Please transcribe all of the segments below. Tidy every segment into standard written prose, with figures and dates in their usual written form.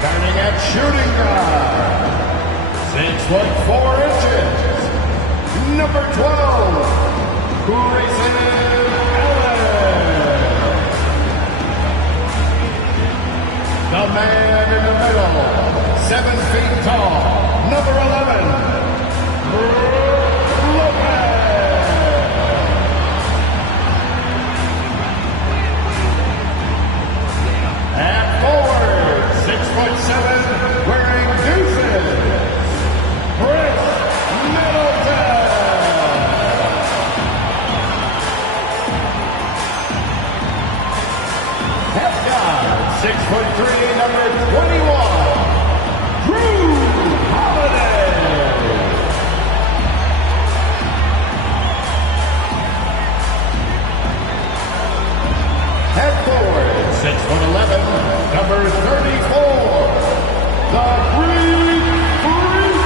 Starting at shooting guard, 6'4", number 12, Grayson Allen. The man in the middle, 7 feet tall, number 11, Lopez. At forward, 6'7", wearing deuces, Chris Middleton. Half guard, 6'3", number 21, Drew Holiday. At forward, 6'11", number 34, the Greek Freak,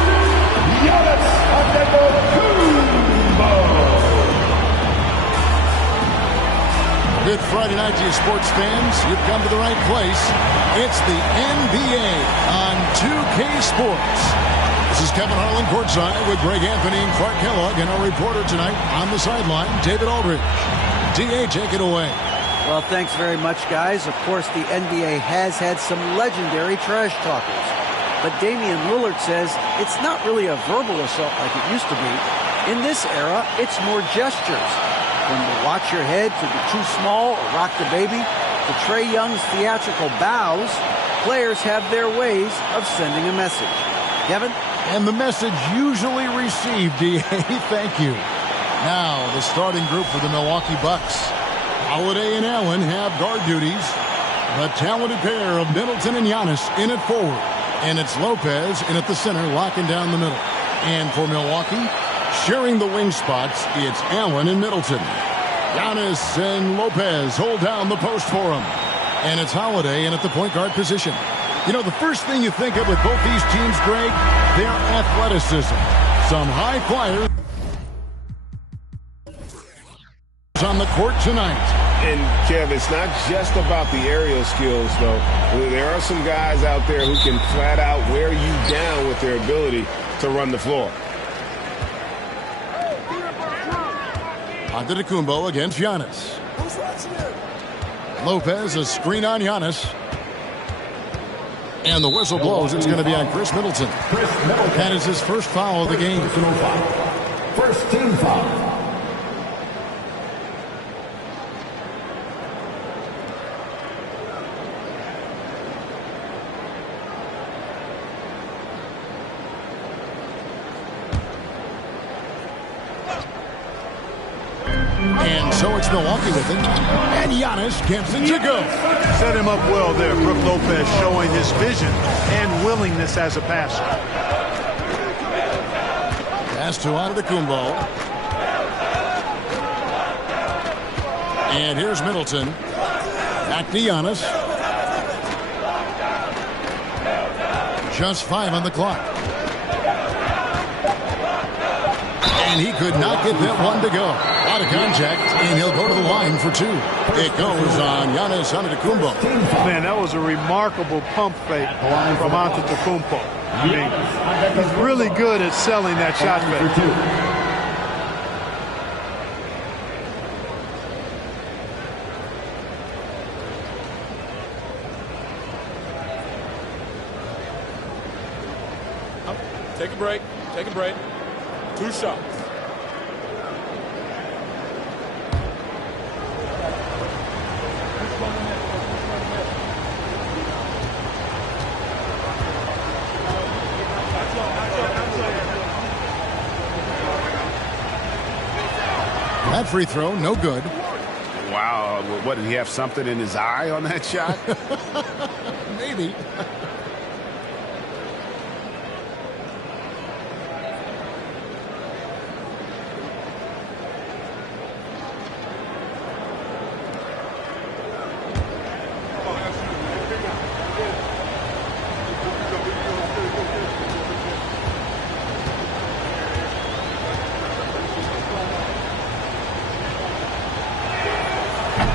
Giannis Antetokounmpo. Good Friday night to you sports fans. You've come to the right place. It's the NBA on 2K Sports. This is Kevin Harlan courtside with Greg Anthony and Clark Kellogg, and our reporter tonight on the sideline, David Aldridge. D.A., take it away. Well, thanks very much, guys. Of course, the NBA has had some legendary trash talkers. But Damian Lillard says it's not really a verbal assault like it used to be. In this era, it's more gestures. From the watch your head to the too small or rock the baby to Trae Young's theatrical bows, players have their ways of sending a message. Kevin? And the message usually received, D.A. Thank you. Now, the starting group for the Milwaukee Bucks. Holiday and Allen have guard duties. The talented pair of Middleton and Giannis in at forward. And it's Lopez in at the center, locking down the middle. And for Milwaukee, sharing the wing spots, it's Allen and Middleton. Giannis and Lopez hold down the post for him. And it's Holiday in at the point guard position. You know, the first thing you think of with both these teams, Greg, their athleticism. Some high flyers on the court tonight. And, Kev, it's not just about the aerial skills, though. There are some guys out there who can flat out wear you down with their ability to run the floor. Antetokounmpo against Giannis. Lopez, a screen on Giannis. And the whistle blows. It's going to be on Chris Middleton. That is his first foul of the game. First team foul. And so it's Milwaukee with it. And Giannis gets it to go. Set him up well there. Brook Lopez showing his vision and willingness as a passer. Pass to Antetokounmpo. And here's Middleton. Back to Giannis. Just 5 on the clock. And he could not get that one to go. Out of contact, and he'll go to the line for 2. It goes on Giannis Antetokounmpo. Man, that was a remarkable pump fake from Antetokounmpo. I mean, he's really good at selling that shot fake. Take a break. Take a break. 2 shots. That free throw, no good. Wow. What, did he have something in his eye on that shot? Maybe.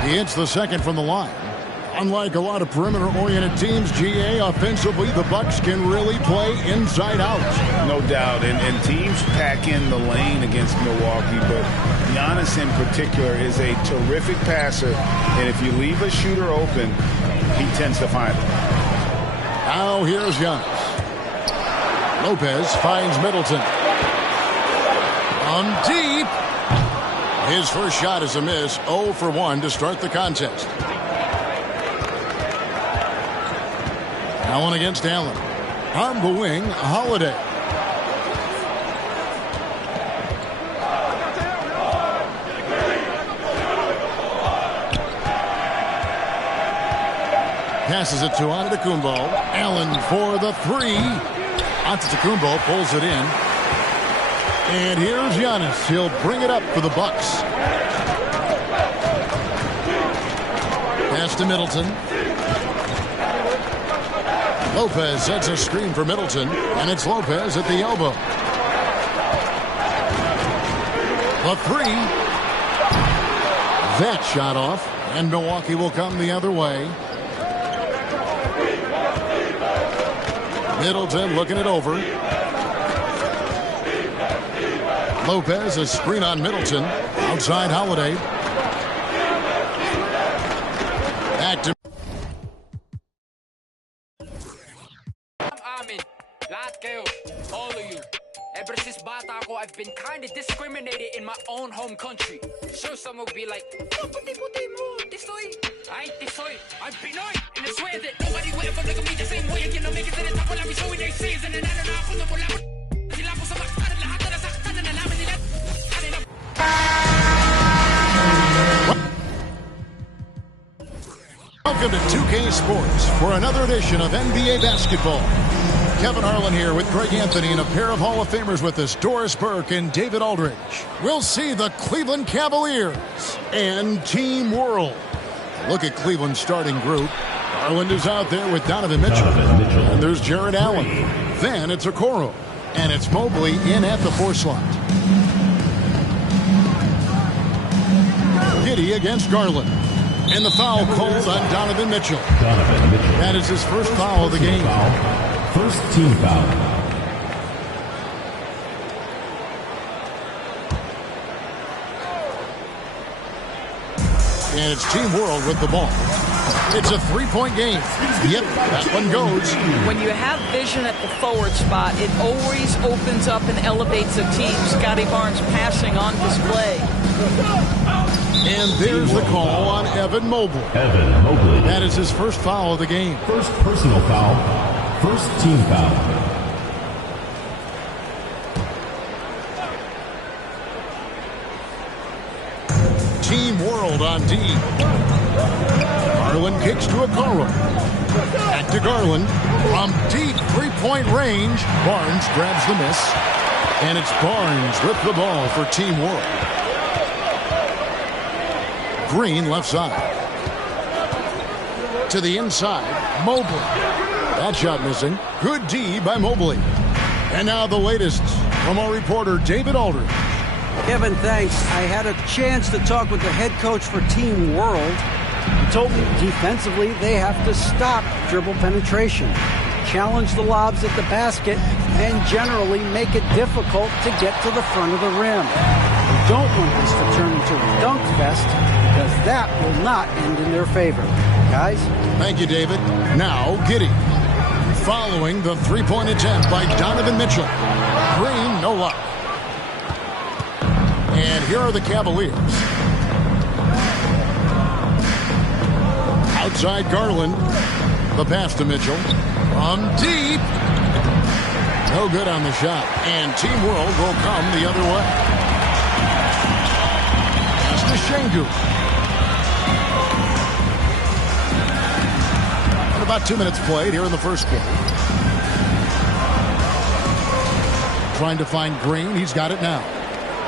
He hits the second from the line. Unlike a lot of perimeter-oriented teams, GA, offensively, the Bucks can really play inside out. No doubt, and teams pack in the lane against Milwaukee, but Giannis in particular is a terrific passer, and if you leave a shooter open, he tends to find it. Now here's Giannis. Lopez finds Middleton. On deep. His first shot is a miss. 0 for 1 to start the contest. Allen against Allen. On the wing, Holiday. Passes it to Antetokounmpo. Allen for the three. Antetokounmpo pulls it in. And here's Giannis. He'll bring it up for the Bucks. Pass to Middleton. Lopez sets a screen for Middleton, and it's Lopez at the elbow. The three. That shot off, and Milwaukee will come the other way. Middleton looking it over. Lopez, a screen on Middleton. Outside Holiday. Back to all of you. Ever since bata ako, I've been kind of discriminated in my own home country. Sure, some will be like, oh, puti-puti mo, tisoy. I ain't tisoy, I'm Pinoy. And I swear that nobody will ever look at me the same way. I cannot make it to the top, wala me showing their sins. And then I don't know ako na wala mo. Sila ko sa maktan, lahat na nasaktan na nalaman nila. Welcome to 2K Sports for another edition of NBA basketball. Kevin Harlan here with Greg Anthony and a pair of Hall of Famers with us, Doris Burke and David Aldridge. We'll see the Cleveland Cavaliers and Team World. Look at Cleveland's starting group. Garland is out there with Donovan Mitchell. And there's Jared Allen. Then it's Okoro. And it's Mobley in at the 4 slot. Giddey against Garland. And the foul called on Donovan Mitchell. That is his first foul of the game. First team foul. And it's Team World with the ball. It's a three-point game. Yep, that one goes. When you have vision at the forward spot, it always opens up and elevates a team. Scotty Barnes passing on display. And there's the call on Evan Mobley. Evan Mobley. That is his first foul of the game. First personal foul. First team foul. Team World on D. Garland kicks to Okoro. Back to Garland. From deep three-point range, Barnes grabs the miss. And it's Barnes with the ball for Team World. Green left side. To the inside, Mobley. That shot missing. Good D by Mobley. And now the latest from our reporter, David Aldridge. Kevin, thanks. I had a chance to talk with the head coach for Team World. He told me defensively they have to stop dribble penetration, challenge the lobs at the basket, and generally make it difficult to get to the front of the rim. We don't want this to turn into a dunk fest because that will not end in their favor. Guys? Thank you, David. Now, Giddey. Following the three-point attempt by Donovan Mitchell. Green, no luck. And here are the Cavaliers. Outside Garland. The pass to Mitchell. From deep. No good on the shot. And Team World will come the other way. Pass to Şengün. And about 2 minutes played here in the first quarter. Trying to find Green. He's got it now.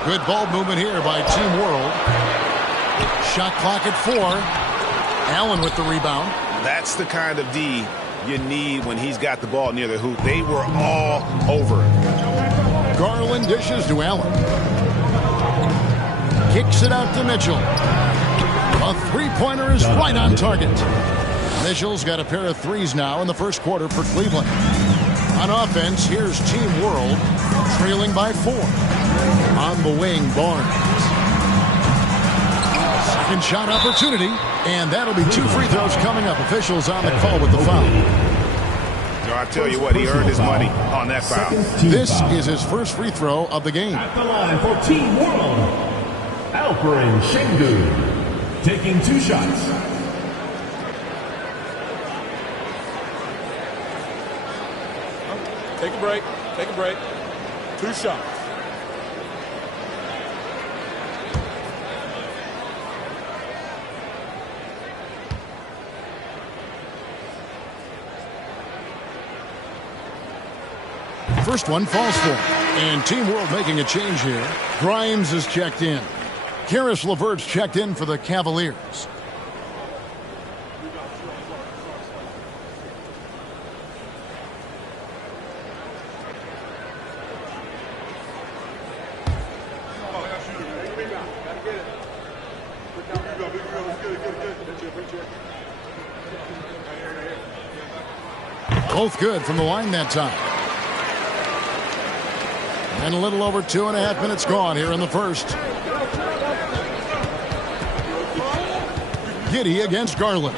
Good ball movement here by Team World. Shot clock at 4. Allen with the rebound. That's the kind of D you need when he's got the ball near the hoop. They were all over it. Garland dishes to Allen. Kicks it out to Mitchell. A three-pointer is right on target. Mitchell's got a pair of threes now in the first quarter for Cleveland. On offense, here's Team World trailing by 4. On the wing, Barnes. Second shot opportunity, and that'll be 2 free throws coming up. Officials on the call with the foul. I tell you what, he earned his money on that foul. This is his first free throw of the game. At the line for Team World, Alperen Şengün, taking 2 shots. Take a break. Take a break. 2 shots. First one falls for him. And Team World making a change here. Grimes is checked in. Karis LeVert's checked in for the Cavaliers. Both good from the line that time. And a little over 2.5 minutes gone here in the first. Giddey against Garland.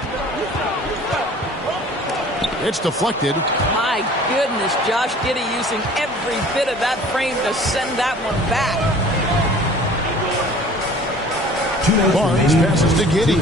It's deflected. My goodness, Josh Giddey using every bit of that frame to send that one back. Barnes passes to Giddey.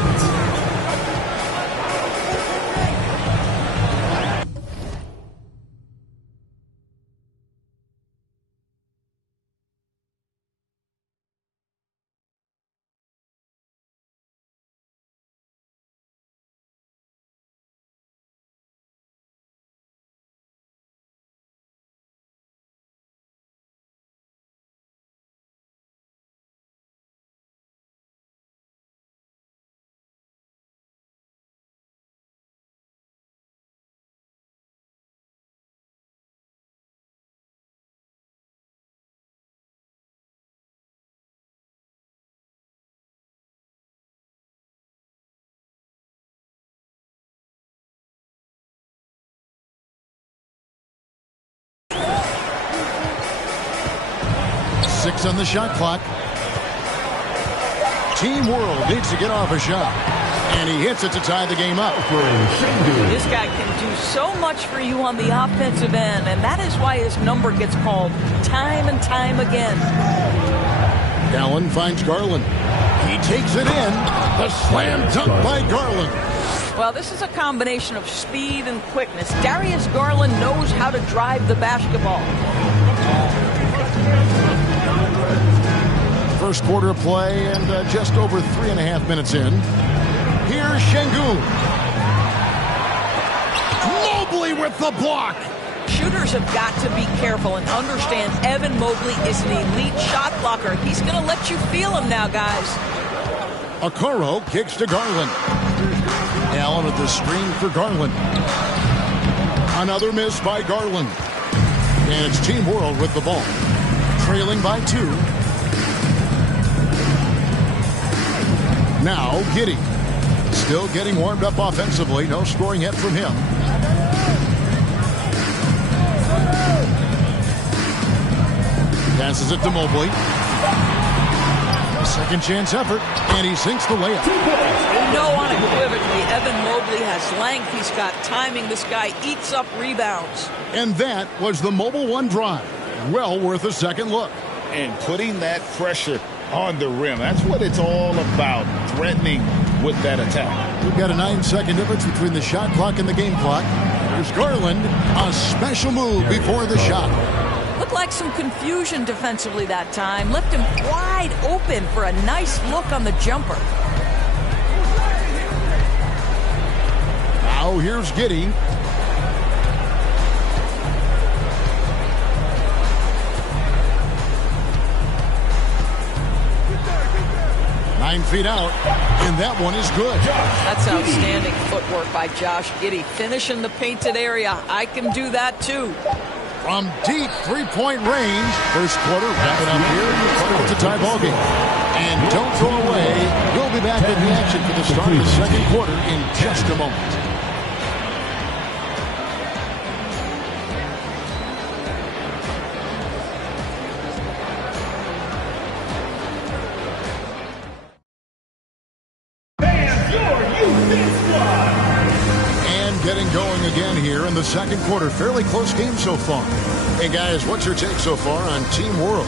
Six on the shot clock. Team World needs to get off a shot. And he hits it to tie the game up. This guy can do so much for you on the offensive end, and that is why his number gets called time and time again. Allen finds Garland. He takes it in. The slam dunk by Garland. Well, this is a combination of speed and quickness. Darius Garland knows how to drive the basketball. First quarter of play and just over 3.5 minutes in. Here's Şengün. Mobley with the block. Shooters have got to be careful and understand Evan Mobley is an elite shot blocker. He's going to let you feel him now, guys. Okoro kicks to Garland. Allen with the screen for Garland. Another miss by Garland. And it's Team World with the ball. Trailing by 2. Now Giddey. Still getting warmed up offensively. No scoring yet from him. Passes it to Mobley. A second chance effort. And he sinks the layup. No, unequivocally, Evan Mobley has length. He's got timing. This guy eats up rebounds. And that was the Mobile One drive. Well worth a second look. And putting that pressure on the rim. That's what it's all about, threatening with that attack. We've got a 9-second difference between the shot clock and the game clock. There's Garland, a special move before the shot. Looked like some confusion defensively that time. Left him wide open for a nice look on the jumper. Now here's Giddey. Nine feet out, and that one is good. That's outstanding footwork by Josh Giddey. Finishing the painted area. I can do that too. From deep three-point range, first quarter wrapping up here. It's a tie ball game. And don't go away. We'll be back with the action for the start of the second quarter in just a moment. the second quarter. Fairly close game so far. Hey, guys, what's your take so far on Team World?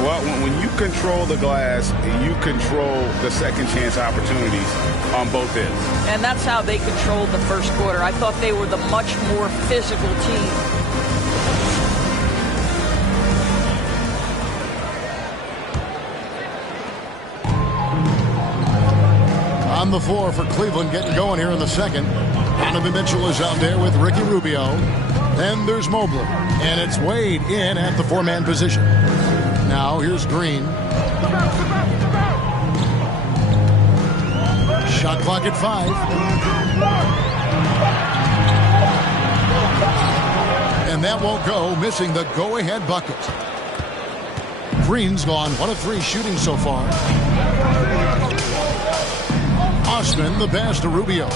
Well, when you control the glass, you control the second chance opportunities on both ends. And that's how they controlled the first quarter. I thought they were the much more physical team. On the floor for Cleveland, getting going here in the second. Donovan Mitchell is out there with Ricky Rubio. Then there's Mobley. And it's Wade in at the four-man position. Now here's Green. Shot clock at 5. And that won't go, missing the go-ahead bucket. Green's gone 1 of 3 shooting so far. Osman, the pass to Rubio.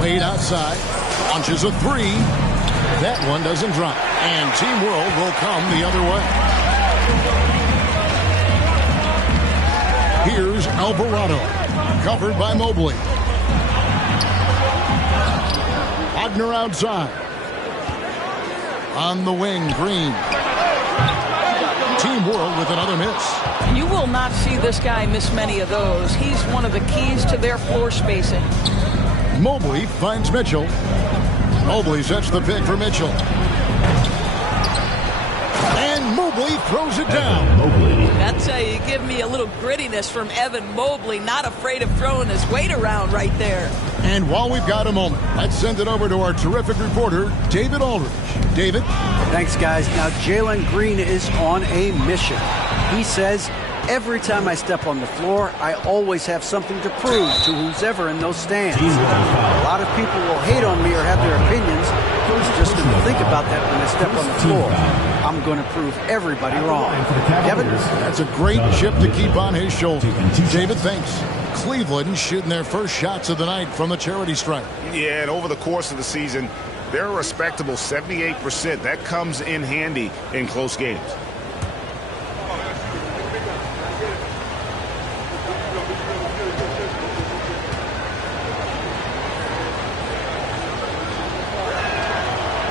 Wade outside. Launches a 3. That one doesn't drop. And Team World will come the other way. Here's Alvarado. Covered by Mobley. Wagner outside. On the wing, Green. Team World with another miss. You will not see this guy miss many of those. He's one of the keys to their floor spacing. Mobley finds Mitchell. Mobley sets the pick for Mitchell. And Mobley throws it down. That's how you give me a little grittiness from Evan Mobley. Not afraid of throwing his weight around right there. And while we've got a moment, let's send it over to our terrific reporter, David Aldridge. David? Thanks, guys. Now, Jalen Green is on a mission. He says, every time I step on the floor, I always have something to prove to who's ever in those stands. A lot of people will hate on me or have their opinions. Who's just going to think about that when I step on the floor? I'm going to prove everybody wrong. Kevin? That's a great chip to keep on his shoulder. David, thanks. Cleveland shooting their first shots of the night from the charity stripe. Yeah, and over the course of the season, they're a respectable 78%. That comes in handy in close games.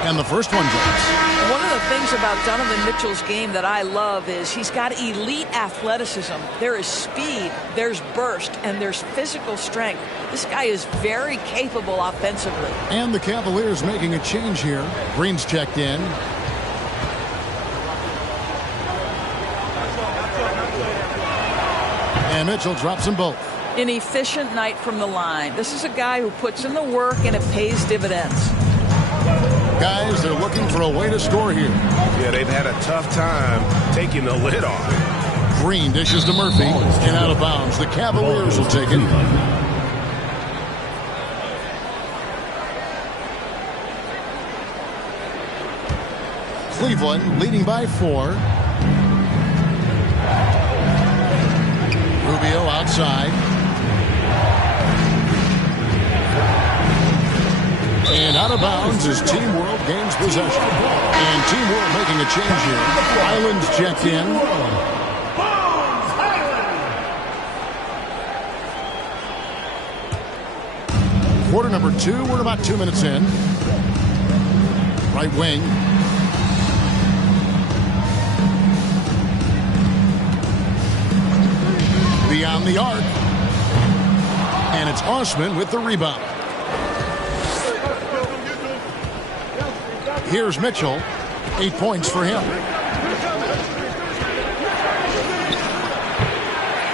And the first one drops. One of the things about Donovan Mitchell's game that I love is he's got elite athleticism. There is speed, there's burst, and there's physical strength. This guy is very capable offensively. And the Cavaliers making a change here. Green's checked in. And Mitchell drops them both. An efficient night from the line. This is a guy who puts in the work and it pays dividends. Guys, they're looking for a way to score here. Yeah, they've had a tough time taking the lid off. Green dishes to Murphy and out of bounds. The Cavaliers will take it. Cleveland leading by 4. Rubio outside. And out of bounds as Team World gains possession. And Team World making a change here. Island's checked in. Quarter number 2. We're about 2 minutes in. Right wing. Beyond the arc. And it's Osman with the rebound. Here's Mitchell. 8 points for him.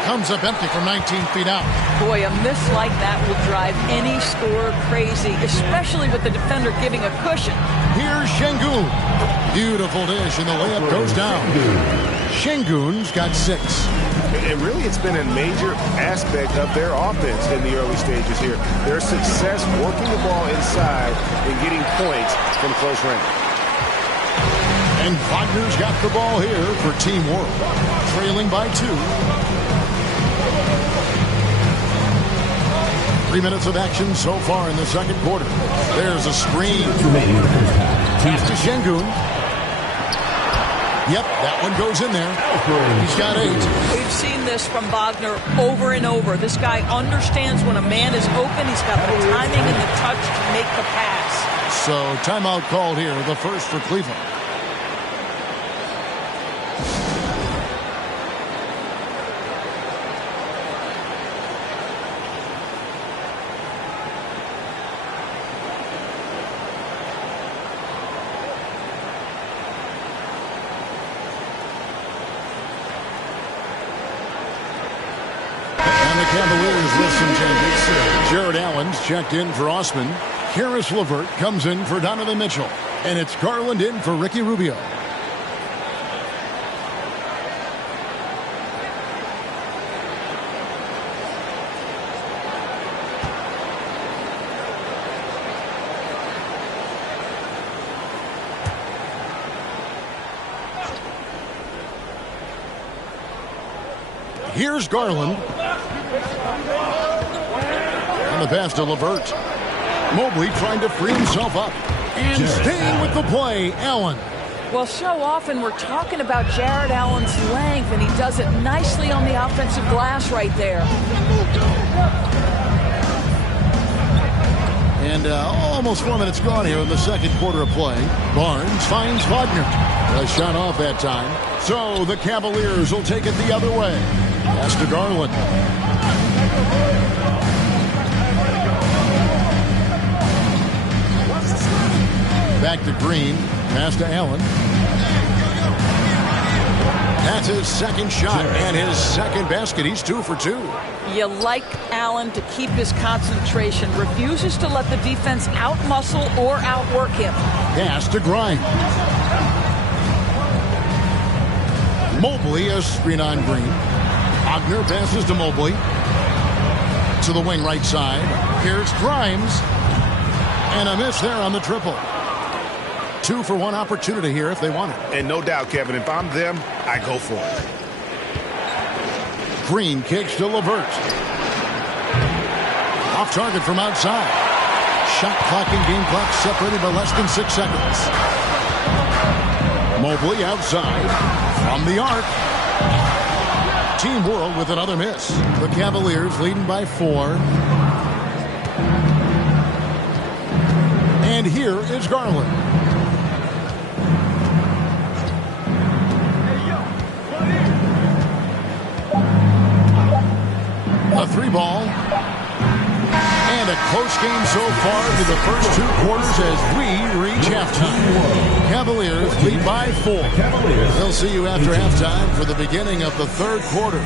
Comes up empty from 19 feet out. Boy, a miss like that will drive any scorer crazy, especially with the defender giving a cushion. Here's Şengün. Beautiful dish, and the layup goes down. Şengün's got 6. And really, it's been a major aspect of their offense in the early stages here. Their success working the ball inside and getting points from close range. And Wagner's got the ball here for Team World. Trailing by 2. 3 minutes of action so far in the second quarter. There's a screen. Pass to Şengün. Yep, that one goes in there. He's got 8. We've seen this from Wagner over and over. This guy understands when a man is open. He's got the timing and the touch to make the pass. So timeout called here, the first for Cleveland. Cavaliers with some changes. Jared Allen's checked in for Osman. Karis LeVert comes in for Donovan Mitchell. And it's Garland in for Ricky Rubio. Here's Garland. And the pass to LeVert. Mobley trying to free himself up. And staying with the play, Allen. Well, so often we're talking about Jared Allen's length, and he does it nicely on the offensive glass right there. And almost 4 minutes gone here in the second quarter of play. Barnes finds Wagner. A shot off that time. So the Cavaliers will take it the other way. Pass to Garland. Back to Green. Pass to Allen. That's his second shot and his second basket. He's 2 for 2. You like Allen to keep his concentration. Refuses to let the defense outmuscle or outwork him. Pass to Grimes. Mobley, a screen on Green. Wagner passes to Mobley. To the wing right side. Here's Grimes. And a miss there on the triple. 2 for 1 opportunity here if they want it. And no doubt, Kevin, if I'm them, I go for it. Green kicks to LeVert. Off target from outside. Shot clock and game clock separated by less than 6 seconds. Mobley outside from the arc. Team World with another miss. The Cavaliers leading by 4. And here is Garland. A 3-ball. And a close game so far through the first 2 quarters as we reach halftime. Cavaliers lead by 4. They'll see you after halftime for the beginning of the third quarter.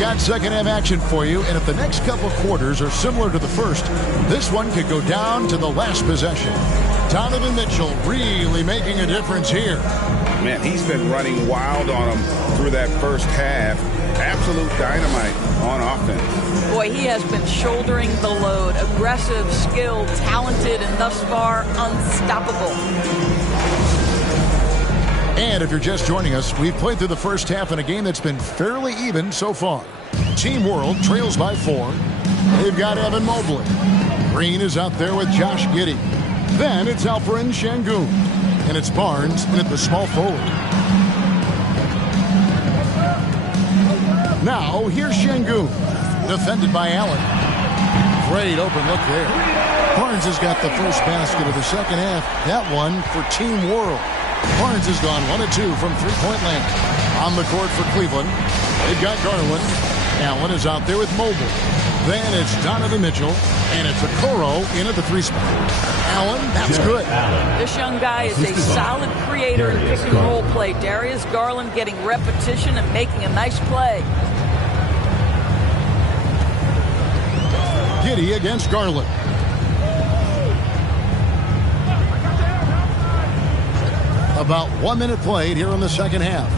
Got second half action for you, and if the next couple quarters are similar to the first, this one could go down to the last possession. Donovan Mitchell really making a difference here. Man, he's been running wild on him through that first half. Absolute dynamite on offense. Boy, he has been shouldering the load. Aggressive, skilled, talented, and thus far unstoppable. And if you're just joining us, we've played through the first half in a game that's been fairly even so far. Team World trails by 4. They've got Evan Mobley. Green is out there with Josh Giddey. Then it's Alperen Sengun. And it's Barnes in at the small forward. Now, here's Sengun. Defended by Allen. Great open look there. Barnes has got the first basket of the second half. That one for Team World. Barnes has gone 1 of 2 from three-point land. On the court for Cleveland, they've got Garland. Allen is out there with Mobley. Then it's Donovan Mitchell, and it's Okoro in at the 3 spot. Allen, that's good. This young guy is a solid creator in pick-and-roll play. Darius Garland getting repetition and making a nice play. Giddey against Garland. About 1 minute played here in the second half.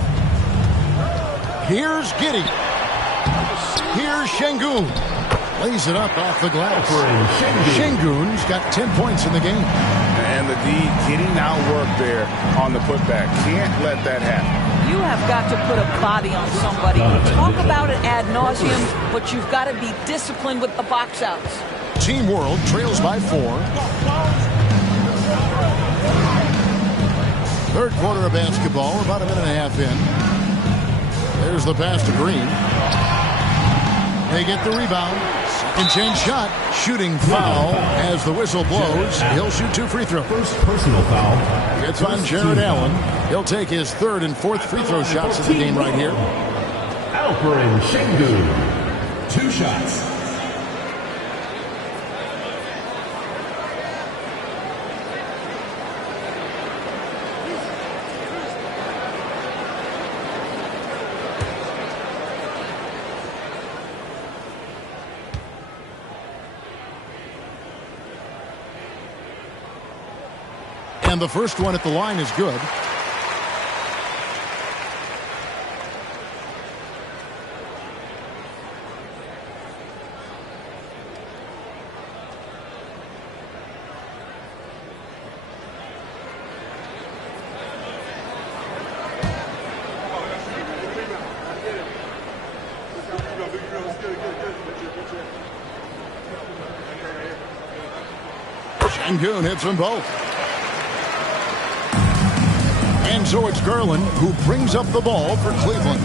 Here's Giddey. Here's Şengün. Lays it up off the glass. Şengün's got 10 points in the game. And the D getting outwork there on the putback. Can't let that happen. You have got to put a body on somebody. You talk about it ad nauseum, but you've got to be disciplined with the box outs. Team World trails by 4. Third quarter of basketball, about a minute and a half in. There's the pass to Green. They get the rebound. Second chance shot. Shooting foul as the whistle blows. He'll shoot 2 free throws. First personal foul. It's on Jared Allen. He'll take his 3rd and 4th free throw shots of the game right here. Alperen Şengün. 2 shots. And the first one at the line is good. Şengün hits them both. And so it's Garland who brings up the ball for Cleveland.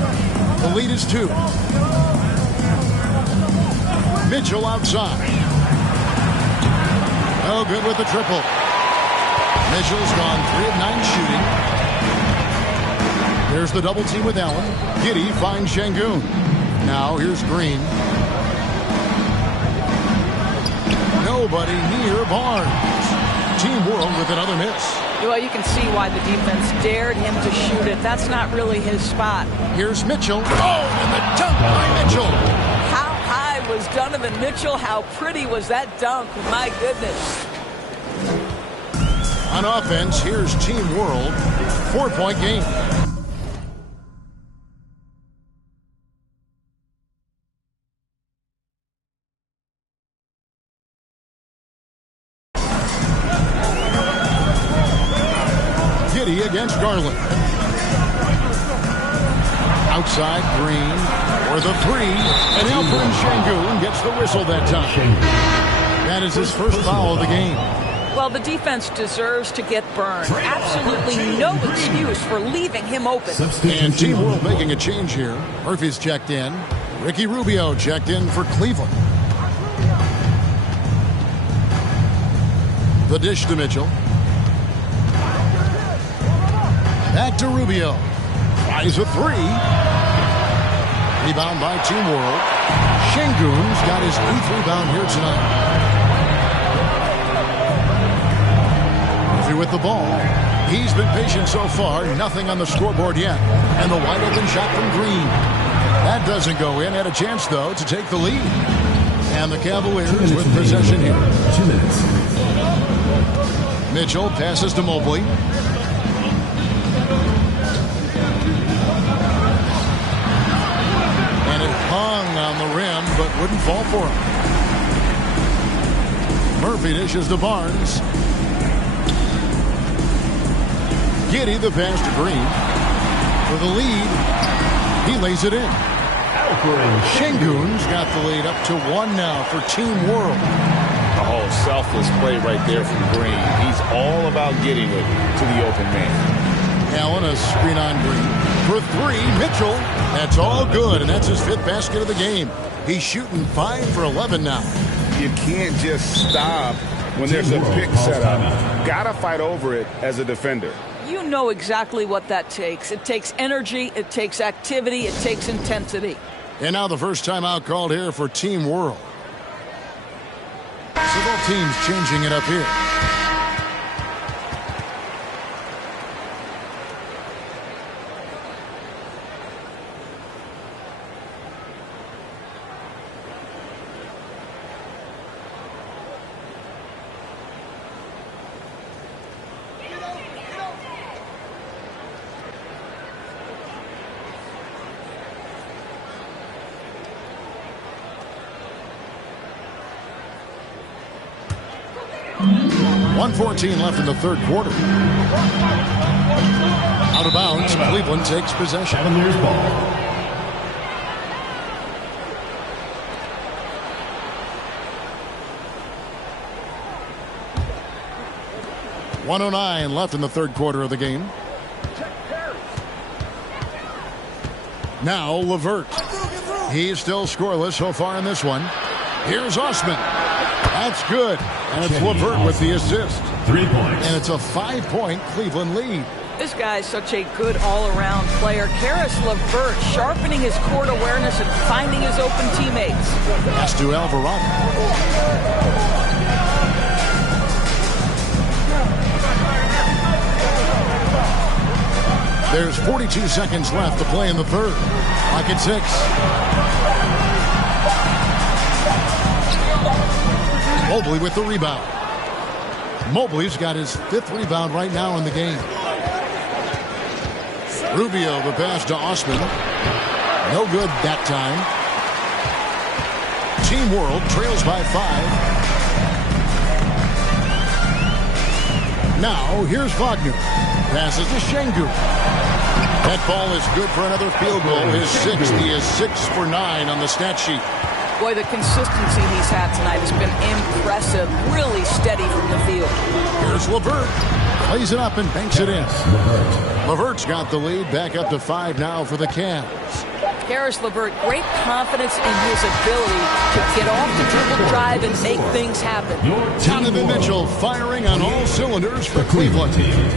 The lead is 2. Mitchell outside. Oh, good with the triple. Mitchell's gone 3 of 9 shooting. There's the double team with Allen. Giddey finds Şengün. Now here's Green. Nobody near Barnes. Team World with another miss. Well, you can see why the defense dared him to shoot it. That's not really his spot. Here's Mitchell. Oh, and the dunk by Mitchell. How high was Donovan Mitchell? How pretty was that dunk? My goodness. On offense, here's Team World. 4-point game. Giddey against Garland. Outside, Green for the 3. And Alperen Şengün gets the whistle that time. That is his first foul of the game. Well, the defense deserves to get burned. Absolutely no excuse for leaving him open. And Team World making a change here. Murphy's checked in. Ricky Rubio checked in for Cleveland. The dish to Mitchell. Back to Rubio. Tries a 3. Rebound by Team World. Şengün's got his 8th rebound here tonight. Murphy with the ball. He's been patient so far. Nothing on the scoreboard yet. And the wide open shot from Green. That doesn't go in. Had a chance, though, to take the lead. And the Cavaliers with possession here. 2 minutes. Mitchell passes to Mobley. And it hung on the rim, but wouldn't fall for him. Murphy dishes to Barnes. Giddey the pass to Green. For the lead, he lays it in. Şengün's got the lead up to 1 now for Team World. Oh, selfless play right there from Green. He's all about getting it to the open man. Allen, a screen on Green. For 3, Mitchell. That's all good, and that's his 5th basket of the game. He's shooting 5 for 11 now. You can't just stop when there's a pick set up. Gotta fight over it as a defender. You know exactly what that takes. It takes energy, it takes activity, it takes intensity. And now the first timeout called here for Team World. So both teams changing it up here. 1:14 left in the third quarter. Out of bounds, Cleveland takes possession. Cavaliers ball. .109 left in the third quarter of the game. Now LeVert. He's still scoreless so far in this one. Here's Osman. That's good. And it's LeVert with the assist. 3 points. And it's a 5-point Cleveland lead. This guy is such a good all-around player. Karis LeVert sharpening his court awareness and finding his open teammates. Pass to Alvarado. There's 42 seconds left to play in the third. Like at 6. Mobley with the rebound. Mobley's got his 5th rebound right now in the game. Rubio the pass to Osman. No good that time. Team World trails by 5. Now here's Wagner. Passes to Şengün. That ball is good for another field goal. His 6th. He is 6 for 9 on the stat sheet. Boy, the consistency he's had tonight has been impressive. Really steady from the field. Here's LeVert. Plays it up and banks it in. LeVert's got the lead. Back up to 5 now for the Cavs. Karis LeVert, great confidence in his ability to get off the dribble drive and make things happen. Donovan Mitchell firing on all cylinders for Cleveland.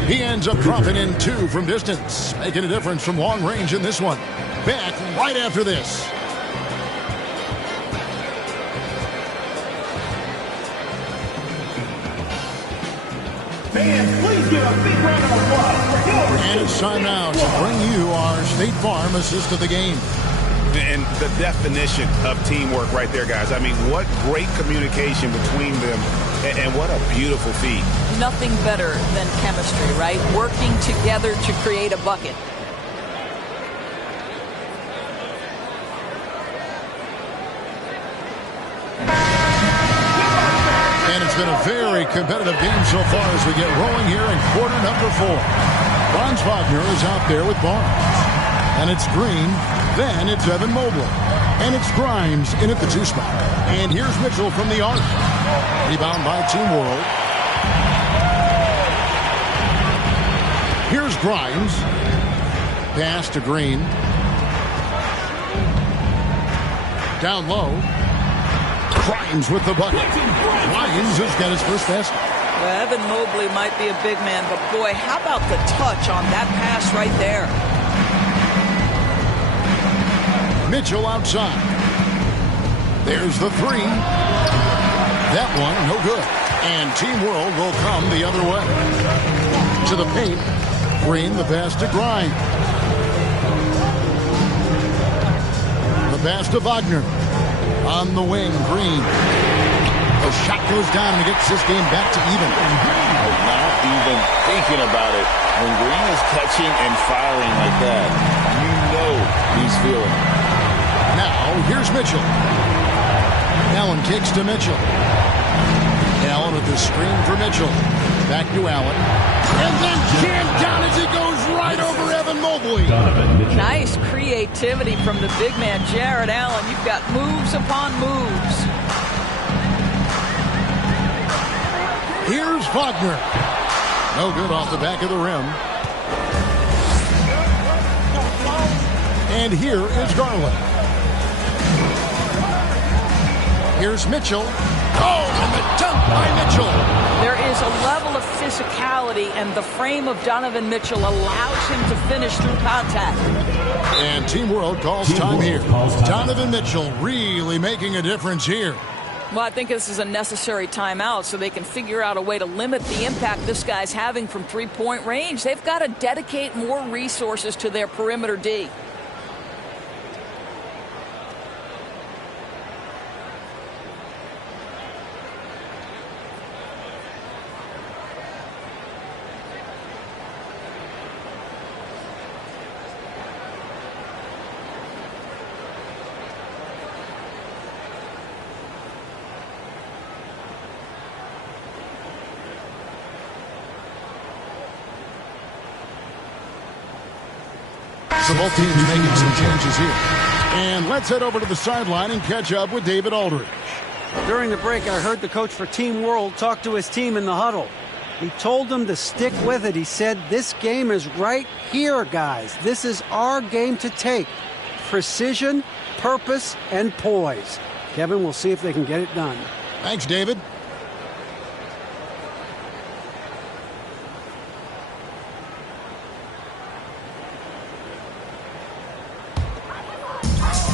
He ends up dropping in 2 from distance, making a difference from long range in this one. Back right after this. Fans, please give a big round of applause for yours. And it's time now to bring you our State Farm assist of the game. And the definition of teamwork right there, guys. I mean, what great communication between them, and what a beautiful feat. Nothing better than chemistry, right? Working together to create a bucket. And it's been a very competitive game so far as we get rolling here in quarter number 4. Franz Wagner is out there with Barnes. And it's Green. Then it's Evan Mobley. And it's Grimes in at the 2 spot. And here's Mitchell from the arc. Rebound by Team World. Here's Grimes. Pass to Green. Down low. Grimes with the bucket. Lyons has got his first basket. Well, Evan Mobley might be a big man, but boy, how about the touch on that pass right there? Mitchell outside. There's the 3. That one, no good. And Team World will come the other way. To the paint. Green, the pass to Grimes. The pass to Wagner. On the wing, Green. The shot goes down and gets this game back to even. Not even thinking about it. When Green is catching and firing like that, you know he's feeling it. Now, here's Mitchell. Allen kicks to Mitchell. Allen with the screen for Mitchell. Back to Allen. And then jammed down as he goes right over Evan Mobley. Nice creativity from the big man, Jared Allen. You've got moves upon moves. Here's Wagner. No good off the back of the rim. And here is Garland. Here's Mitchell. Oh, and the dunk by Mitchell. There is a level of physicality, and the frame of Donovan Mitchell allows him to finish through contact. And Team World calls time here. Donovan Mitchell really making a difference here. Well, I think this is a necessary timeout so they can figure out a way to limit the impact this guy's having from three-point range. They've got to dedicate more resources to their perimeter D. So both teams making some changes here. And let's head over to the sideline and catch up with David Aldridge. During the break, I heard the coach for Team World talk to his team in the huddle. He told them to stick with it. He said, this game is right here, guys. This is our game to take. Precision, purpose, and poise. Kevin, we'll see if they can get it done. Thanks, David.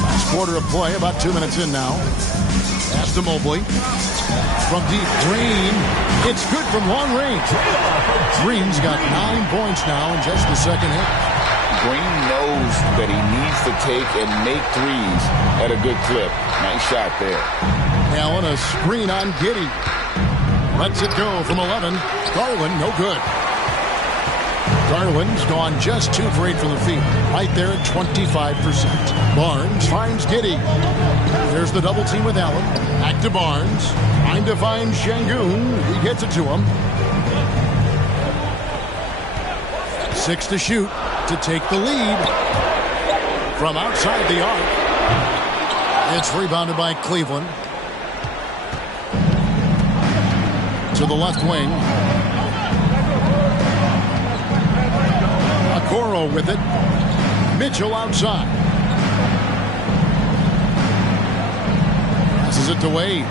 Last quarter of play, about 2 minutes in now. Pass to Mobley. From deep, Green. It's good from long range. Green's got 9 points now in just the second half. Green knows that he needs to take and make threes at a good clip. Nice shot there. Allen, a screen on Giddey. Lets it go from 11. Garland, no good. Garland's gone just 2 for 8 from the field. Right there at 25%. Barnes finds Giddey. There's the double team with Allen. Back to Barnes. Trying to find Şengün. He gets it to him. 6 to shoot to take the lead from outside the arc. It's rebounded by Cleveland. To the left wing. Okoro with it. Mitchell outside. Passes it to Wade.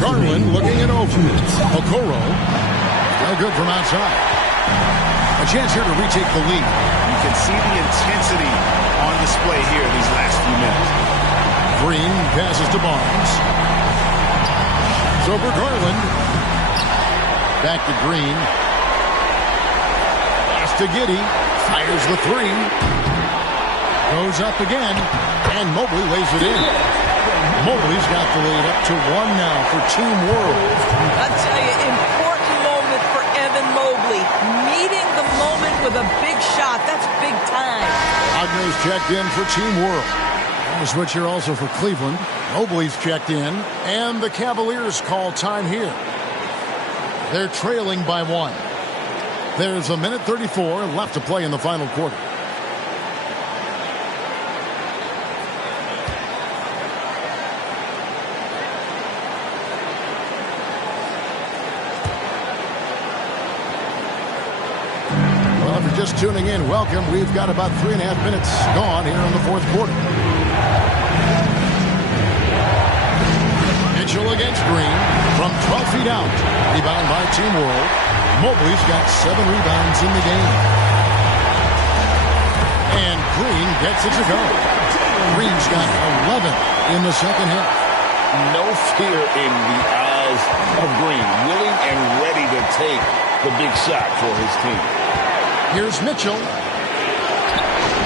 Garland looking it over. Okoro. No good from outside. A chance here to retake the lead. You can see the intensity on display here these last few minutes. Green passes to Barnes. It's over Garland. Back to Green. Pass to Giddey. Fires the 3. Goes up again. And Mobley lays it in. Mobley's got the lead up to 1 now for Team World. I'll tell you, important moment for Evan Mobley. Meeting the moment with a big shot. That's big time. Wagner's checked in for Team World. A switch here also for Cleveland. Mobley's checked in. And the Cavaliers call time here. They're trailing by 1. There's 1:34 left to play in the final quarter. Just tuning in, welcome. We've got about 3.5 minutes gone here in the fourth quarter. Mitchell against Green from 12 feet out. Rebound by Team World. Mobley's got 7 rebounds in the game. And Green gets it to go. Green's got 11 in the second half. No fear in the eyes of Green. Willing and ready to take the big shot for his team. Here's Mitchell.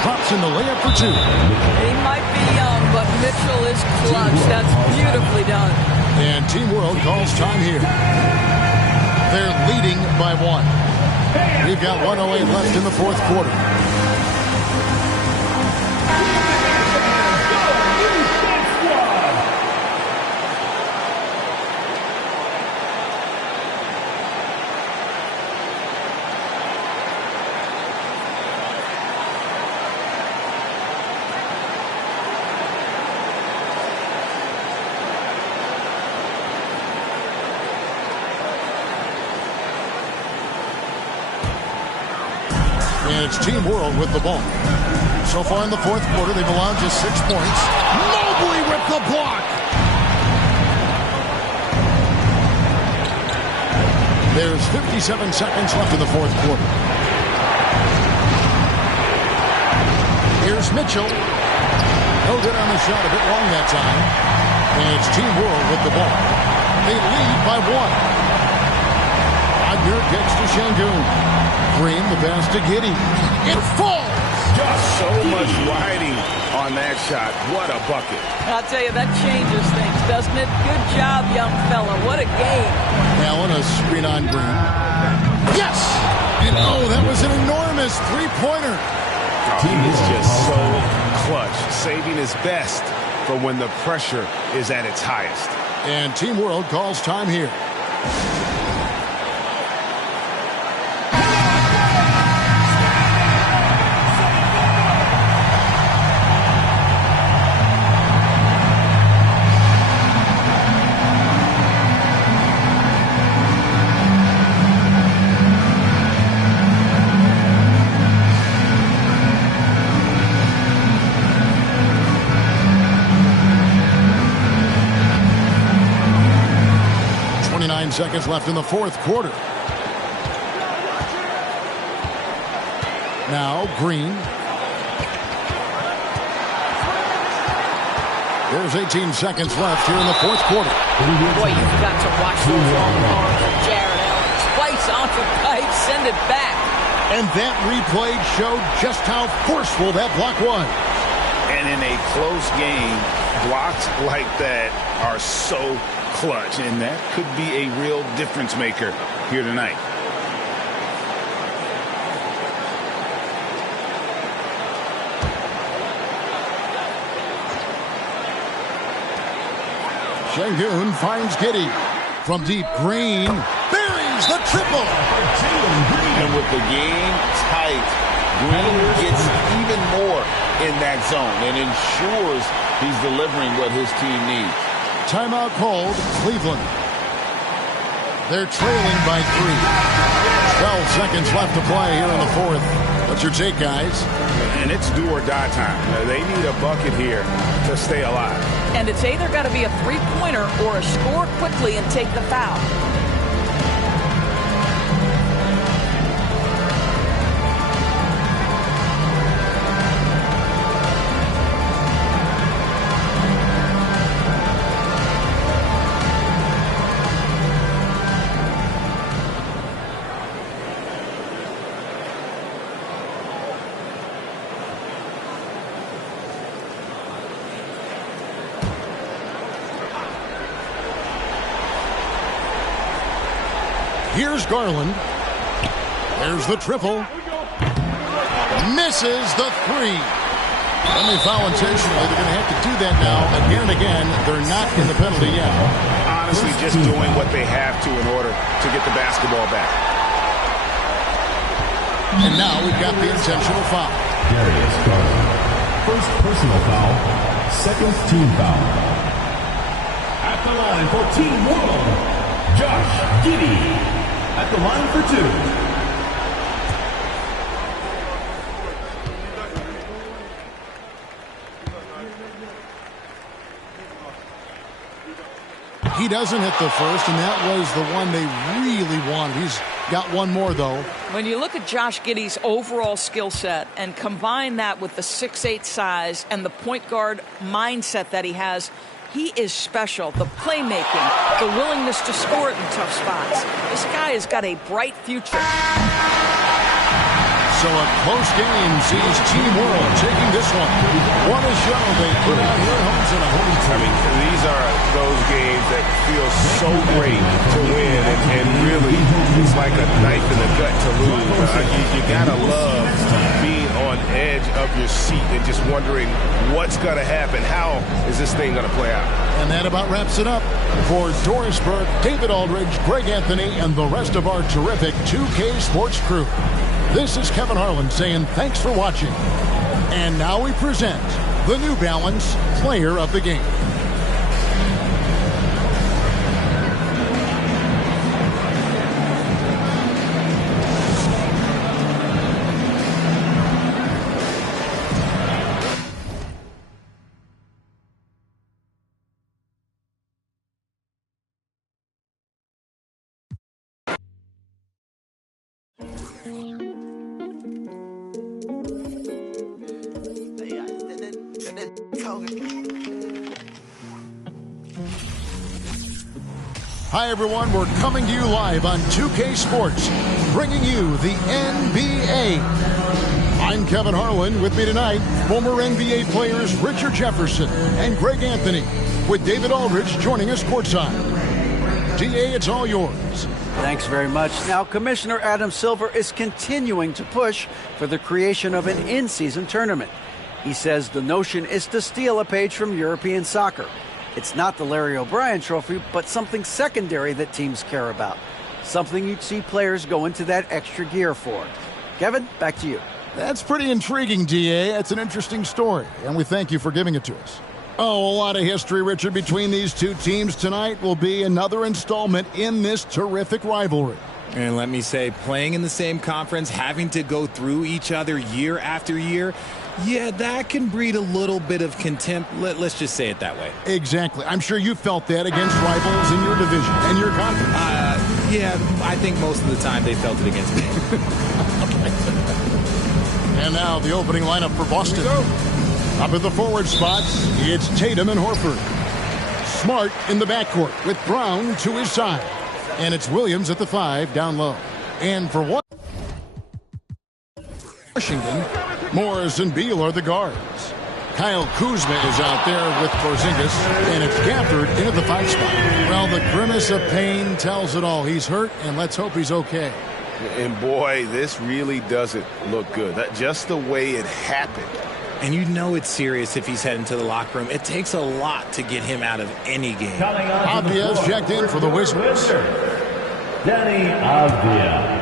Drops in the layup for 2. He might be young, but Mitchell is clutch. That's beautifully done. And Team World calls time here. They're leading by 1. We've got 1:08 left in the fourth quarter. And it's Team World with the ball. So far in the fourth quarter, they've allowed just 6 points. Mobley with the block. There's 57 seconds left in the fourth quarter. Here's Mitchell. No good on the shot, a bit long that time. And it's Team World with the ball. They lead by 1. Wagner gets to Şengün. Green, the pass to Giddey. It falls! Just so much riding on that shot. What a bucket. I'll tell you, that changes things, doesn't it? Good job, young fella. What a game. Allen, a screen on Green. Yes! And oh, that was an enormous three-pointer. He is just so clutch, saving his best for when the pressure is at its highest. And Team World calls time here. seconds left in the fourth quarter. Now Green. There's 18 seconds left here in the fourth quarter. Boy, you've got to watch those long arms of Jared Allen. Twice on the pipe, send it back. And that replay showed just how forceful that block was. And in a close game, blocks like that are so clutch, and that could be a real difference maker here tonight. Şengün finds Giddey. From deep, Green buries the triple. And with the game tight, Green gets even more in that zone and ensures he's delivering what his team needs. Timeout called, Cleveland. They're trailing by 3. 12 seconds left to play here in the fourth. What's your take, guys? And it's do or die time. They need a bucket here to stay alive. And it's either got to be a three-pointer or a score quickly and take the foul. Here's Garland. There's the triple. Misses the 3. And they foul intentionally. They're going to have to do that now again and again. They're not in the penalty yet. Honestly, just doing what they have to in order to get the basketball back. And now we've got the intentional foul. Darius Garland. First personal foul. Second team foul. At the line for Team World, Josh Giddey. At the line for 2. He doesn't hit the first, and that was the one they really wanted. He's got one more, though. When you look at Josh Giddey's overall skill set and combine that with the 6'8" size and the point guard mindset that he has, he is special. The playmaking, the willingness to score it in tough spots. This guy has got a bright future. So a close game sees Team World taking this one. What a show they put out here at home tonight. I mean, these are those games that feel so great to win, and really, it's like a knife in the gut to lose. You gotta love being on edge of your seat and just wondering what's gonna happen. How is this thing gonna play out? And that about wraps it up. For Doris Burke, David Aldridge, Greg Anthony, and the rest of our terrific 2K Sports crew, this is Kevin Harlan saying thanks for watching. And now we present the New Balance Player of the Game. Hi, everyone. We're coming to you live on 2K Sports, bringing you the NBA. I'm Kevin Harlan. With me tonight, former NBA players Richard Jefferson and Greg Anthony, with David Aldridge joining us courtside. DA, it's all yours. Thanks very much. Now, Commissioner Adam Silver is continuing to push for the creation of an in-season tournament. He says the notion is to steal a page from European soccer. It's not the Larry O'Brien Trophy, but something secondary that teams care about. Something you'd see players go into that extra gear for. Kevin, back to you. That's pretty intriguing, DA. It's an interesting story, and we thank you for giving it to us. Oh, a lot of history, Richard, between these two teams. Tonight will be another installment in this terrific rivalry. And let me say, playing in the same conference, having to go through each other year after year, yeah, that can breed a little bit of contempt. Let's just say it that way. Exactly. I'm sure you felt that against rivals in your division and your conference. Yeah, I think most of the time they felt it against me. And now the opening lineup for Boston. Up at the forward spots, it's Tatum and Horford. Smart in the backcourt with Brown to his side. And it's Williams at the 5 down low. And for Washington, Morris and Beal are the guards. Kyle Kuzma is out there with Porzingis, and it's Gafford in at the 5 spot. Well, the grimace of pain tells it all. He's hurt, and let's hope he's okay. And boy, this really doesn't look good. Just the way it happened. And you know it's serious if he's heading to the locker room. It takes a lot to get him out of any game. Avdia's checked in for the Wizards. Danny Avdia.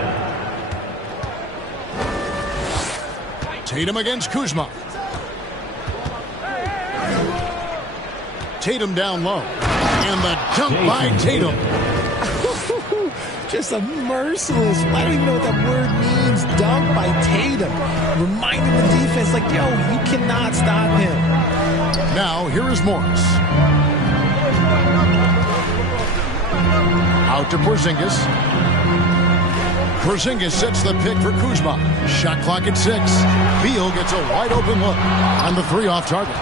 Tatum against Kuzma. Tatum down low. And the dunk by Tatum. Just a merciless, I don't even know what that word means, dunk by Tatum. Reminding the defense, like, yo, you cannot stop him. Now, here is Morris. Out to Porzingis. Porzingis sets the pick for Kuzma. Shot clock at 6. Beal gets a wide open look on the 3 off target.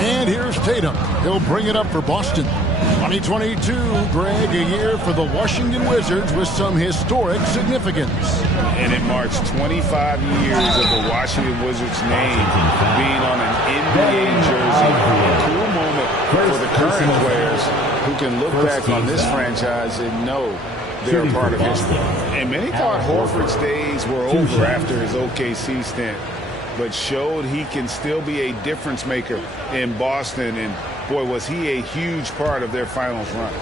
And here's Tatum. He'll bring it up for Boston. 2022, Greg, a year for the Washington Wizards with some historic significance. And it marks 25 years of the Washington Wizards name being on an NBA jersey. A cool moment for the current players who can look back on this franchise and know they're a part of history. And many thought Horford's days were over after his OKC stint, but showed he can still be a difference maker in Boston. And boy, was he a huge part of their finals run.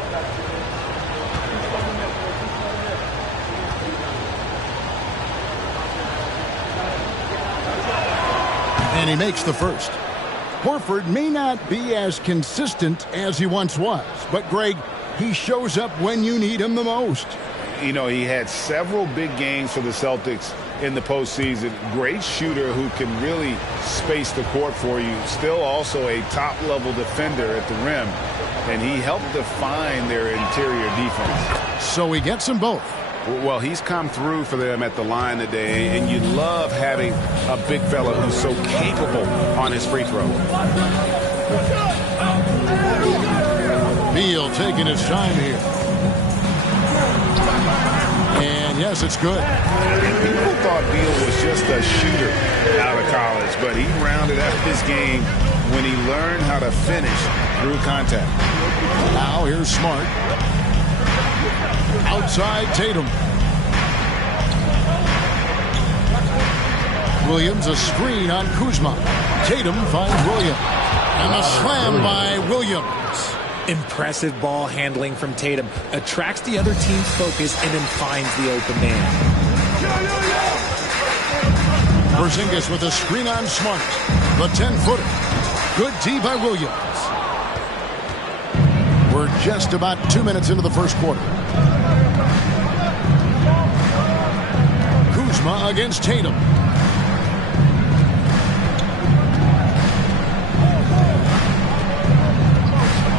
And he makes the first. Horford may not be as consistent as he once was, but Greg, he shows up when you need him the most. You know, he had several big games for the Celtics in the postseason. Great shooter who can really space the court for you. Still also a top-level defender at the rim. And he helped define their interior defense. So he gets them both. Well, he's come through for them at the line today. And you love having a big fella who's so capable on his free throw. Beal taking his time here. And yes, it's good. People thought Beal was just a shooter out of college, but he rounded out his game when he learned how to finish through contact. Now here's Smart. Outside Tatum. Williams, a screen on Kuzma. Tatum finds Williams. And a slam by Williams. Impressive ball handling from Tatum. Attracts the other team's focus and then finds the open man. Porzingis with a screen on Smart. The 10-footer. Good D by Williams. We're just about 2 minutes into the first quarter. Kuzma against Tatum.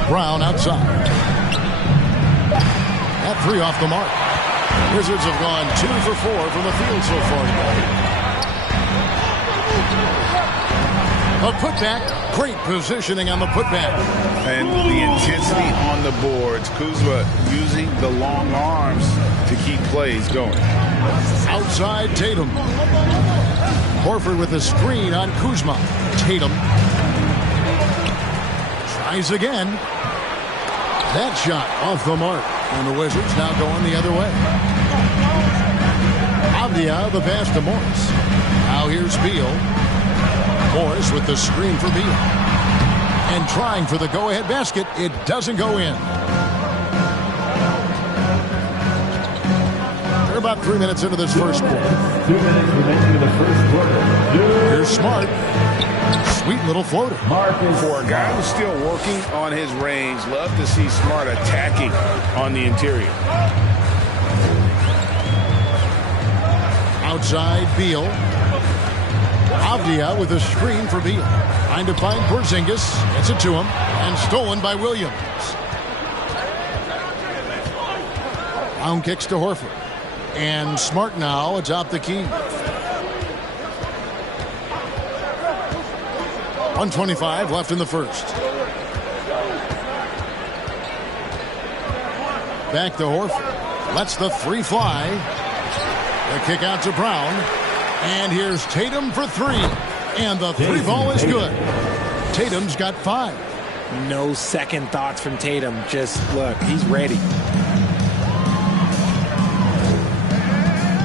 Brown outside. That 3 off the mark. Wizards have gone 2 for 4 from the field so far today. A putback. Great positioning on the putback. And the intensity on the boards. Kuzma using the long arms to keep plays going. Outside Tatum. Horford with a screen on Kuzma. Tatum tries again. That shot off the mark. And the Wizards now going the other way. Avdia the pass to Morris. Now here's Beal. Morris with the screen for Beal. And trying for the go-ahead basket. It doesn't go in. We're about 3 minutes into this first quarter. 2 minutes remaining in the first quarter. Here's Smart. Sweet little floater. For a guy who's still working on his range, love to see Smart attacking on the interior. outside Beal. Avdia with a screen for Beal. Trying to find Porzingis. Gets it to him. And stolen by Williams. Brown kicks to Horford. And Smart now atop the key. 1:25 left in the first. Back to Horford. Lets the three fly. The kick out to Brown. And here's Tatum for three. And the three ball is good. Tatum's got 5. No second thoughts from Tatum. Just look, he's ready.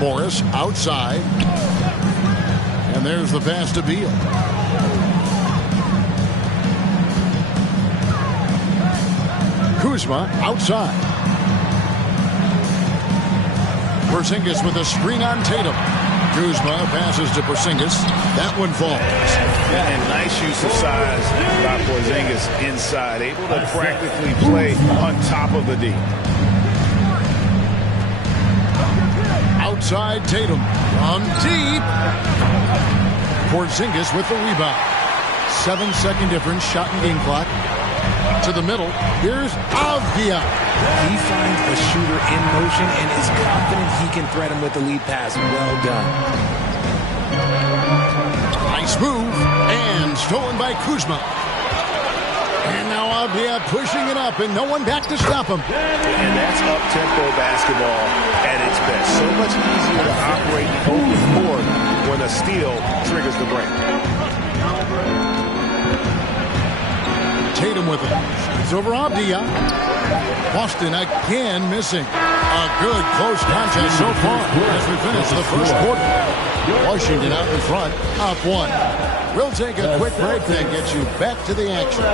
Morris outside. And there's the pass to Beal. Kuzma outside. Porzingis with a screen on Tatum. Kuzma passes to Porzingis. That one falls. And nice use of size by Porzingis inside. Able to practically play on top of the D. Outside Tatum. From deep. Porzingis with the rebound. 7-second difference. Shot and game clock. To the middle. Here's Avdia. He finds a shooter in motion and is confident he can thread him with the lead pass. Well done. Nice move. And stolen by Kuzma. And now Avdia pushing it up and no one back to stop him. And that's up-tempo basketball at its best. So much easier to operate the open court when a steal triggers the break. Tatum with it. It's over Avdia. Boston again missing. A good close contest so far as we finish the first quarter. Washington out in front, up 1. We'll take a quick break, then get you back to the action.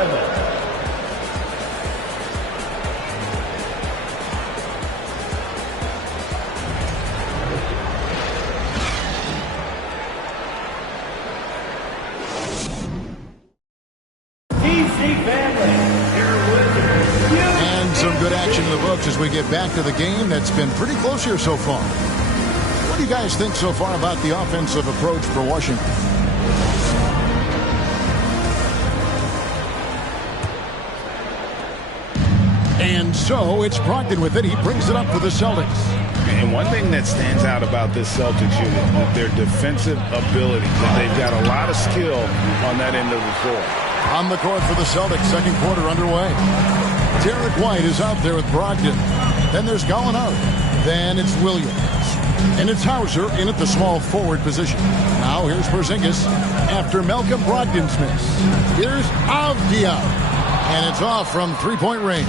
As we get back to the game that's been pretty close here so far. What do you guys think so far about the offensive approach for Washington? And so it's Brogdon with it. He brings it up for the Celtics. And one thing that stands out about this Celtics unit, their defensive ability. They've got a lot of skill on that end of the floor. On the court for the Celtics, second quarter underway. Derek White is out there with Brogdon. Then there's Gallinari. Then it's Williams. And it's Hauser in at the small forward position. Now here's Porzingis after Malcolm Brogdon's miss. Here's Avdia. And it's off from three-point range.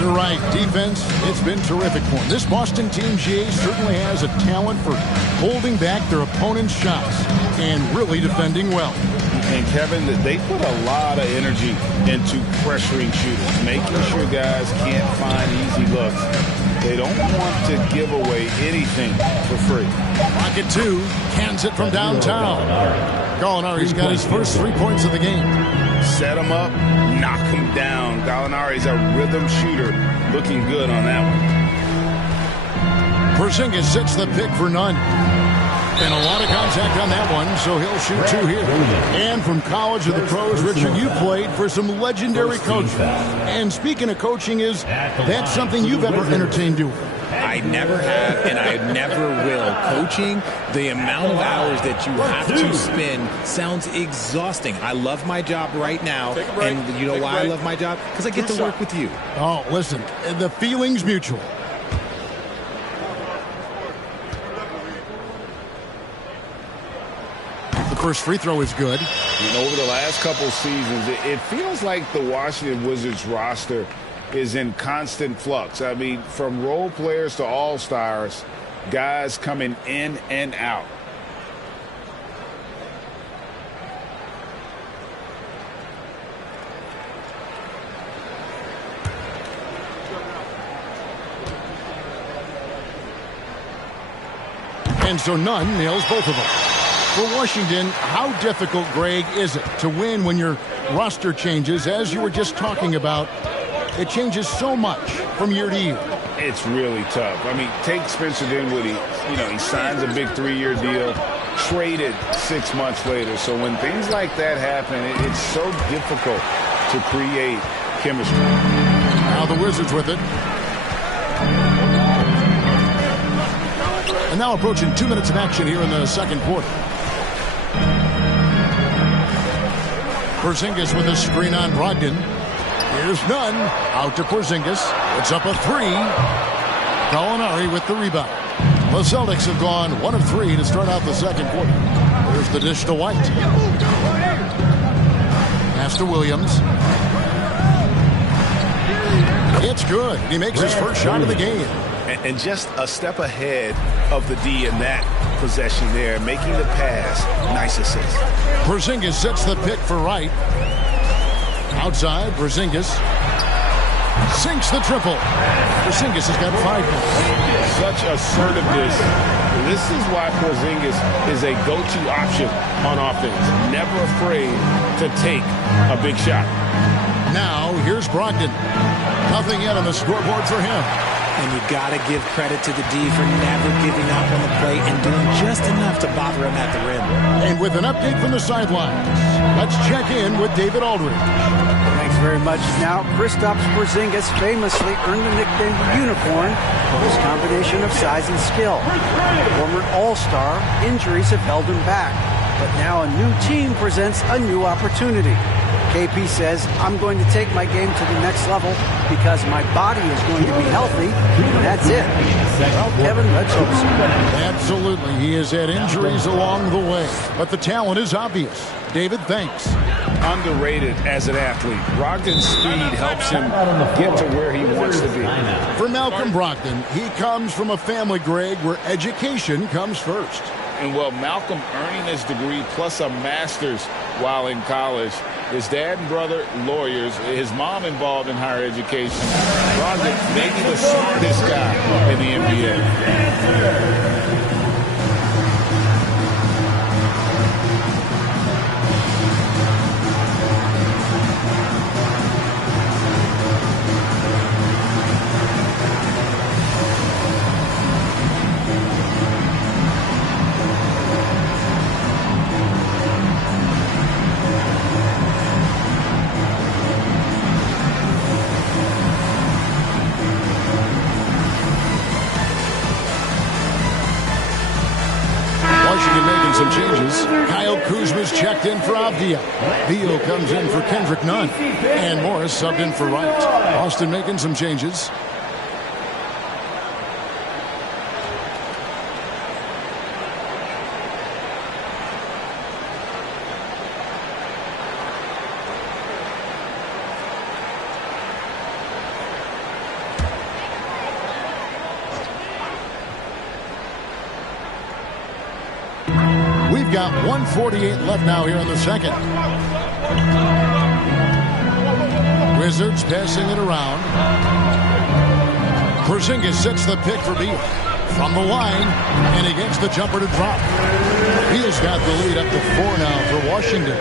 You're right, defense, it's been terrific for him. This Boston team, GA, certainly has a talent for holding back their opponent's shots and really defending well. And Kevin, they put a lot of energy into pressuring shooters, making sure guys can't find easy looks. They don't want to give away anything for free. Pocket 2, cans it from downtown. Gallinari's got his first 3 points of the game. Set him up, knock him down. Gallinari's a rhythm shooter, looking good on that one. Porzingis sets the pick for none. And a lot of contact on that one, so he'll shoot 2 here. And from college to the pros, Richard, you played for some legendary coaching. And speaking of coaching, is that something you've ever entertained doing? I never have, and I never will. Coaching, the amount of hours that you have to spend sounds exhausting. I love my job right now, and you know why I love my job? Because I get to work with you. Oh, listen, the feeling's mutual. The first free throw is good. And over the last couple seasons, it feels like the Washington Wizards roster is in constant flux. I mean, from role players to all-stars, guys coming in and out. And so Nunn nails both of them. For Washington, how difficult, Greg, is it to win when your roster changes, as you were just talking about? It changes so much from year to year. It's really tough. I mean, take Spencer Dinwiddie. He signs a big 3-year deal, traded 6 months later. So when things like that happen, it's so difficult to create chemistry. Now the Wizards with it. And now approaching 2 minutes of action here in the second quarter. Porzingis with a screen on Brogdon. Here's none. Out to Porzingis. It's up a 3. Gallinari with the rebound. The Celtics have gone 1 of 3 to start out the second quarter. Here's the dish to White. Pass to Williams. It's good. He makes his first shot of the game. And just a step ahead of the D in that possession there, making the pass. Nice assist. Porzingis sets the pick for Wright. Outside, Porzingis sinks the triple. Porzingis has got 5 points. Such assertiveness. This is why Porzingis is a go-to option on offense. Never afraid to take a big shot. Now, here's Brogdon. Nothing yet on the scoreboard for him. And you got to give credit to the D for never giving up on the play and doing just enough to bother him at the rim. And with an update from the sidelines, let's check in with David Aldridge. Thanks very much. Now, Kristaps Porzingis famously earned the nickname Unicorn for his combination of size and skill. Former All-Star, injuries have held him back. But now a new team presents a new opportunity. KP says, I'm going to take my game to the next level because my body is going to be healthy, and that's it. Well, Kevin, let's hope so. Absolutely. He has had injuries along the way, but the talent is obvious. David, thanks. Underrated as an athlete. Brogdon's speed helps him get to where he wants to be. For Malcolm Brogdon, he comes from a family, Greg, where education comes first. And well, Malcolm earning his degree plus a master's while in college. His dad and brother, lawyers. His mom involved in higher education. Brogdon, maybe the smartest guy in the NBA. Some changes. Kyle Kuzma's checked in for Avdia. Beal comes in for Kendrick Nunn. And Morris subbed in for Wright. Austin making some changes. We've got 1:48 left now here in the second. Wizards passing it around. Porzingis sets the pick for Beal. From the line, and he gets the jumper to drop. Beal's got the lead up to 4 now for Washington.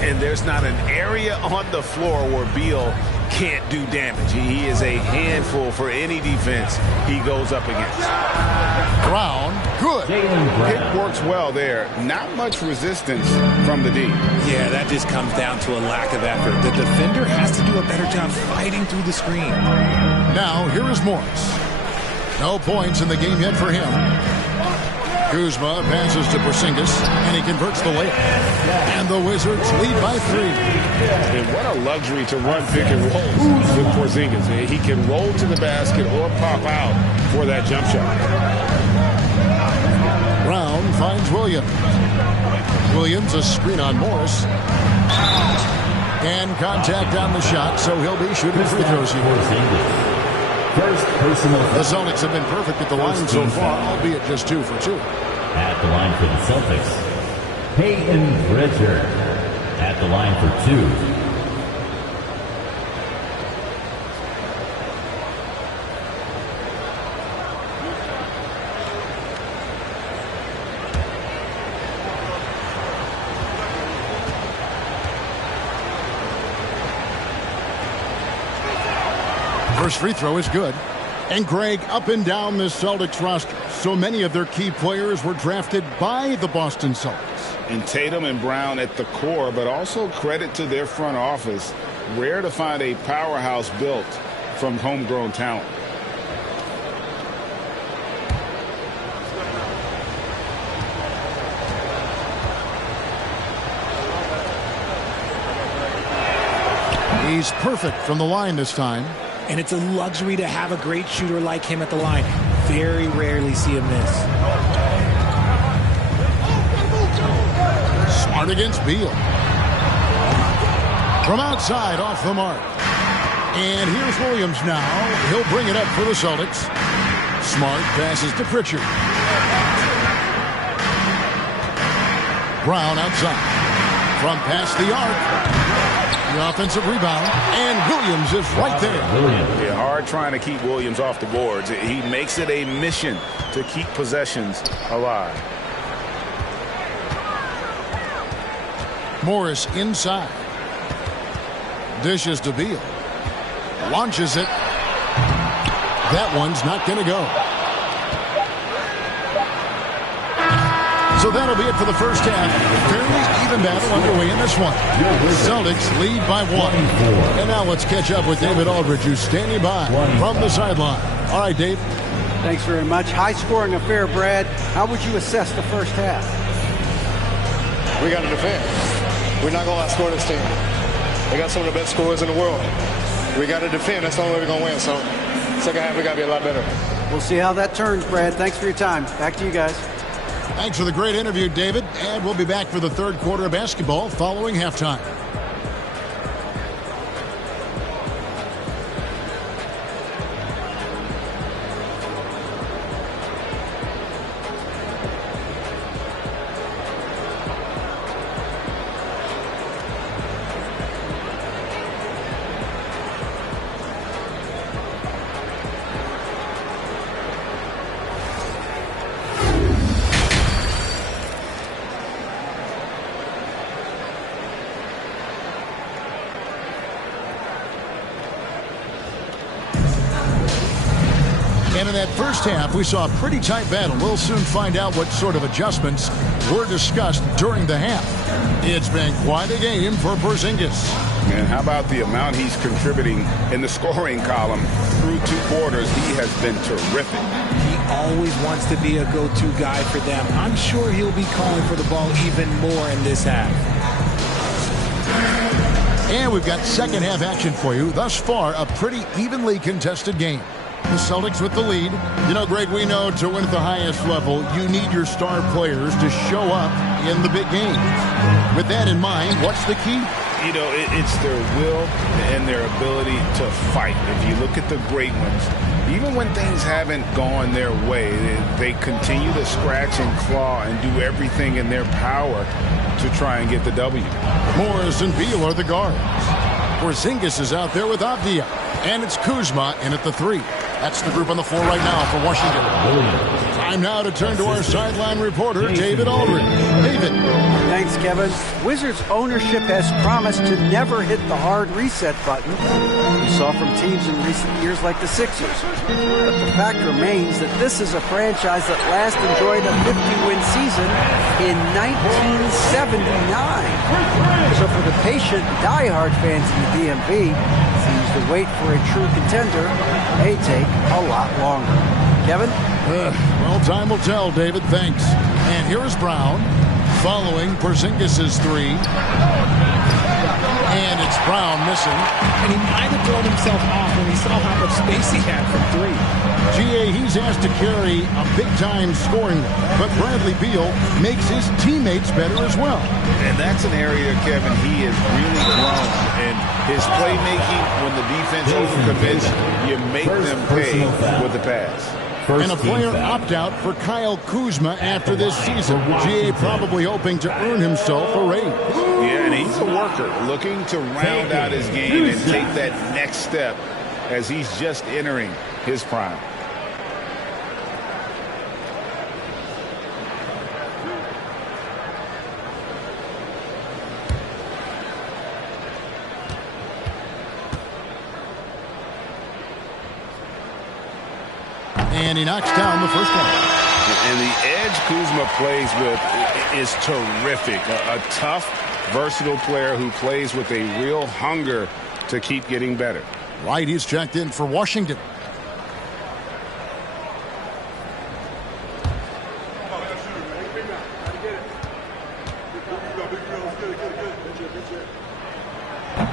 And there's not an area on the floor where Beal can't do damage. He is a handful for any defense he goes up against. Brown, good. Pick works well there. Not much resistance from the D. Yeah, that just comes down to a lack of effort. The defender has to do a better job fighting through the screen. Now, here is Morris. No points in the game yet for him. Kuzma passes to Porzingis, and he converts the layup. And the Wizards lead by 3. And what a luxury to run pick and rolls with Porzingis. He can roll to the basket or pop out for that jump shot. Brown finds Williams. Williams a screen on Morris. And contact on the shot, so he'll be shooting free throws here. First personal. The Celtics have been perfect at the line so far, albeit just 2 for 2. At the line for the Celtics, Peyton Pritchard. At the line for 2. First free throw is good. And Greg, up and down the Celtics roster, so many of their key players were drafted by the Boston Celtics. And Tatum and Brown at the core, but also credit to their front office. Rare to find a powerhouse built from homegrown talent. He's perfect from the line this time. And it's a luxury to have a great shooter like him at the line. Very rarely see him miss. Smart against Beal. From outside, off the mark. And here's Williams now. He'll bring it up for the Celtics. Smart passes to Pritchard. Brown outside. From past the arc. The offensive rebound, and Williams is right there. Yeah, hard trying to keep Williams off the boards. He makes it a mission to keep possessions alive. Morris inside. Dishes to Beal. Launches it. That one's not going to go. So that'll be it for the first half. Fairly even battle underway in this one. Celtics lead by 1. And now let's catch up with David Aldridge, who's standing by from the sideline. All right, Dave. Thanks very much. High-scoring affair, Brad. How would you assess the first half? We got to defend. We're not going to outscore this team. They got some of the best scorers in the world. We got to defend. That's the only way we're going to win. So second half, we got to be a lot better. We'll see how that turns, Brad. Thanks for your time. Back to you guys. Thanks for the great interview, David. And we'll be back for the third quarter of basketball following halftime. And in that first half, we saw a pretty tight battle. We'll soon find out what sort of adjustments were discussed during the half. It's been quite a game for Porzingis. Man, how about the amount he's contributing in the scoring column through 2 quarters? He has been terrific. He always wants to be a go-to guy for them. I'm sure he'll be calling for the ball even more in this half. And we've got second half action for you. Thus far, a pretty evenly contested game. The Celtics with the lead. You know, Greg, we know to win at the highest level, you need your star players to show up in the big games. With that in mind, what's the key? You know, it's their will and their ability to fight. If you look at the great ones, even when things haven't gone their way, they continue to scratch and claw and do everything in their power to try and get the W. Morris and Beal are the guards. Porzingis is out there with Avdia. And it's Kuzma in at the 3. That's the group on the floor right now for Washington. Time now to turn to our sideline reporter, David Aldridge. David. Thanks, Kevin. Wizards ownership has promised to never hit the hard reset button we saw from teams in recent years like the Sixers. But the fact remains that this is a franchise that last enjoyed a 50-win season in 1979. So for the patient, diehard fans in the DMV, seems to wait for a true contender may take a lot longer. Kevin? Well, time will tell, David. Thanks. And here is Brown following Porzingis' 3. And it's Brown missing. And he might have thrown himself off when he saw how much space he had from 3. GA, he's asked to carry a big-time scoring role, but Bradley Beal makes his teammates better as well. And that's an area, Kevin, he has really grown. And his playmaking, when the defense overcommits, you make them pay with the pass. And a player opt-out for Kyle Kuzma after this season. GA probably hoping to earn himself a raise. Yeah, and he's a worker, looking to round out his game and take that next step as he's just entering his prime. And he knocks down the first one. And the edge Kuzma plays with is terrific. A tough, versatile player who plays with a real hunger to keep getting better. Right, he's checked in for Washington.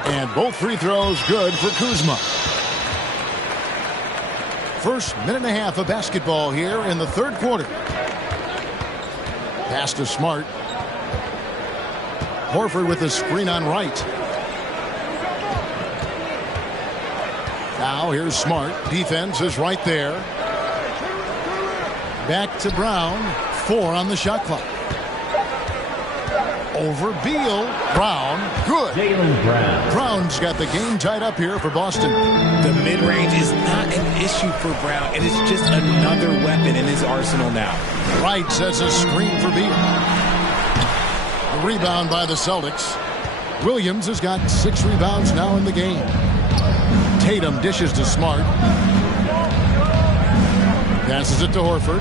And both free throws good for Kuzma. First minute and a half of basketball here in the third quarter. Pass to Smart. Horford with a screen on right. Now here's Smart. Defense is right there. Back to Brown. 4 on the shot clock. Over Beal. Brown. Good. Jaylen Brown. Brown's got the game tied up here for Boston. The mid-range is not an issue for Brown. It is just another weapon in his arsenal now. Wright sets a screen for Beal. The rebound by the Celtics. Williams has got 6 rebounds now in the game. Tatum dishes to Smart. Passes it to Horford.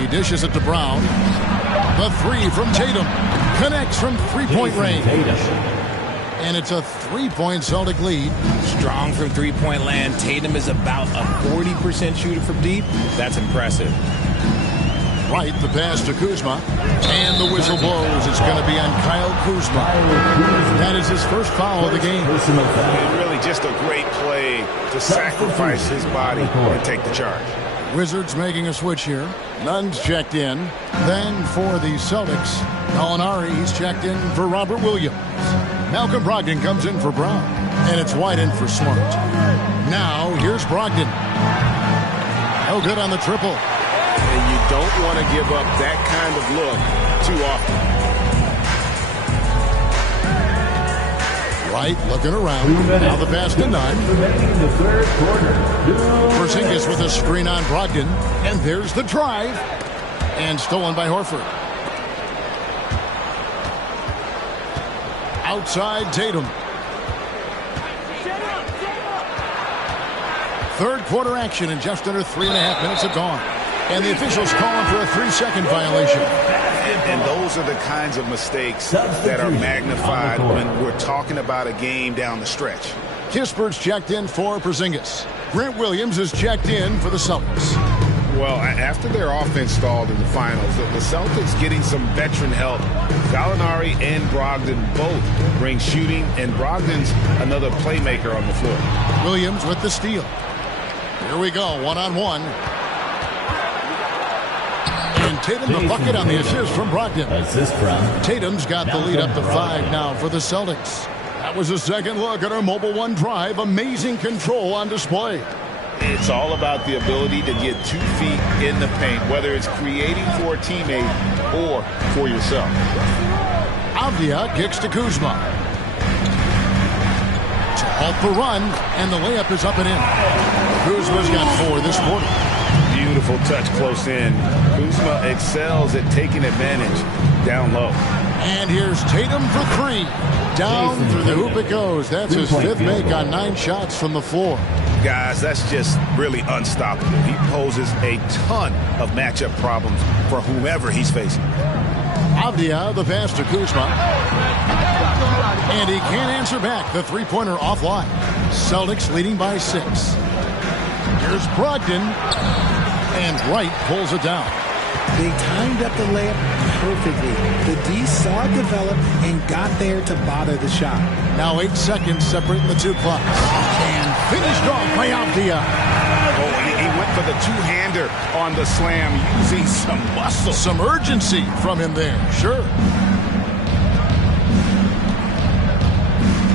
He dishes it to Brown. The 3 from Tatum. Connects from three-point range. And it's a 3-point Celtic lead. Strong from three-point land. Tatum is about a 40% shooter from deep. That's impressive. Right, the pass to Kuzma. And the whistle blows. It's going to be on Kyle Kuzma. That is his first foul of the game. And really just a great play to sacrifice his body and take the charge. Wizards making a switch here. Nunn's checked in. Then for the Celtics, Gallinari, he's checked in for Robert Williams. Malcolm Brogdon comes in for Brown. And it's White in for Smart. Now, here's Brogdon. No good on the triple. And you don't want to give up that kind of look too often. Right, looking around. Now the pass to Nunn. Porzingis with a screen on Brogdon. And there's the drive. And stolen by Horford. Outside Tatum. Third quarter action in just under 3.5 minutes have gone. And the officials calling for a 3-second violation. And those are the kinds of mistakes that are magnified when we're talking about a game down the stretch. Kispert's checked in for Porzingis. Grant Williams is checked in for the Celtics. Well, after their offense stalled in the finals, the Celtics getting some veteran help. Gallinari and Brogdon both bring shooting, and Brogdon's another playmaker on the floor. Williams with the steal. Here we go, one-on-one. And Tatum the bucket on the assist from Brogdon. Tatum's got the lead up to 5 now for the Celtics. That was a second look at our Mobile One drive. Amazing control on display. It's all about the ability to get 2 feet in the paint, whether it's creating for a teammate or for yourself. Avdia kicks to Kuzma. To halt the run, and the layup is up and in. Kuzma's got 4 this quarter. Beautiful touch close in. Kuzma excels at taking advantage down low. And here's Tatum for 3. Down through the hoop it goes. That's his 5th make on 9 shots from the floor. Guys, that's just really unstoppable. He poses a ton of matchup problems for whomever he's facing. Avdia, the pass to Kuzma. And he can't answer back. The three-pointer offline. Celtics leading by 6. Here's Brogdon. And Wright pulls it down. They timed up the layup perfectly. The D saw it develop and got there to bother the shot. Now 8 seconds separating the 2 clocks. And finished off by Avdia. Oh, he went for the two-hander on the slam, using some muscle. Some urgency from him there, sure.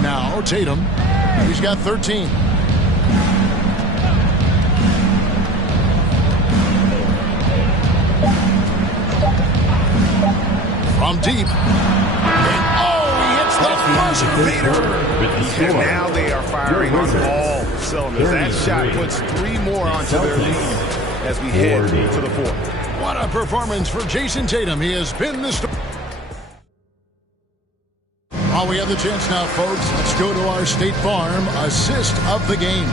Now Tatum, he's got 13. From deep. And, he hits the buzzer beater. And now they are firing on all cylinders. That shot puts 3 more onto their lead as we head to the 4th. What a performance for Jason Tatum. He has been the star. While we have the chance now, folks, let's go to our State Farm assist of the game.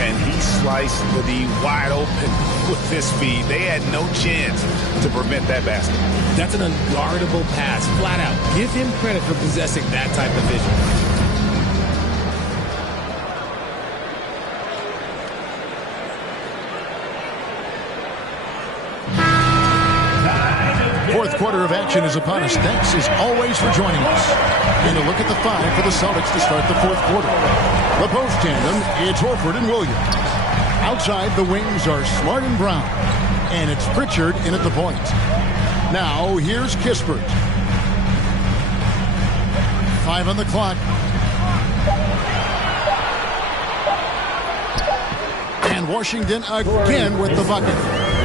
And he sliced the D wide open with this feed. They had no chance to prevent that basket. That's an unguardable pass, flat out. Give him credit for possessing that type of vision. Fourth quarter of action is upon us. Thanks as always for joining us. And a look at the five for the Celtics to start the fourth quarter. The post tandem, it's Horford and Williams. Outside, the wings are Smart and Brown. And it's Pritchard in at the point. Now, here's Kispert. 5 on the clock. And Washington again with the bucket.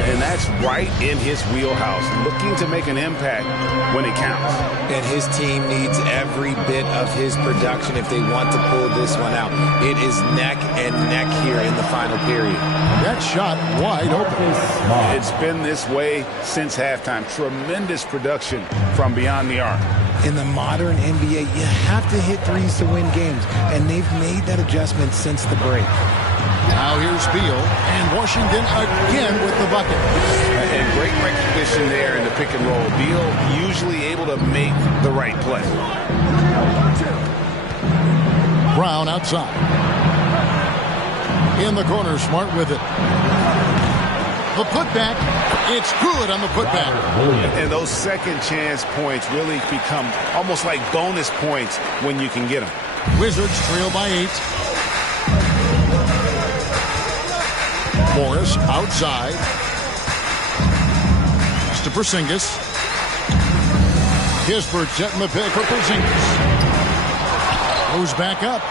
And that's right in his wheelhouse, looking to make an impact when it counts. And his team needs every bit of his production if they want to pull this one out. It is neck and neck here in the final period. That shot wide open. It's been this way since halftime. Tremendous production from beyond the arc. In the modern NBA, you have to hit threes to win games, and they've made that adjustment since the break. Now here's Beal, and Washington again with the bucket. And great recognition there in the pick and roll. Beal usually able to make the right play. Brown outside. In the corner, Smart with it. The putback, it's good on the putback. And those second chance points really become almost like bonus points when you can get them. Wizards trail by 8. Morris outside. Pass to Porzingis. Kispert setting the pick for Porzingis. Goes back up.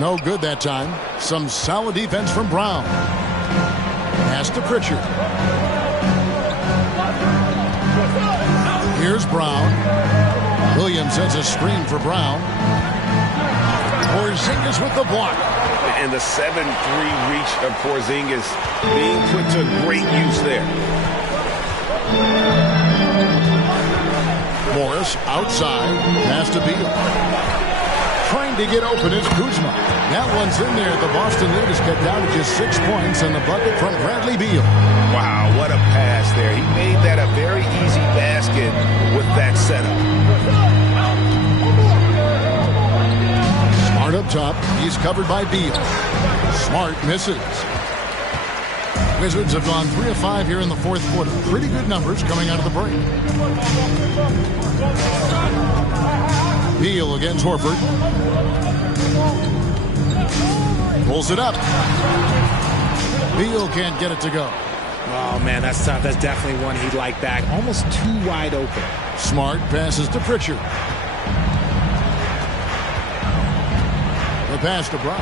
No good that time. Some solid defense from Brown. Pass to Pritchard. Here's Brown. Williams sends a screen for Brown. Porzingis with the block. And the 7-3 reach of Porzingis being put to great use there. Morris outside. Pass to Beal. Trying to get open is Kuzma. That one's in there. The Boston lead is cut down to just 6 points and the bucket from Bradley Beal. Wow, what a pass there. He made that a very easy basket with that setup. Smart up top. He's covered by Beal. Smart misses. Wizards have gone 3 of 5 here in the fourth quarter. Pretty good numbers coming out of the break. Beal against Horford. Pulls it up. Beal can't get it to go. Oh, man, that's tough. That's definitely one he'd like back. Almost too wide open. Smart passes to Pritchard. The pass to Brown.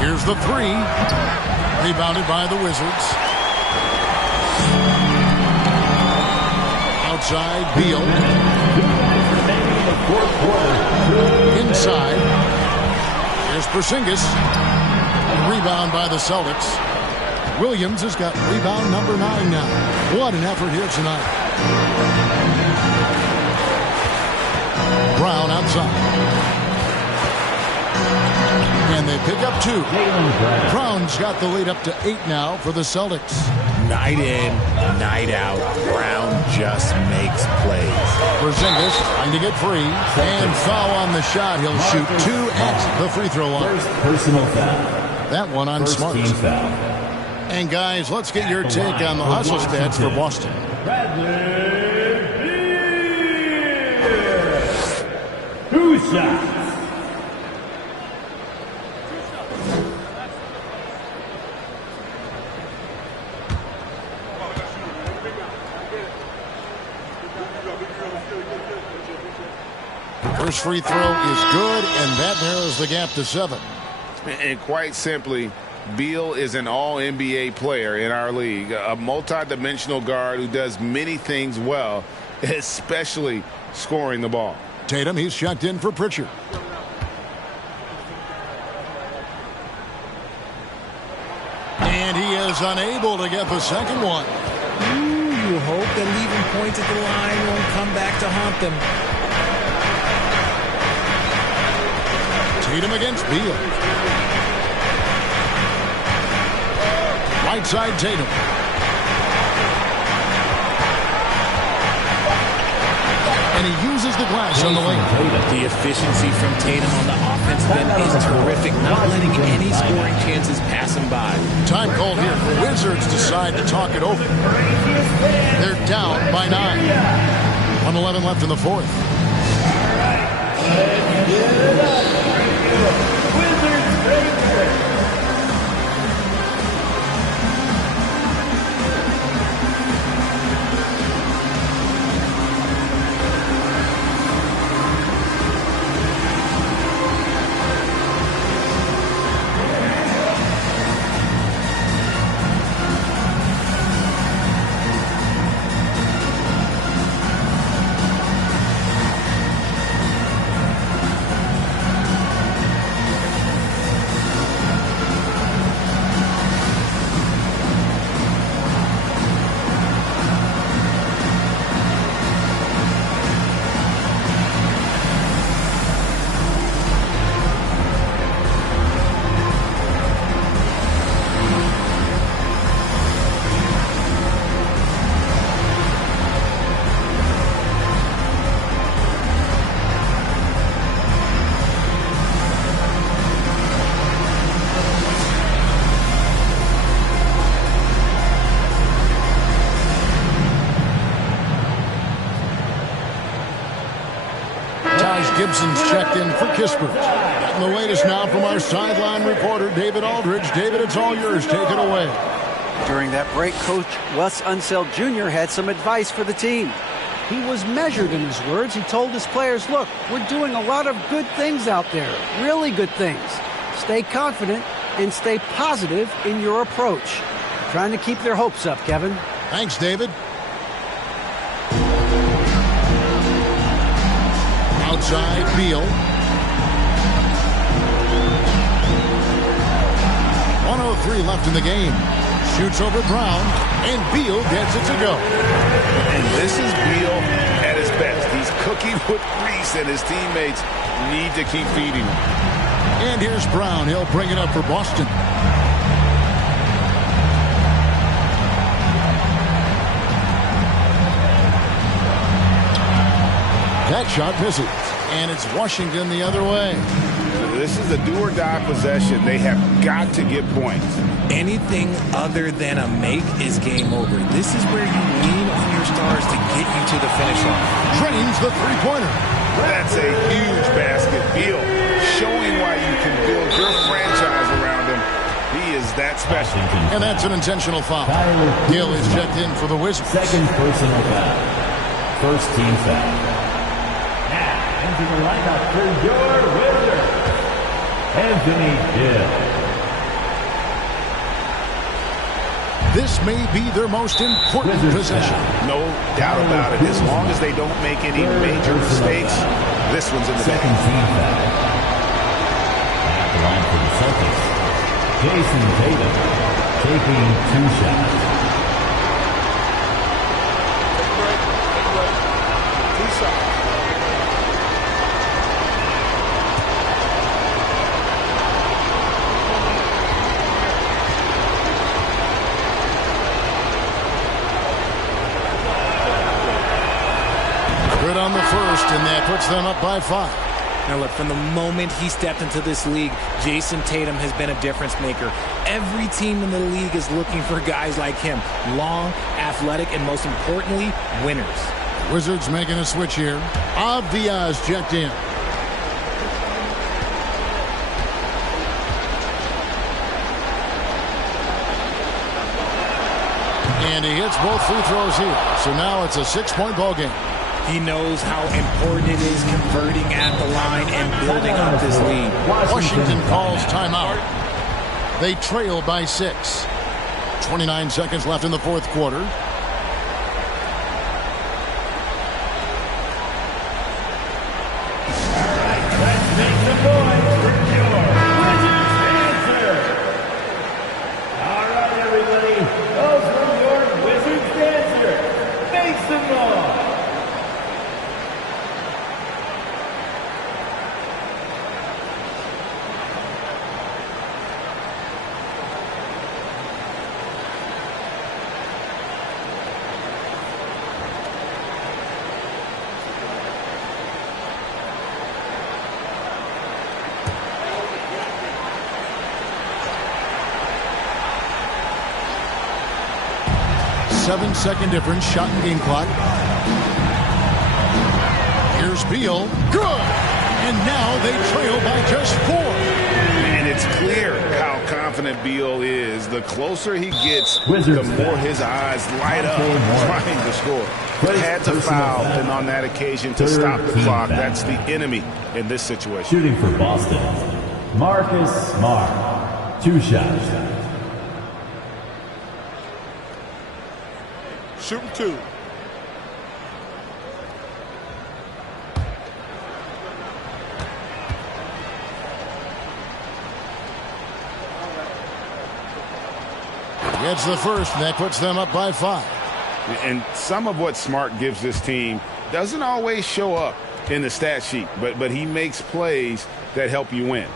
Here's the 3. Rebounded by the Wizards. Outside, Beal. Inside. Here's Porzingis. Rebound by the Celtics. Williams has got rebound number 9 now. What an effort here tonight. Brown outside. And they pick up 2. Brown's got the lead up to 8 now for the Celtics. Night in, night out, Brown just makes plays. Porzingis trying to get free. And foul on the shot. He'll shoot 2 at the free throw line. First personal foul. That one on First Smart. team foul. And guys, let's get your take on the hustle stats for Boston. Bradley Beal. 2 shots. First free throw is good, and that narrows the gap to 7. And quite simply, Beal is an all-NBA player in our league, a multi-dimensional guard who does many things well, especially scoring the ball. Tatum, he's checked in for Pritchard. And he is unable to get the second one. Ooh, you hope that leaving points at the line won't come back to haunt them. Tatum against Beal. Right side Tatum. And he uses the glass on the lane. The efficiency from Tatum on the offensive end is terrific, not letting any scoring chances pass him by. Time called here. The Wizards decide to talk it over. They're down by 9. 1:11 left in the fourth. Gibson's checked in for Kispert. Getting the latest now from our sideline reporter, David Aldridge. David, it's all yours. Take it away. During that break, Coach Wes Unseld Jr. had some advice for the team. He was measured in his words. He told his players, look, we're doing a lot of good things out there, really good things. Stay confident and stay positive in your approach. Trying to keep their hopes up, Kevin. Thanks, David. Outside, Beal. 1:03 left in the game. Shoots over Brown, and Beal gets it to go. And this is Beal at his best. He's cooking with grease, and his teammates need to keep feeding him. And here's Brown. He'll bring it up for Boston. That shot misses, and it's Washington the other way. This is a do-or-die possession. They have got to get points. Anything other than a make is game over. This is where you lean on your stars to get you to the finish line. Drains the three-pointer. That's a huge basket. Beal showing why you can build your franchise around him. He is that special. And that's an intentional foul. Gill is checked in for the Wizards. Second personal foul. First team foul. Into the lineup for your Wizards, Anthony Gill. This may be their most important possession. No doubt about it. As long as they don't make any major mistakes, this one's in the second team foul. At the line for the Celtics, Jason Tatum taking 2 shots. Good on the first, and that puts them up by 5. Now look, from the moment he stepped into this league, Jason Tatum has been a difference maker. Every team in the league is looking for guys like him. Long, athletic, and most importantly, winners. Wizards making a switch here. Diaz checked in. And he hits both free throws here. So now it's a 6-point ball game. He knows how important it is converting at the line and building up this lead. Washington calls timeout. They trail by 6. 29 seconds left in the fourth quarter. Let's make some noise for your Wizards dancer. All right, everybody. Those from your Wizards dancer. Make some noise. 7-second difference, shot and game clock. Here's Beal. Good! And now they trail by just 4. And it's clear how confident Beal is. The closer he gets, the more his eyes light up trying to score. Had to foul, and on that occasion to stop the clock. That's the enemy in this situation. Shooting for Boston, Marcus Smart. 2 shots. Shooting 2. Gets the first, and that puts them up by 5. And some of what Smart gives this team doesn't always show up in the stat sheet, but he makes plays that help you win.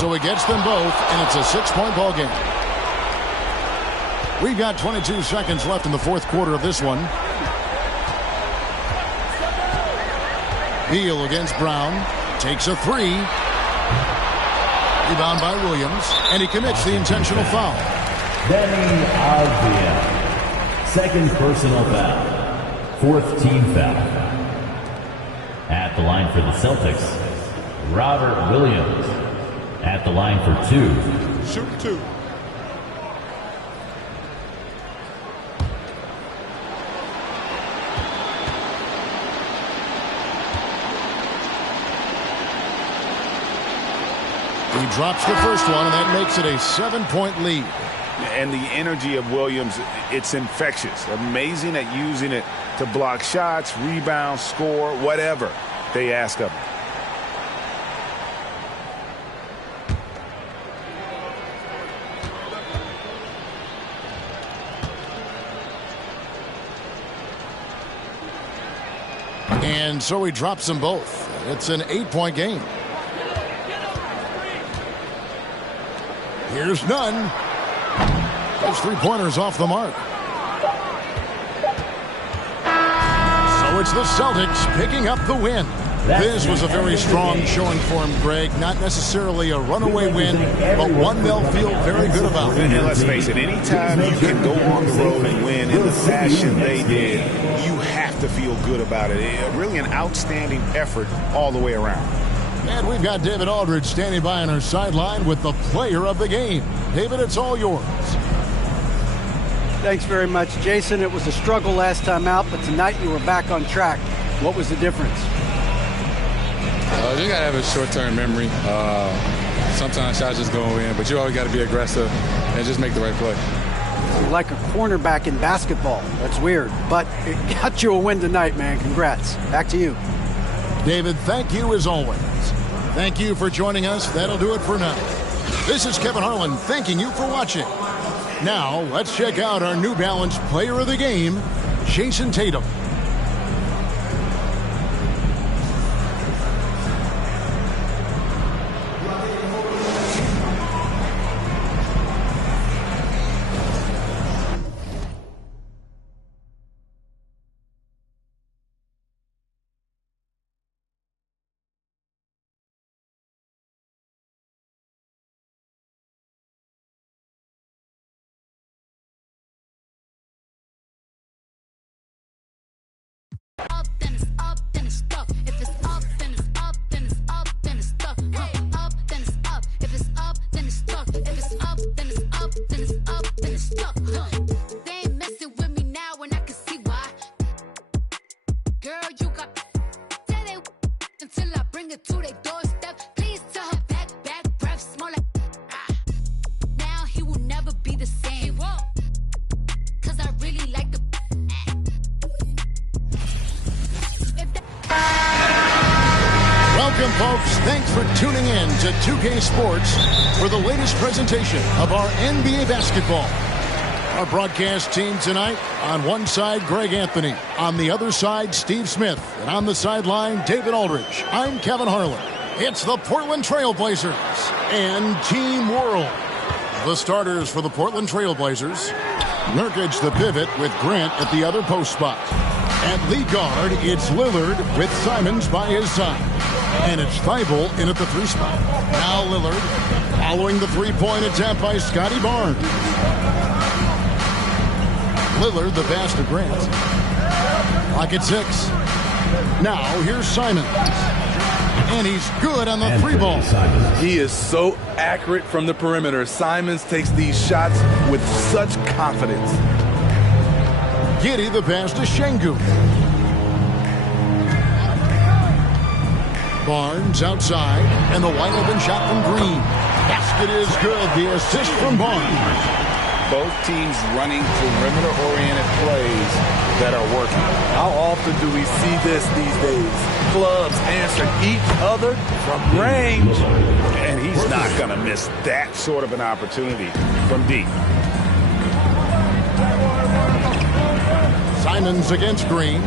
So he gets them both, and it's a 6-point ball game. We've got 22 seconds left in the fourth quarter of this one. Beal against Brown. Takes a 3. Rebound by Williams, and he commits the intentional foul. Deni Avdija. Second personal foul. 4th team foul. At the line for the Celtics, Robert Williams. At the line for 2. Shooting 2. He drops the first one, and that makes it a 7-point lead. And the energy of Williams, it's infectious. Amazing at using it to block shots, rebound, score, whatever they ask of him. And so he drops them both. It's an 8-point game. Here's Nunn. Those 3-pointers off the mark. So it's the Celtics picking up the win. This was a very strong showing for him, Greg. Not necessarily a runaway win, but one they'll feel very good about. And let's face it, anytime you can go on the road and win in the fashion they did, you have to feel good about it. Really an outstanding effort all the way around. And we've got David Aldridge standing by on our sideline with the player of the game. David, it's all yours. Thanks very much, Jason. It was a struggle last time out, but tonight you were back on track. What was the difference? You got to have a short-term memory. Sometimes shots just go in, but you always got to be aggressive and just make the right play. You're like a cornerback in basketball. That's weird, but it got you a win tonight, man. Congrats. Back to you. David, thank you as always. Thank you for joining us. That'll do it for now. This is Kevin Harlan thanking you for watching. Now, let's check out our New Balance player of the game, Jason Tatum. Up, then it's up, then it's stuck. If it's up, then it's up, then it's up, then it's stuck. Up, then it's up. If it's up, then it's stuck. If it's up, then it's up, then it's up, then it's stuck. They ain't messing with me now, and I can see why. Girl, you got tell they until I bring it to their doorstep. Please tell her back breath smell like now he will never be the same. He won't, 'cause I really like the. Welcome, folks. Thanks for tuning in to 2K Sports for the latest presentation of our NBA basketball. Our broadcast team tonight, on one side, Greg Anthony. On the other side, Steve Smith. And on the sideline, David Aldridge. I'm Kevin Harlan. It's the Portland Trail Blazers and Team World. The starters for the Portland Trail Blazers. Nurkic the pivot with Grant at the other post spot. At lead guard, it's Lillard with Simons by his side. And it's Thibault in at the 3 spot. Now Lillard following the 3-point attempt by Scotty Barnes. Lillard, the pass to Grant. Clock at 6. Now, here's Simons. And he's good on the 3 ball. He is so accurate from the perimeter. Simons takes these shots with such confidence. Giddey, the pass to Şengün. Barnes outside, and the wide open shot from Green. Basket is good. The assist from Barnes. Both teams running perimeter-oriented plays that are working. How often do we see this these days? Clubs answer each other from range. And he's not going to miss that sort of an opportunity from deep. Simons against Green.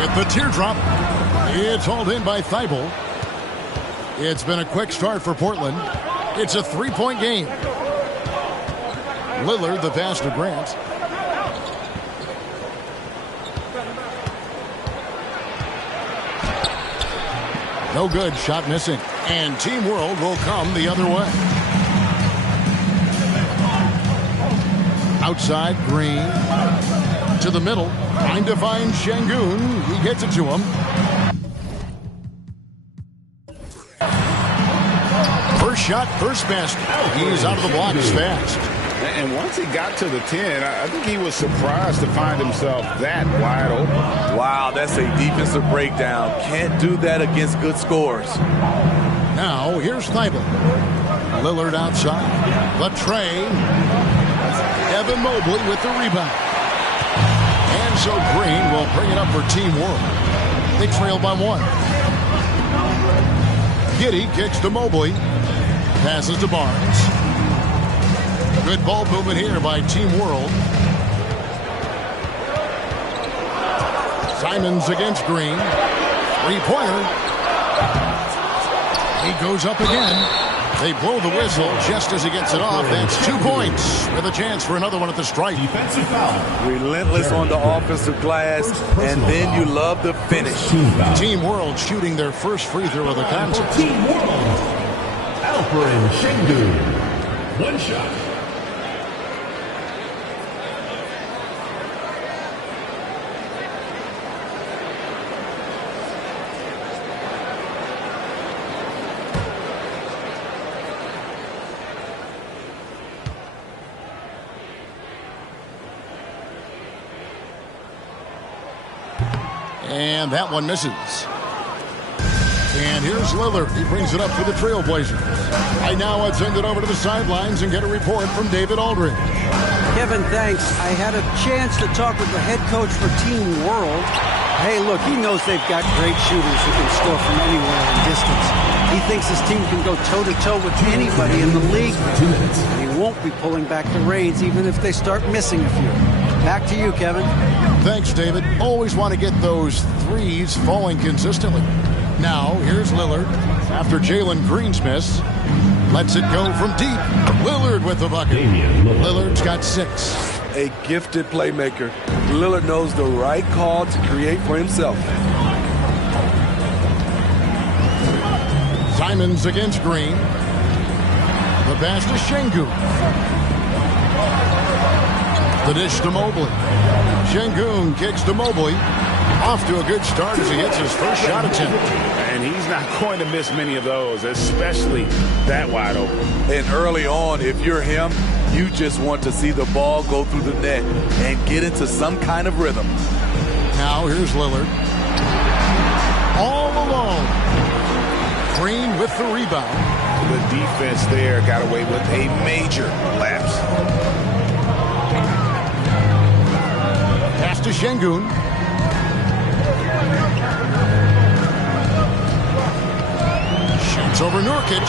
With the teardrop. It's hauled in by Thibault. It's been a quick start for Portland. It's a 3-point game. Lillard, the pass to Grant. No good. Shot missing. And Team World will come the other way. Outside, Green. To the middle. Trying to find Şengün. He gets it to him. First shot, first basket. He's out of the blocks fast. And once he got to the 10, I think he was surprised to find himself that wide open. Wow, that's a defensive breakdown. Can't do that against good scores. Now, here's Thibault. Lillard outside. The tray. Evan Mobley with the rebound. And so Green will bring it up for Team World. They trail by 1. Giddey kicks to Mobley. Passes to Barnes. Good ball movement here by Team World. Simons against Green. 3-pointer. He goes up again. They blow the whistle just as he gets it off. That's 2 points with a chance for another one at the stripe. Defensive foul. Relentless on the offensive glass, and then you love the finish. Team World shooting their first free throw of the contest. Team World. Alperen Şengün. 1 shot. And that one misses. And here's Lillard. He brings it up for the Trailblazers. Right now, let's send it over to the sidelines and get a report from David Aldridge. Kevin, thanks. I had a chance to talk with the head coach for Team World. Hey, look, he knows they've got great shooters who can score from anywhere in distance. He thinks his team can go toe-to-toe with anybody in the league. And he won't be pulling back the reins even if they start missing a few. Back to you, Kevin. Thanks, David. Always want to get those threes falling consistently. Now, here's Lillard. After Jalen Green's miss, lets it go from deep. Lillard with the bucket. Lillard's got 6. A gifted playmaker. Lillard knows the right call to create for himself. Simons against Green. The pass to Şengün. The dish to Mobley. Şengün kicks to Mobley. Off to a good start as he hits his first shot attempt. And he's not going to miss many of those, especially that wide open. And early on, if you're him, you just want to see the ball go through the net and get into some kind of rhythm. Now here's Lillard. All alone. Green with the rebound. The defense there got away with a major lapse. Pass to Şengün. Shoots over Nurkic.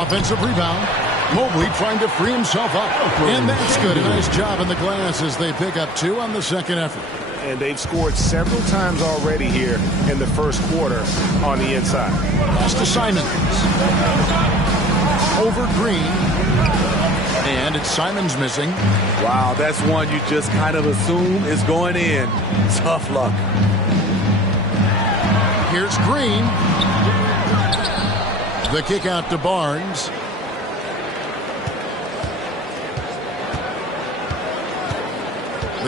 Offensive rebound. Mobley trying to free himself up. And that's good. A nice job in the glass as they pick up 2 on the second effort. And they've scored several times already here in the first quarter on the inside. Pass to Simons. Over Green. And it's Simons missing. Wow, that's one you just kind of assume is going in. Tough luck. Here's Green. The kick out to Barnes.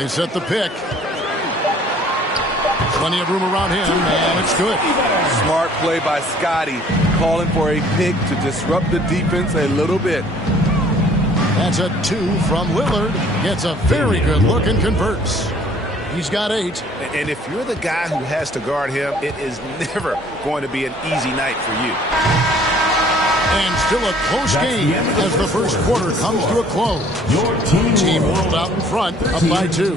They set the pick. Plenty of room around him, and it's good. Smart play by Scotty, calling for a pick to disrupt the defense a little bit. That's a 2 from Lillard. Gets a very good look and converts. He's got 8. And if you're the guy who has to guard him, it is never going to be an easy night for you. And still a close game as the first quarter comes to a close. Team World out in front, up by 2.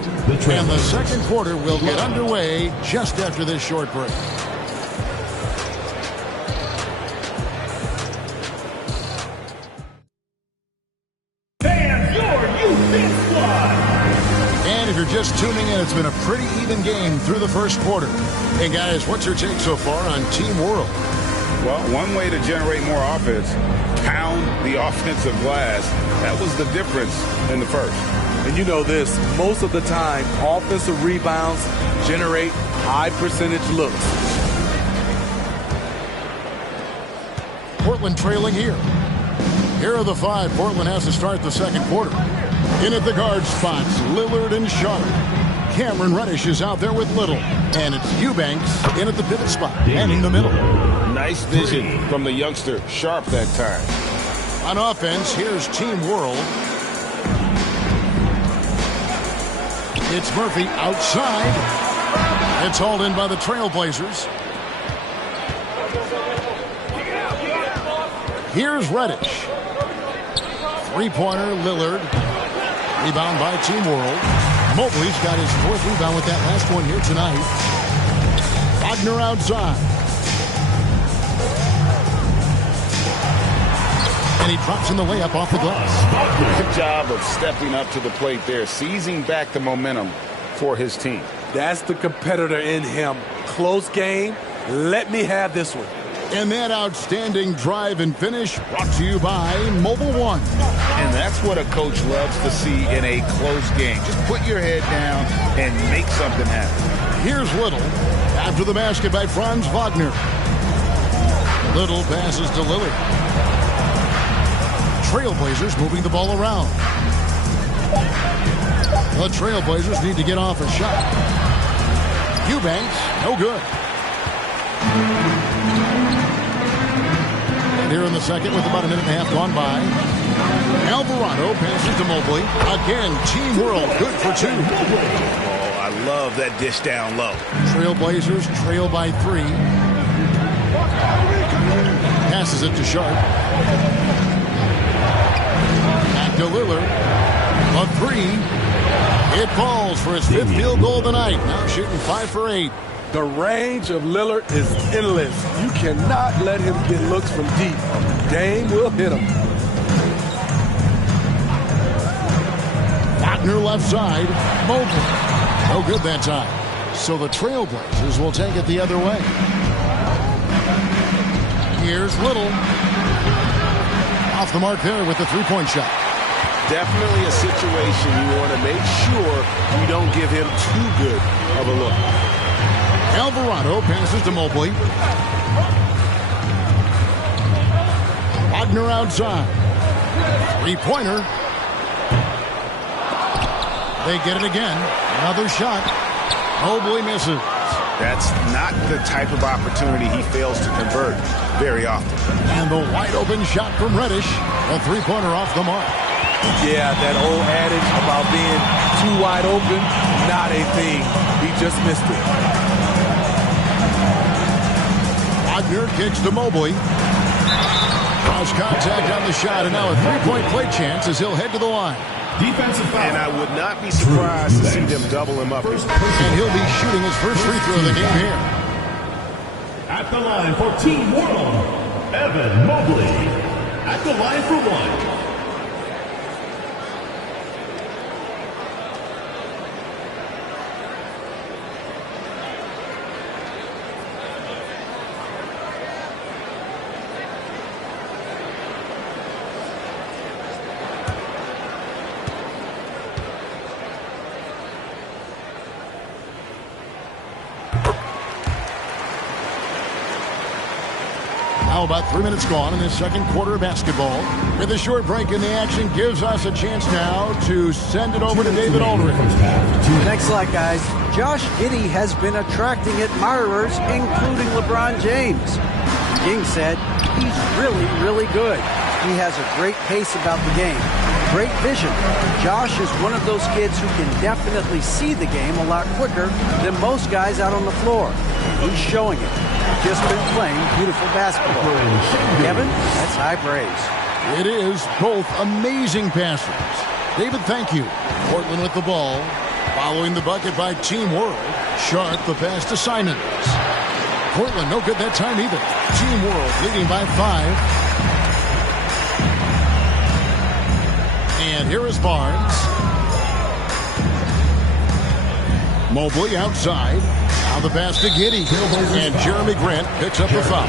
And the second quarter will get underway just after this short break. And if you're just tuning in, it's been a pretty even game through the first quarter. Hey guys, what's your take so far on Team World? Well, one way to generate more offense, pound the offensive glass. That was the difference in the first. And you know this, most of the time, offensive rebounds generate high percentage looks. Portland trailing here. Here are the 5 Portland has to start the second quarter. In at the guard spots, Lillard and Sharp. Cameron Reddish is out there with Little. And it's Eubanks in at the pivot spot and in the middle. Nice vision from the youngster, Sharp, that time. On offense, here's Team World. It's Murphy outside. It's hauled in by the Trailblazers. Here's Reddish. Three-pointer, Lillard. Rebound by Team World. Mobley's got his 4th rebound with that last one here tonight. Wagner outside. And he drops in the layup off the glass. Good job of stepping up to the plate there, seizing back the momentum for his team. That's the competitor in him. Close game. Let me have this one. And that outstanding drive and finish brought to you by Mobile One. And that's what a coach loves to see in a close game. Just put your head down and make something happen. Here's Little. After the basket by Franz Wagner. Little passes to Lillard. Trailblazers moving the ball around. The Trailblazers need to get off a shot. Eubanks, no good. And here in the second with about a minute and a half gone by. Alvarado passes to Mobley. Again, Team World good for 2. Oh, I love that dish down low. Trailblazers trail by 3. Passes it to Sharp. Back to Lillard. A 3. It falls for his 5th field goal of the night. Now shooting 5 for 8. The range of Lillard is endless. You cannot let him get looks from deep. Dame will hit him. Wagner left side. Mobley. No good that time. So the Trailblazers will take it the other way. Here's Little. Off the mark there with the 3-point shot. Definitely a situation you want to make sure you don't give him too good of a look. Alvarado passes to Mobley. Wagner outside. 3-pointer. They get it again. Another shot. Mobley misses. That's not the type of opportunity he fails to convert very often. And the wide open shot from Reddish. A 3-pointer off the mark. Yeah, that old adage about being too wide open, not a thing. He just missed it. Wagner kicks to Mobley. Cross contact on the shot, and now a 3-point play chance as he'll head to the line. Defensive foul. And I would not be surprised to see them double him up. And he'll be shooting his first free throw of the game here. At the line for Team World, Evan Mobley. At the line for 1. Now about 3 minutes gone in this second quarter of basketball. With a short break in the action gives us a chance now to send it over to David Aldridge. Thanks a lot, guys. Josh Giddey has been attracting admirers, including LeBron James. King said he's really, really good. He has a great pace about the game. Great vision. Josh is one of those kids who can definitely see the game a lot quicker than most guys out on the floor. And he's showing it. Just been playing beautiful basketball. Kevin, that's high praise. It is both amazing passes. David, thank you. Portland with the ball. Following the bucket by Team World. Sharp the pass to Simons. Portland no good that time either. Team World leading by 5. And here is Barnes. Mobley outside. Now the pass to Giddey. And Jeremy Grant picks up the foul.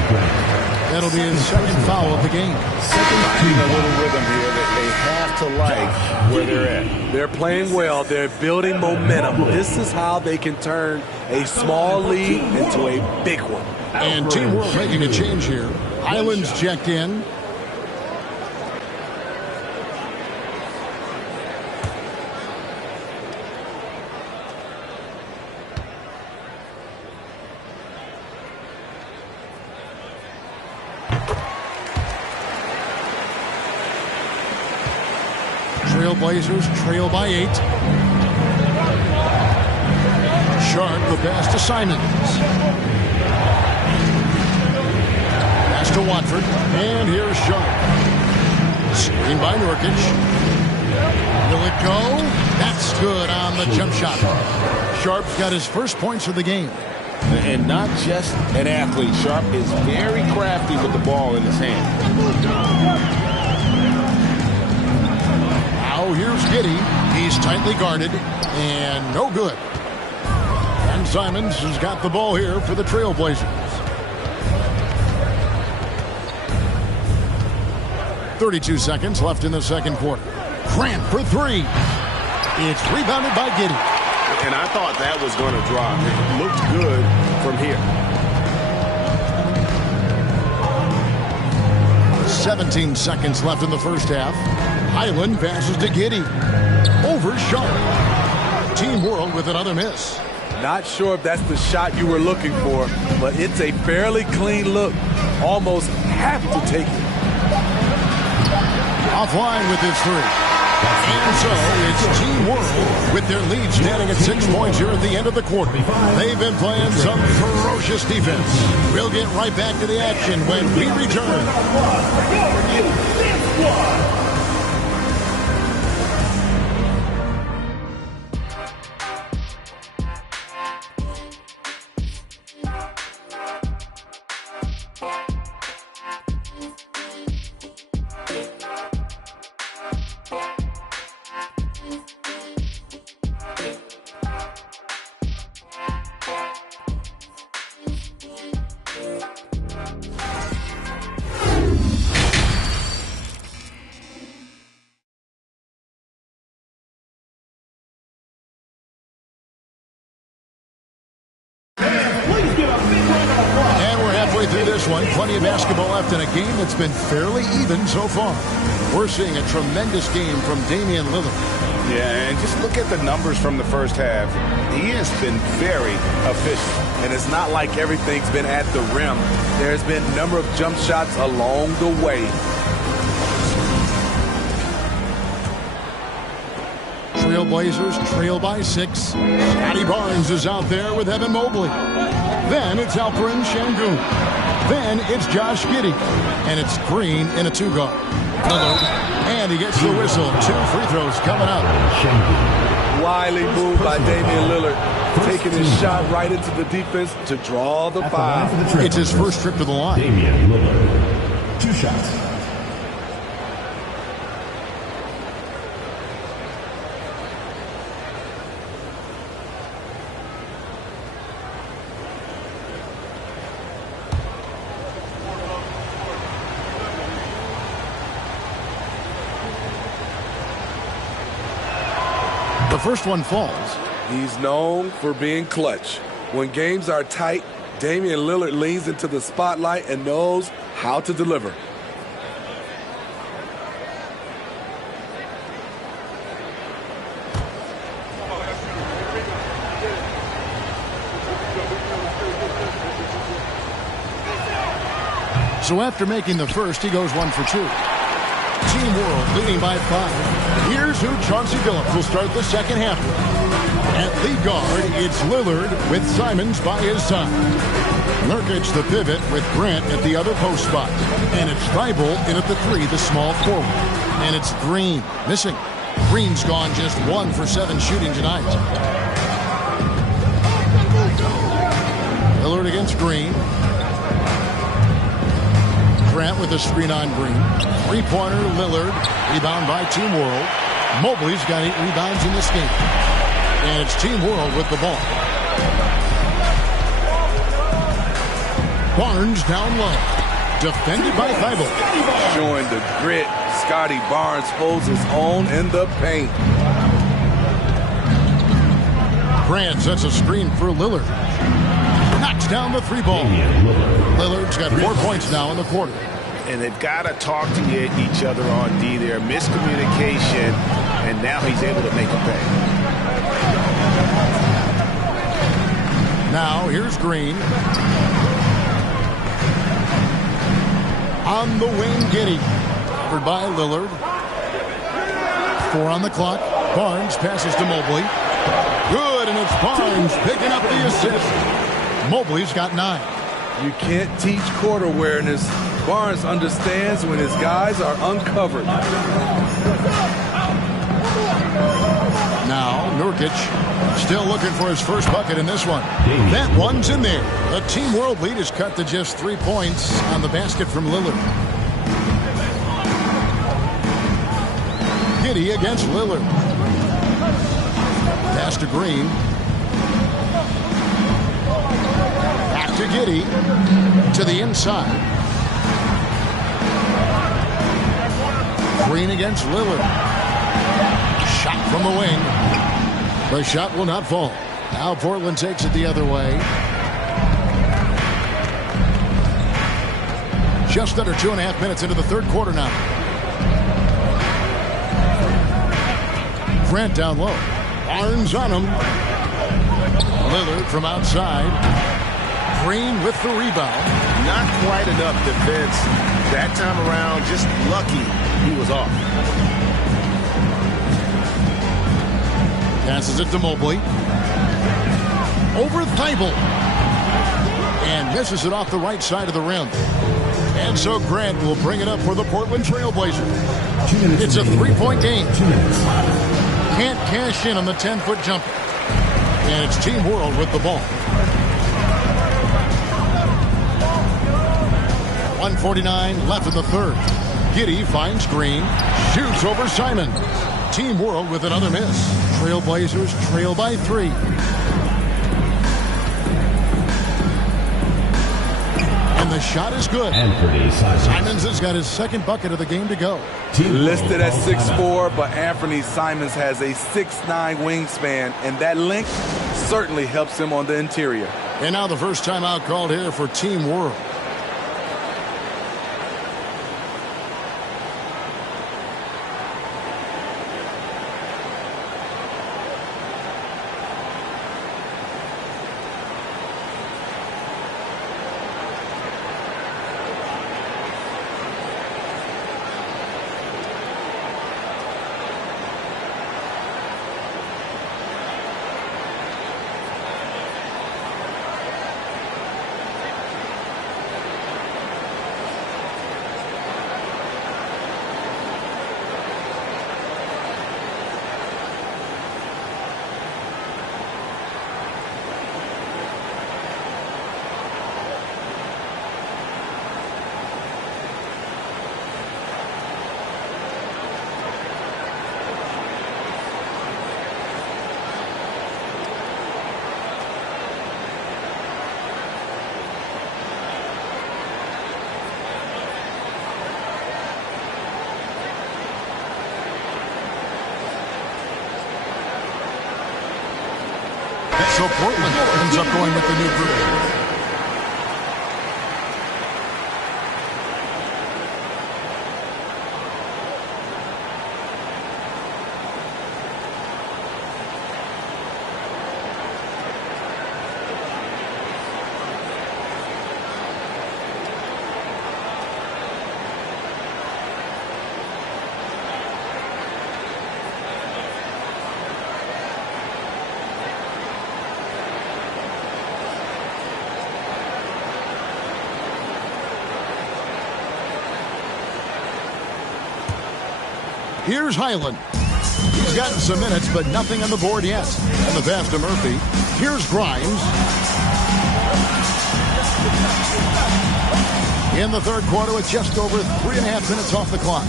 That'll be his second foul of the game. Finding a little rhythm here that they have to like where they're at. They're playing well. They're building momentum. This is how they can turn a small lead into a big one. And Team World making a change here. Highlands checked in. Trailblazers trail by 8. Sharp the pass to Simons. Pass to Watford. And here's Sharp. Screen by Nurkic. Will it go? That's good on the jump shot. Sharp's got his first points of the game. And not just an athlete. Sharp is very crafty with the ball in his hand. Now here's Giddey. He's tightly guarded and no good. And Simons has got the ball here for the Trailblazers. 32 seconds left in the second quarter. Grant for 3. It's rebounded by Giddey. And I thought that was going to drop. It looked good from here. 17 seconds left in the first half. Highland passes to Giddey. Over Sharp. Team World with another miss. Not sure if that's the shot you were looking for, but it's a fairly clean look. Almost have to take it. Offline with his 3. And so it's Team World with their lead standing at 6 points here at the end of the quarter. They've been playing some ferocious defense. We'll get right back to the action when we return. Plenty of basketball left in a game that's been fairly even so far. We're seeing a tremendous game from Damian Lillard. Yeah, and just look at the numbers from the first half. He has been very efficient. And it's not like everything's been at the rim. There's been a number of jump shots along the way. Trailblazers trail by 6. Scotty Barnes is out there with Evan Mobley. Then it's Alperen Şengün. Then it's Josh Giddey. And it's Green in a 2-guard. And he gets the whistle. 2 free throws coming up. Wily move by Damian Lillard. Taking his shot right into the defense to draw the foul. It's his first trip to the line. Damian Lillard. 2 shots. The first one falls. He's known for being clutch. When games are tight, Damian Lillard leans into the spotlight and knows how to deliver. So after making the first, he goes 1 for 2. Team World leading by 5. Here's who Chauncey Billups will start the second half with. At lead guard, it's Lillard with Simons by his side. Nurkic the pivot with Grant at the other post spot. And it's Thibault in at the 3, the small forward. And it's Green missing. Green's gone just 1 for 7 shooting tonight. Lillard against Green. Grant with a screen on Green. Three-pointer, Lillard. Rebound by Team World. Mobley's got 8 rebounds in this game. And it's Team World with the ball. Barnes down low. Defended by Thibault. Showing the grit. Scotty Barnes holds his own in the paint. Grant sets a screen for Lillard. Knocks down the 3-ball. Lillard's got 4 points now in the quarter. And they've got to talk to each other on D there. Miscommunication, and now he's able to make a pay. Now here's Green. On the wing, Giddey. Covered by Lillard. 4 on the clock. Barnes passes to Mobley. Good, and it's Barnes picking up the assist. Mobley's got 9. You can't teach court awareness. Barnes understands when his guys are uncovered. Now, Nurkic still looking for his first bucket in this one. That one's in there. The Team World lead is cut to just 3 points on the basket from Lillard. Giddey against Lillard. Pass to Green. Back to Giddey. To the inside. Green against Lillard. Shot from the wing. The shot will not fall. Now Portland takes it the other way. Just under 2.5 minutes into the third quarter now. Grant down low. Barnes on him. Lillard from outside. Green with the rebound. Not quite enough defense that time around. Just lucky he was off. Passes it to Mobley. Over Thibault. And misses it off the right side of the rim. And so Grant will bring it up for the Portland Trailblazers. It's a 3-point game. Can't cash in on the 10-foot jumper. And it's Team World with the ball. 1:49 left in the third. Giddey finds Green. Shoots over Simon. Team World with another miss. Trailblazers trail by 3. And the shot is good. Simons has got his second bucket of the game to go. Listed at 6'4", but Anthony Simons has a 6'9" wingspan, and that length certainly helps him on the interior. And now the first timeout called here for Team World. So Portland ends up going with the new group. Here's Highland. He's gotten some minutes, but nothing on the board yet. And the pass to Murphy. Here's Grimes. In the third quarter with just over 3.5 minutes off the clock.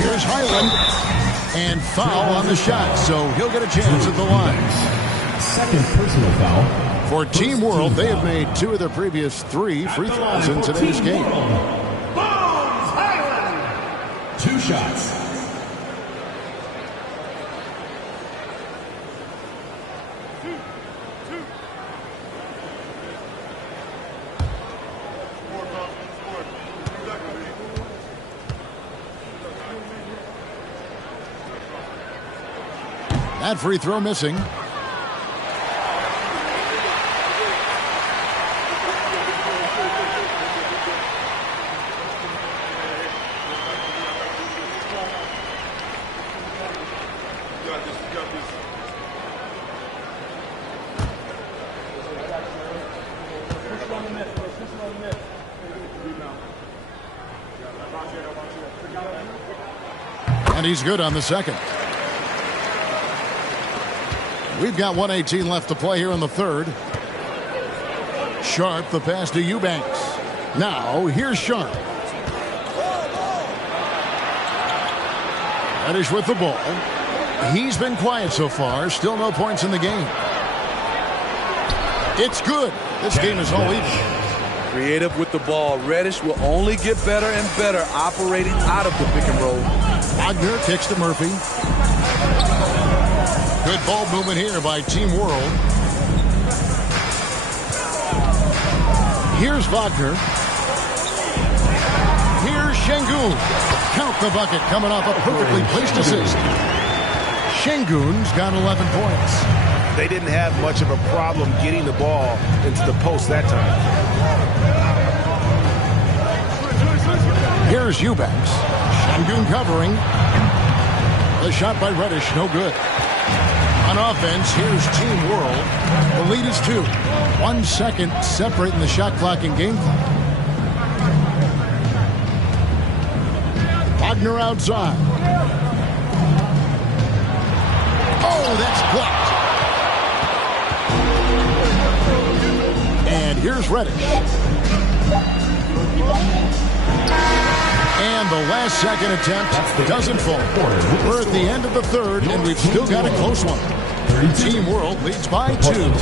Here's Highland. And foul on the shot, so he'll get a chance at the line. Second personal foul. For Team World, they have made 2 of their previous 3 free throws in today's game. 2 shots. That free throw missing. And he's good on the second. We've got 1:18 left to play here in the third. Sharp, the pass to Eubanks. Now, here's Sharp. Reddish with the ball. He's been quiet so far. Still no points in the game. It's good. This game is all even. Creative with the ball. Reddish will only get better and better operating out of the pick and roll. Wagner kicks to Murphy. Good ball movement here by Team World. Here's Wagner. Here's Şengün. Count the bucket coming off a perfectly placed assist. Şengün's got 11 points. They didn't have much of a problem getting the ball into the post that time. Here's Eubanks. Şengün covering. The shot by Reddish, no good. On offense, here's Team World. The lead is 2. 1 second separating the shot clock and game clock. Wagner outside. Oh, that's blocked. And here's Reddish. And the last second attempt doesn't fall. We're at the end of the third, and we've still got a close one. Team World leads by 2.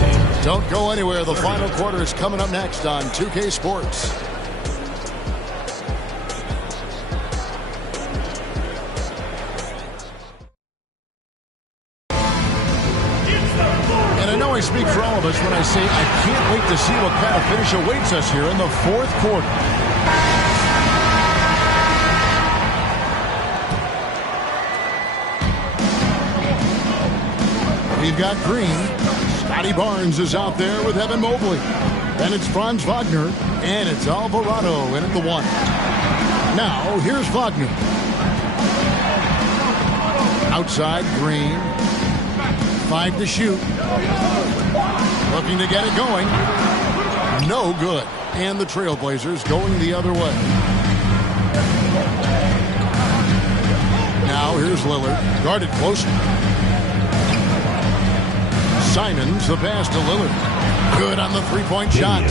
Don't go anywhere. The final quarter is coming up next on 2K Sports. And I know I speak for all of us when I say I can't wait to see what kind of finish awaits us here in the fourth quarter. We've got Green. Scotty Barnes is out there with Evan Mobley. Then it's Franz Wagner. And it's Alvarado in at the 1. Now, here's Wagner. Outside, Green. 5 to shoot. Looking to get it going. No good. And the Trailblazers going the other way. Now, here's Lillard. Guarded closely. Simons, the pass to Lillard. Good on the three-point shot.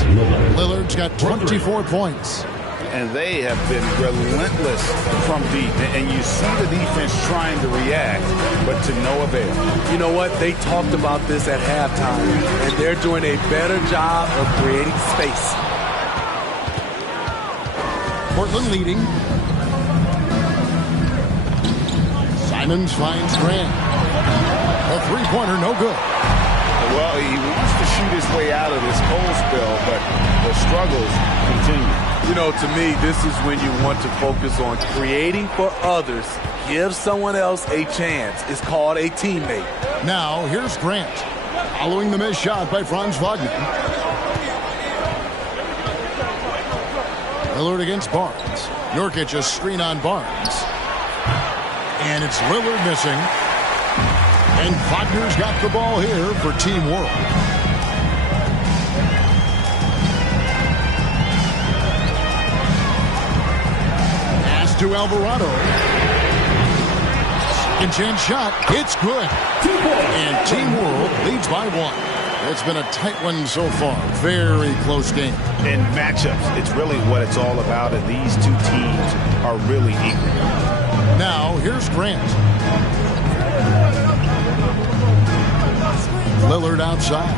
Lillard's got 24 points. And they have been relentless from deep. And you see the defense trying to react, but to no avail. You know what? They talked about this at halftime, and they're doing a better job of creating space. Portland leading. Simons finds Grant. A three-pointer, no good. Well, he wants to shoot his way out of this cold spell, but the struggles continue. You know, to me, this is when you want to focus on creating for others. Give someone else a chance. It's called a teammate. Now, here's Grant. Following the missed shot by Franz Wagner. Lillard against Barnes. Nurkic a screen on Barnes. And it's Lillard missing. And Wagner's got the ball here for Team World. Pass to Alvarado. Second chance shot. It's good. And Team World leads by 1. It's been a tight one so far. Very close game. In matchups, it's really what it's all about, and these two teams are really equal. Now, here's Grant. Lillard outside.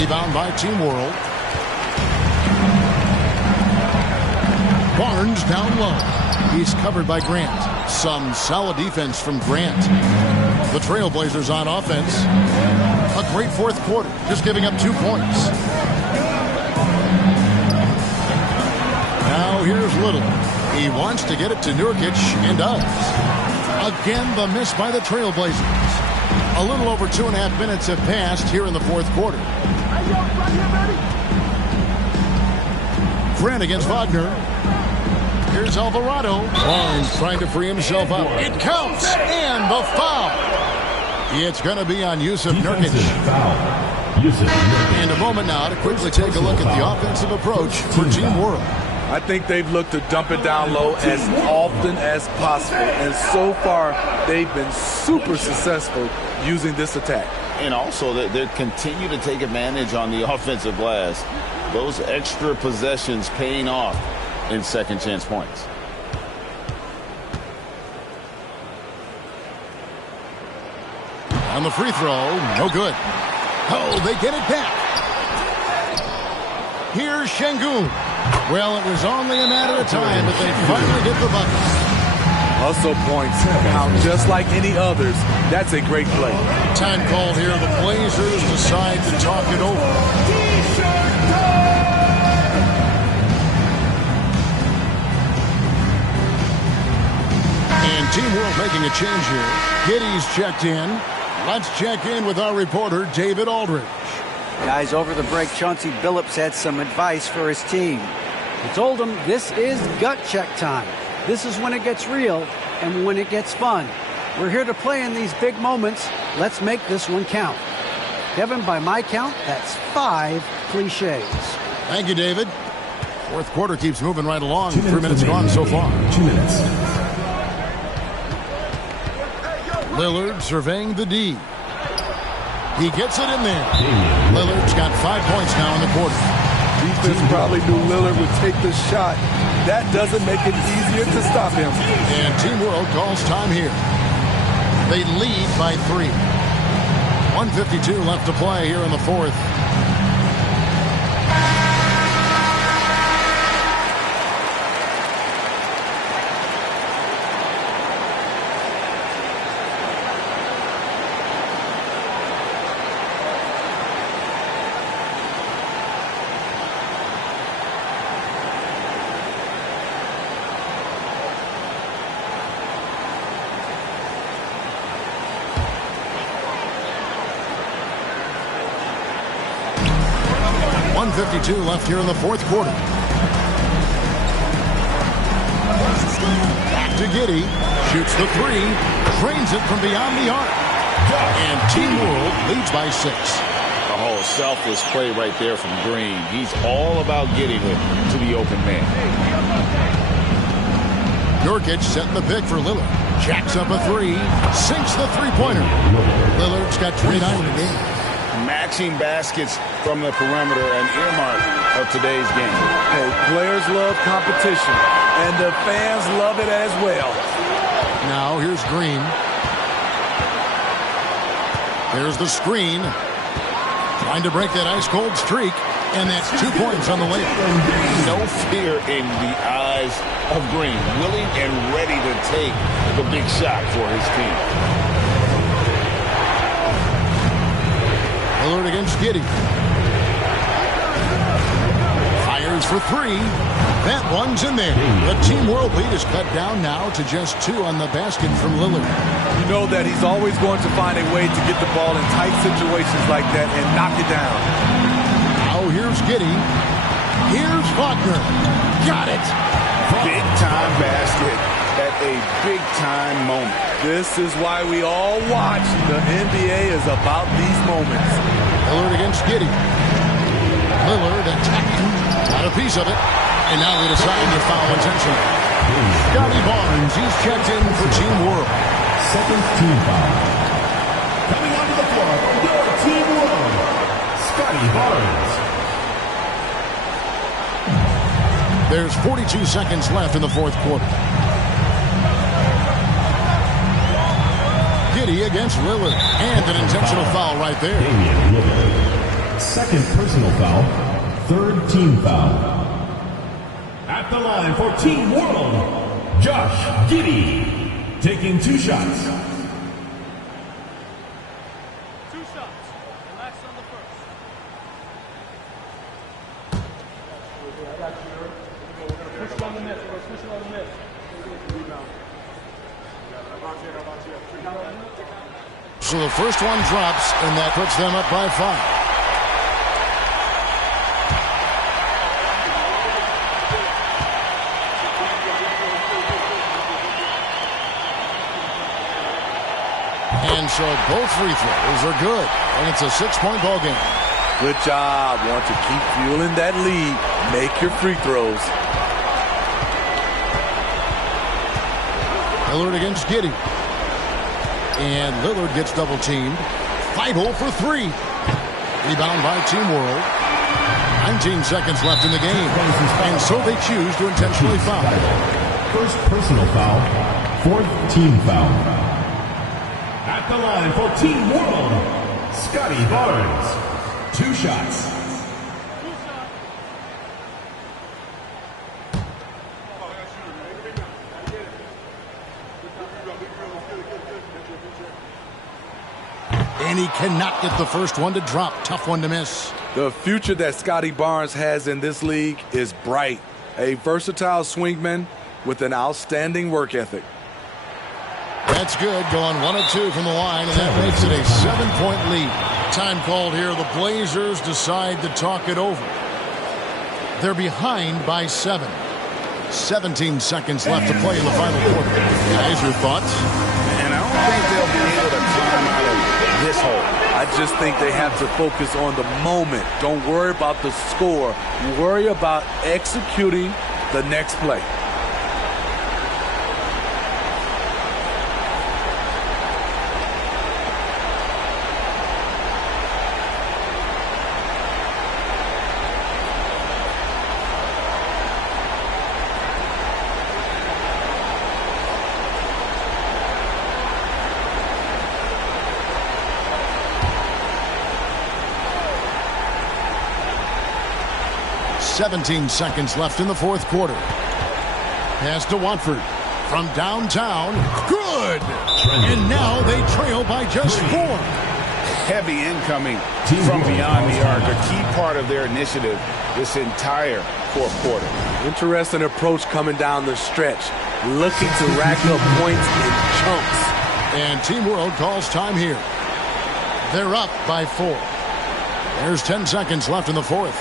Rebound by Team World. Barnes down low. He's covered by Grant. Some solid defense from Grant. The Trailblazers on offense. A great fourth quarter, just giving up 2 points. Now here's Little. He wants to get it to Nurkic and does. Again, the miss by the Trailblazers. A little over 2.5 minutes have passed here in the fourth quarter. Grant against Wagner. Here's Alvarado. Barnes trying to free himself up. It counts, and the foul. It's going to be on Jusuf Nurkic. In a moment now to quickly take a look at the offensive approach for Team World. I think they've looked to dump it down low as often as possible, and so far they've been super successful using this attack. And also they continue to take advantage on the offensive glass. Those extra possessions paying off in second chance points. On the free throw, no good. Oh, they get it back. Here's Şengün. Well, it was only a matter of time, but they finally get the bucket. Hustle points count just like any others. That's a great play. Time called here. The Blazers decide to talk it over. And Team World making a change here. Giddey's checked in. Let's check in with our reporter, David Aldridge. Guys, over the break, Chauncey Billups had some advice for his team. He told them this is gut check time. This is when it gets real and when it gets fun. We're here to play in these big moments. Let's make this one count. Kevin, by my count, that's 5 cliches. Thank you, David. Fourth quarter keeps moving right along. 3 minutes gone so far. 2 minutes. Lillard surveying the D. He gets it in there. Lillard's got 5 points now in the quarter. Defense probably knew Lillard would take the shot. That doesn't make it easier to stop him. And Team World calls time here. They lead by 3. 1:52 left to play here in the fourth. .52 left here in the fourth quarter. Back to Giddey. Shoots the 3. Drains it from beyond the arc. And Team World leads by 6. Oh, selfless play right there from Green. He's all about getting it to the open man. Nurkic setting the pick for Lillard. Jacks up a 3. Sinks the three-pointer. Lillard's got 29 in the game. Matching baskets from the perimeter, an earmark of today's game. Hey, players love competition, and the fans love it as well. Now here's Green. There's the screen. Trying to break that ice-cold streak, and that's 2 points on the layup. No fear in the eyes of Green. Willing and ready to take the big shot for his team. Lillard against Giddey. Fires for 3. That one's in there. The Team World lead is cut down now to just 2 on the basket from Lillard. You know that he's always going to find a way to get the ball in tight situations like that and knock it down. Now here's Giddey. Here's Wagner. Got it. Big-time basket at a big-time moment. This is why we all watch. The NBA is about these moments. Lillard against Giddey. Lillard attacking. Got a piece of it. And now they decide to foul intentionally. Scotty Barnes, he's checked in for Team World. Second team foul. Coming onto the floor for your Team World, Scotty Barnes. There's 42 seconds left in the fourth quarter. Giddey against Lillard. And an intentional foul right there. Damian Lillard. Second personal foul. Third team foul. At the line for Team World, Josh Giddey. Taking 2 shots. 2 shots. Relax on the first. I got you. We're going to push it on the net. We're going to push it on the net. So the first one drops, and that puts them up by 5. And so both free throws are good, and it's a 6-point ball game. Good job. Want to keep fueling that lead. Make your free throws. Lillard against Giddey. And Lillard gets double teamed. Feibel for 3. Rebound by Team World. 19 seconds left in the game. And so they choose to intentionally foul. First personal foul. Fourth team foul. At the line for Team World, Scotty Barnes. 2 shots. And he cannot get the first one to drop. Tough one to miss. The future that Scotty Barnes has in this league is bright. A versatile swingman with an outstanding work ethic. That's good. Going 1 of 2 from the line, and that makes it a 7-point lead. Time called here. The Blazers decide to talk it over. They're behind by 7. 17 seconds left to play in the final quarter. Guys, your thoughts? And I don't think they'll be able to climb out of this hole. I just think they have to focus on the moment. Don't worry about the score. Worry about executing the next play. .17 seconds left in the fourth quarter. Pass to Watford from downtown. Good! And now they trail by just 4. Heavy incoming from beyond the arc. A key part of their initiative this entire fourth quarter. Interesting approach coming down the stretch. Looking to rack up points in chunks. And Team World calls time here. They're up by 4. There's 10 seconds left in the fourth.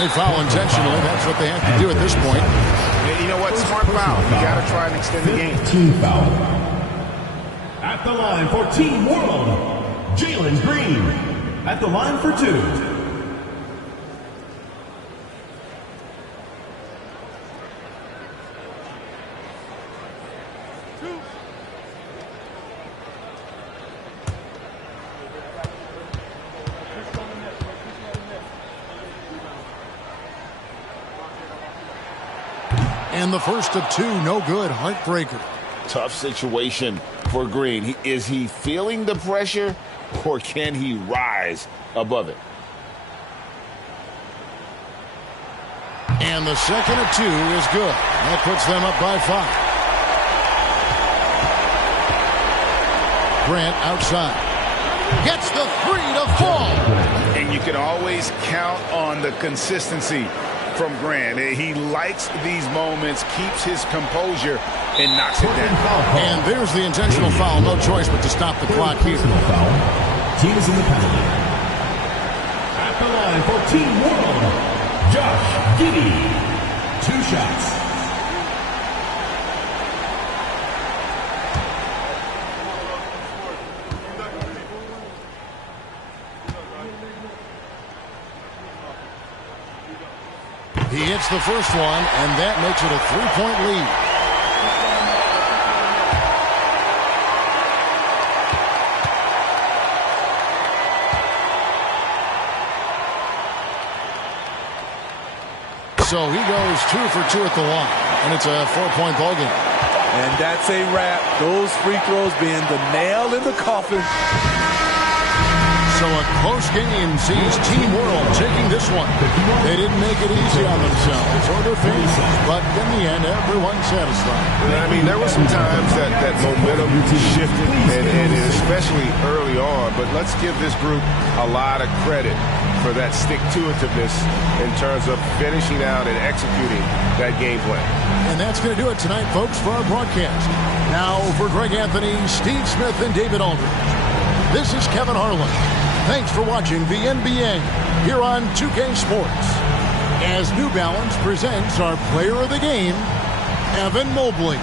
They foul intentionally. That's what they have to do at this point. And you know what? Smart foul. You got to try and extend the game. Team foul. At the line for Team World, Jalen Green. At the line for 2. And the first of 2, no good. Heartbreaker. Tough situation for Green. Is he feeling the pressure, or can he rise above it? And the second of 2 is good. That puts them up by 5. Grant outside. Gets the three to fall. And you can always count on the consistency from Grant. He likes these moments, keeps his composure, and knocks it down. And there's the intentional foul. No choice but to stop the clock here. Team is in the penalty. At the line for Team World, Josh Giddey. 2 shots. He hits the first one, and that makes it a 3-point lead. So he goes 2 for 2 at the line, and it's a 4-point ball game. And that's a wrap. Those free throws being the nail in the coffin. So a close game sees Team World taking this one. They didn't make it easy on themselves or their fans, but in the end, everyone's satisfied. I mean, there were some times that momentum shifted, and especially early on, but let's give this group a lot of credit for that stick-to-itiveness in terms of finishing out and executing that game plan. And that's going to do it tonight, folks, for our broadcast. Now, for Greg Anthony, Steve Smith, and David Aldridge, this is Kevin Harlan. Thanks for watching the NBA here on 2K Sports. As New Balance presents our player of the game, Evan Mobley.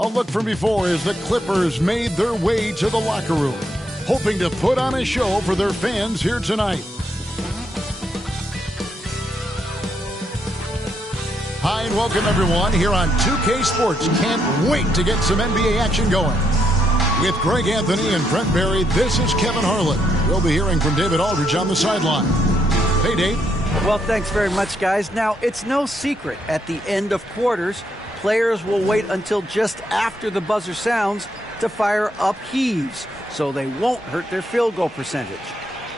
A look from before as the Clippers made their way to the locker room, hoping to put on a show for their fans here tonight. Hi and welcome everyone here on 2K Sports. Can't wait to get some NBA action going. With Greg Anthony and Brent Barry, this is Kevin Harlan. We'll be hearing from David Aldridge on the sideline. Hey, Dave. Well, thanks very much, guys. Now, it's no secret at the end of quarters, players will wait until just after the buzzer sounds to fire up heaves, so they won't hurt their field goal percentage.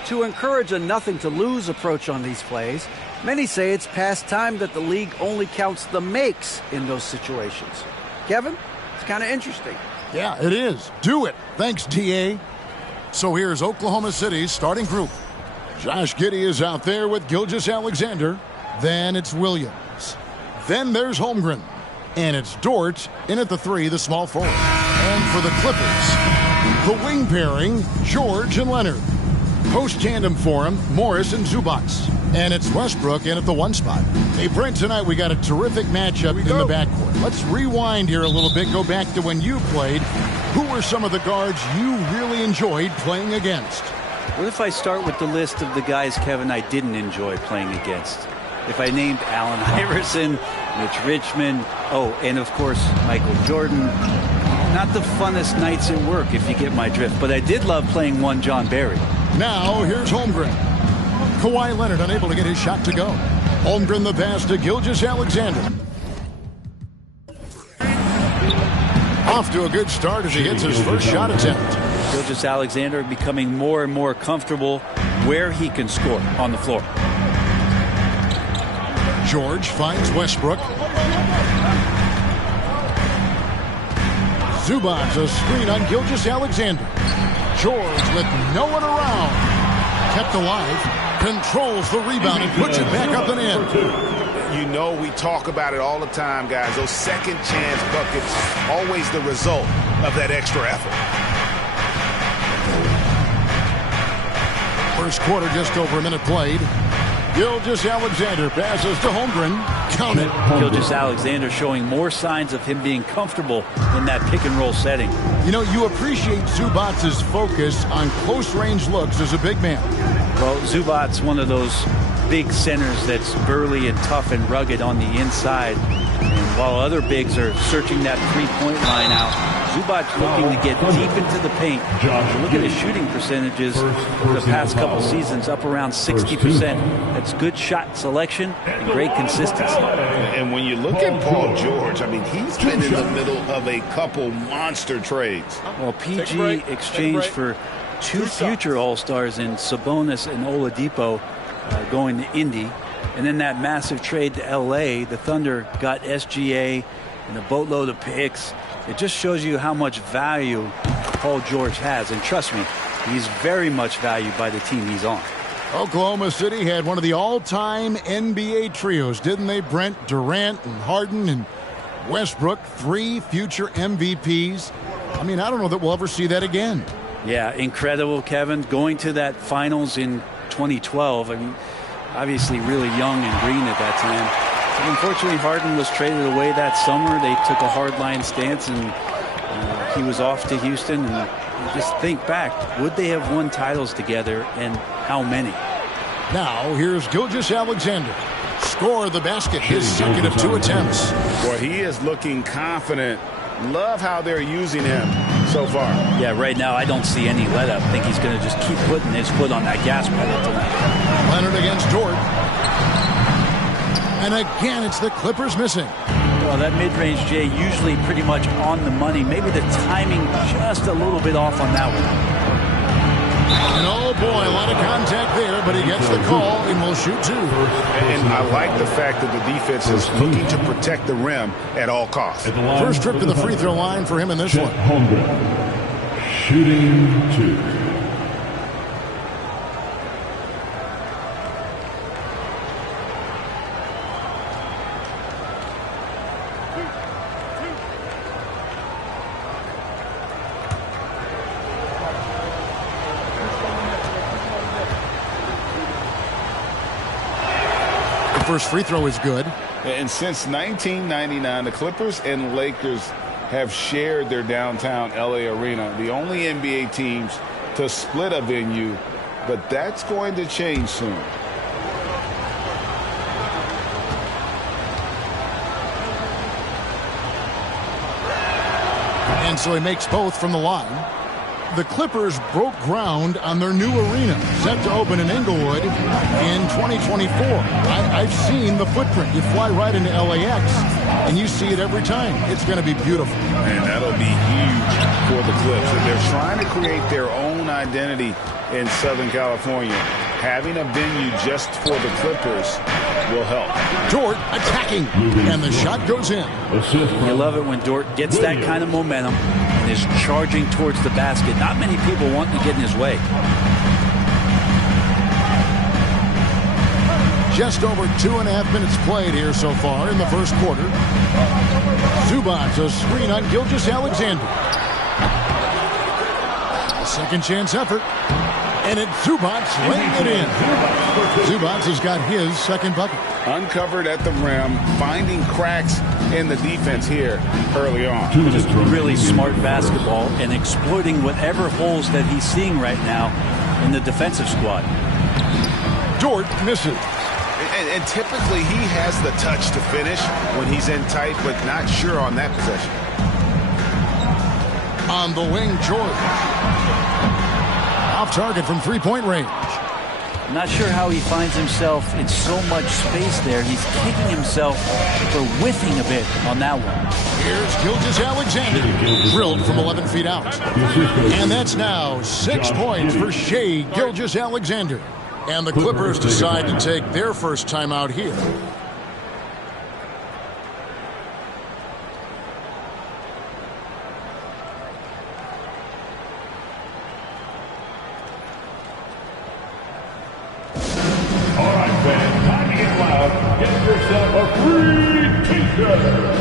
To encourage a nothing-to-lose approach on these plays, many say it's past time that the league only counts the makes in those situations. Kevin, it's kind of interesting. Yeah, it is. Do it. Thanks, TA. So here's Oklahoma City's starting group. Josh Giddey is out there with Gilgeous-Alexander. Then it's Williams. Then there's Holmgren. And it's Dort in at the 3, the small forward. And for the Clippers, the wing pairing, George and Leonard. Post tandem for him, Morris and Zubats. And it's Westbrook in at the 1 spot. Hey, Brent, tonight we got a terrific matchup in the backcourt. Let's rewind here a little bit, go back to when you played. Who were some of the guards you really enjoyed playing against? What if I start with the list of the guys, Kevin, I didn't enjoy playing against? If I named Allen Iverson, Mitch Richmond, and of course, Michael Jordan. Not the funnest nights at work, if you get my drift, but I did love playing John Barry. Now, here's Holmgren. Kawhi Leonard unable to get his shot to go. Holmgren the pass to Gilgeous-Alexander. Off to a good start as he hits his first shot attempt. Gilgeous-Alexander becoming more and more comfortable where he can score on the floor. George finds Westbrook. Zubac a screen on Gilgeous-Alexander. George with no one around. Kept alive. Controls the rebound and puts it back up and in. You know, we talk about it all the time, guys. Those second chance buckets, always the result of that extra effort. First quarter, just over a minute played. Gilgeous-Alexander passes to Holmgren. Count it. Gilgeous-Alexander showing more signs of him being comfortable in that pick and roll setting. You know, you appreciate Zubac's focus on close range looks as a big man. Well, Zubac's one of those big centers that's burly and tough and rugged on the inside. And while other bigs are searching that three-point line out, Zubac's looking to get deep into the paint. Look at his shooting percentages over the past couple seasons, up around 60%. That's good shot selection and great consistency. And when you look at Paul George, I mean, he's been in the middle of a couple monster trades. Well, PG exchanged for two future All-Stars in Sabonis and Oladipo going to Indy. And then that massive trade to L.A., the Thunder got SGA and a boatload of picks. It just shows you how much value Paul George has. And trust me, he's very much valued by the team he's on. Oklahoma City had one of the all-time NBA trios, didn't they, Brent? Durant and Harden and Westbrook, 3 future MVPs. I mean, I don't know that we'll ever see that again. Yeah, incredible, Kevin. Going to that finals in 2012, I mean, obviously really young and green at that time. But unfortunately, Harden was traded away that summer. They took a hardline stance, and he was off to Houston. And just think back, would they have won titles together, and how many? Now, here's Gilgeous-Alexander. Score the basket, his second of 2 attempts. Boy, he is looking confident. Love how they're using him so far. Yeah, right now I don't see any let up. I think he's going to just keep putting his foot on that gas pedal tonight. Leonard against Dort. And again, it's the Clippers missing. Well, that mid-range Jay usually pretty much on the money. Maybe the timing just a little bit off on that one. And oh boy, a lot of contact there, but he gets the call and will shoot 2. And I like the fact that the defense is looking to protect the rim at all costs. First trip to the free throw line for him in this one. Holmgren, shooting 2. First free throw is good. And since 1999, the Clippers and Lakers have shared their downtown LA arena, the only NBA teams to split a venue, but that's going to change soon. And so he makes both from the line. The Clippers broke ground on their new arena, set to open in Inglewood in 2024. I've seen the footprint. You fly right into LAX, and you see it every time. It's going to be beautiful. And that'll be huge for the Clips. And they're trying to create their own identity in Southern California. Having a venue just for the Clippers will help. Dort attacking, and the shot goes in. You love it when Dort gets that kind of momentum and is charging towards the basket. Not many people want to get in his way. Just over 2.5 minutes played here so far in the first quarter. Zubac a screen on Gilgeous-Alexander. A second chance effort. And it's Zubac laying it in. Zubac has got his second bucket. Uncovered at the rim, finding cracks in the defense here early on. Just really smart basketball and exploiting whatever holes that he's seeing right now in the defensive squad. Dort misses. And typically he has the touch to finish when he's in tight, but not sure on that possession. On the wing, George. Off target from 3-point range. I'm not sure how he finds himself in so much space there. He's kicking himself for whiffing a bit on that one. Here's Gilgeous-Alexander, drilled from 11 feet out. And that's now 6 points for Shai Gilgeous-Alexander. And the Clippers decide to take their first timeout here. All right, fans, time to get loud. Get yourself a free t-shirt.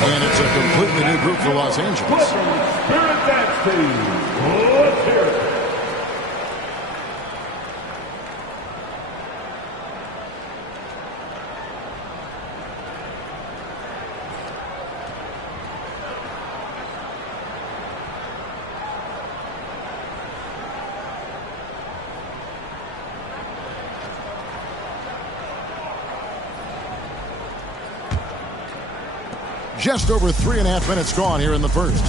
And it's a completely new group for Los Angeles. Spirit Dance Team. Let's hear it. Just over 3.5 minutes gone here in the first.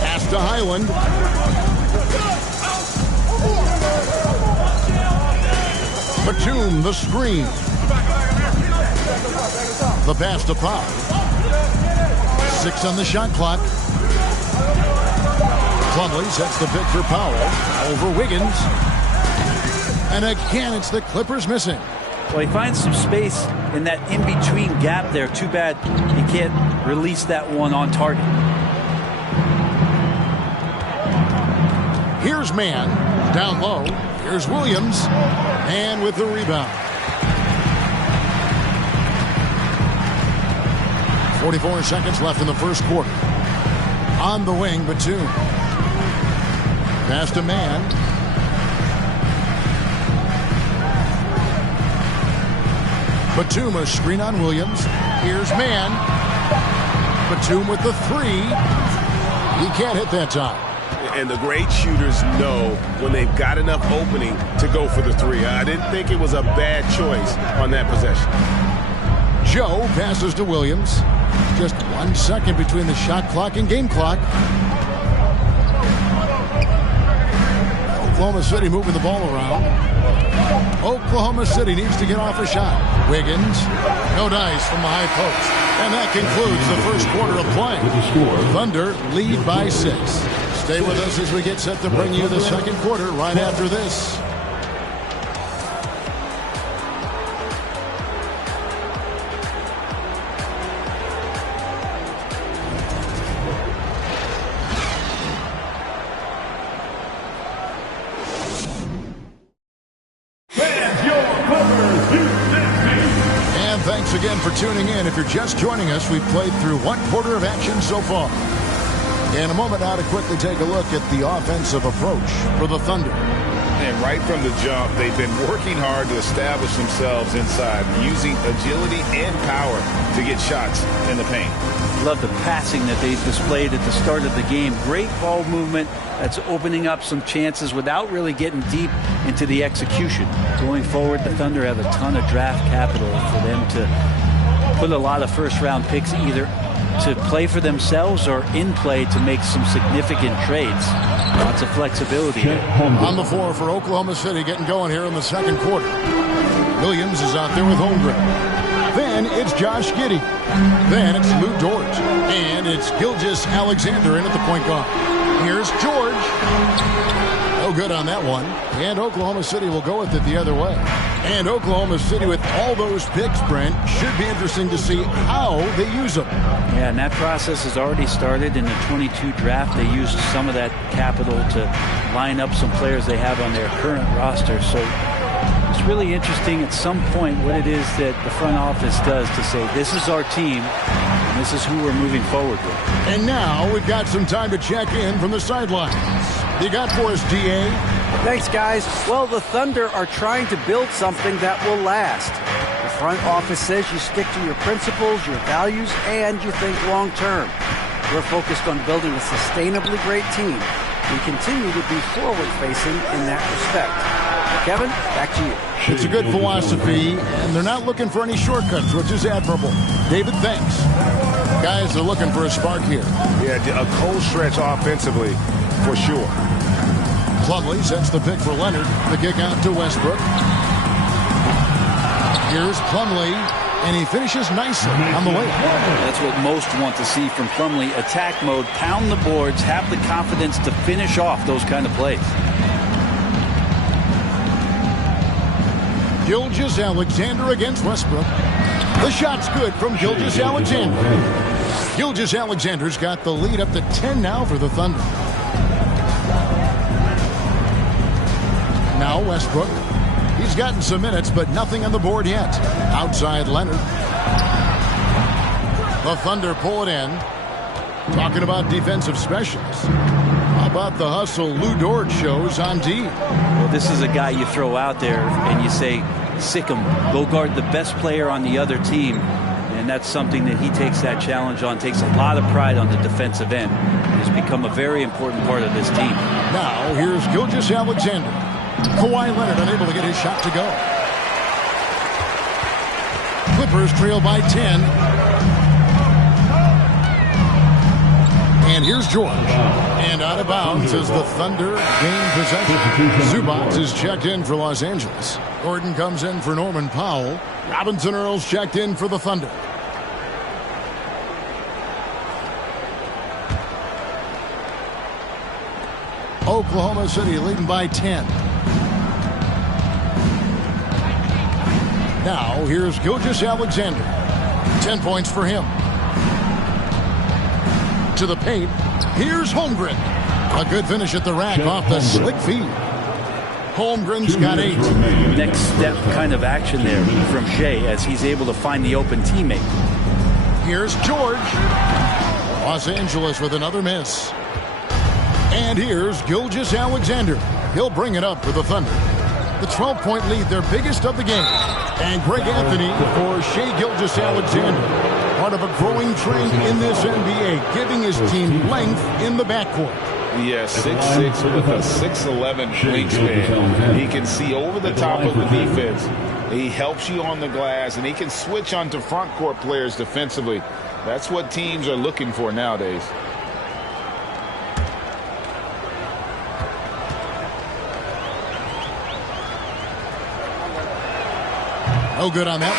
Pass to Highland. Batum, the screen. The pass to Pop. 6 on the shot clock. Plumlee sets the pick for Powell. Over Wiggins. And again, it's the Clippers missing. Well, he finds some space in that in-between gap there. Too bad he can't release that one on target. Here's Mann. Down low. Here's Williams. And with the rebound. 44 seconds left in the first quarter. On the wing, Batum. Pass to Mann. Batum, a screen on Williams. Here's Mann. Batum with the 3. He can't hit that time. And the great shooters know when they've got enough opening to go for the 3. I didn't think it was a bad choice on that possession. Joe passes to Williams. Just 1 second between the shot clock and game clock. Oklahoma City moving the ball around. Oklahoma City needs to get off a shot. Wiggins, no dice from the high post. And that concludes the first quarter of play. Thunder lead by 6. Stay with us as we get set to bring you the second quarter right after this. Thanks again for tuning in. If you're just joining us, we've played through 1 quarter of action so far. In a moment now to quickly take a look at the offensive approach for the Thunder. And right from the jump, they've been working hard to establish themselves inside, using agility and power to get shots in the paint. Love the passing that they displayed at the start of the game. Great ball movement that's opening up some chances without really getting deep into the execution. Going forward, the Thunder have a ton of draft capital for them to put a lot of first-round picks either to play for themselves or in play to make some significant trades. Lots of flexibility. On the floor for Oklahoma City, getting going here in the second quarter. Williams is out there with Holmgren. Then it's Josh Giddey. Then it's Lou Dort. And it's Gilgeous-Alexander in at the point guard. Here's George. No good on that one. And Oklahoma City will go with it the other way. And Oklahoma City, with all those picks, Brent, should be interesting to see how they use them. Yeah, and that process has already started in the 22 draft. They used some of that capital to line up some players they have on their current roster. So it's really interesting at some point what it is that the front office does to say, this is our team, and this is who we're moving forward with. And now we've got some time to check in from the sidelines. You got for us, DA? Thanks, guys. Well, the Thunder are trying to build something that will last. The front office says you stick to your principles, your values, and you think long term. We're focused on building a sustainably great team. We continue to be forward-facing in that respect. Kevin, back to you. It's a good philosophy, and they're not looking for any shortcuts, which is admirable. David, thanks. Guys are looking for a spark here. Yeah, a cold stretch offensively, for sure. Plumlee sets the pick for Leonard. The kick out to Westbrook. Here's Plumlee, and he finishes nicely on the way. That's what most want to see from Plumlee. Attack mode, pound the boards, have the confidence to finish off those kind of plays. Gilgeous-Alexander against Westbrook. The shot's good from Gilgeous-Alexander. Gilgeous-Alexander's got the lead up to 10 now for the Thunder. Now Westbrook. He's gotten some minutes, but nothing on the board yet. Outside Leonard. The Thunder pull it in. Talking about defensive specialists. How about the hustle Lou Dort shows on D? Well, this is a guy you throw out there and you say, sick him, go guard the best player on the other team. And that's something that he takes that challenge on, takes a lot of pride on the defensive end. It has become a very important part of this team. Now, here's Gilgeous-Alexander. Kawhi Leonard unable to get his shot to go. Clippers trail by 10. And here's George. And out of bounds as the Thunder gain possession. Zubac is checked in for Los Angeles. Gordon comes in for Norman Powell. Robinson Earls checked in for the Thunder. Oklahoma City leading by 10. Now, here's Gilgeous-Alexander. 10 points for him. To the paint. Here's Holmgren. A good finish at the rack off the slick feed. Holmgren's got 8. Next step kind of action there from Shea as he's able to find the open teammate. Here's George. Los Angeles with another miss. And here's Gilgeous-Alexander. He'll bring it up for the Thunder. The 12-point lead, their biggest of the game. And Greg Anthony for Shea Gilgeous-Alexander. Part of a growing trend in this NBA, giving his team length in the backcourt. Yes, 6'6" with a 6'11" wingspan. He can see over the top of the defense. He helps you on the glass, and he can switch onto front court players defensively. That's what teams are looking for nowadays. No good on that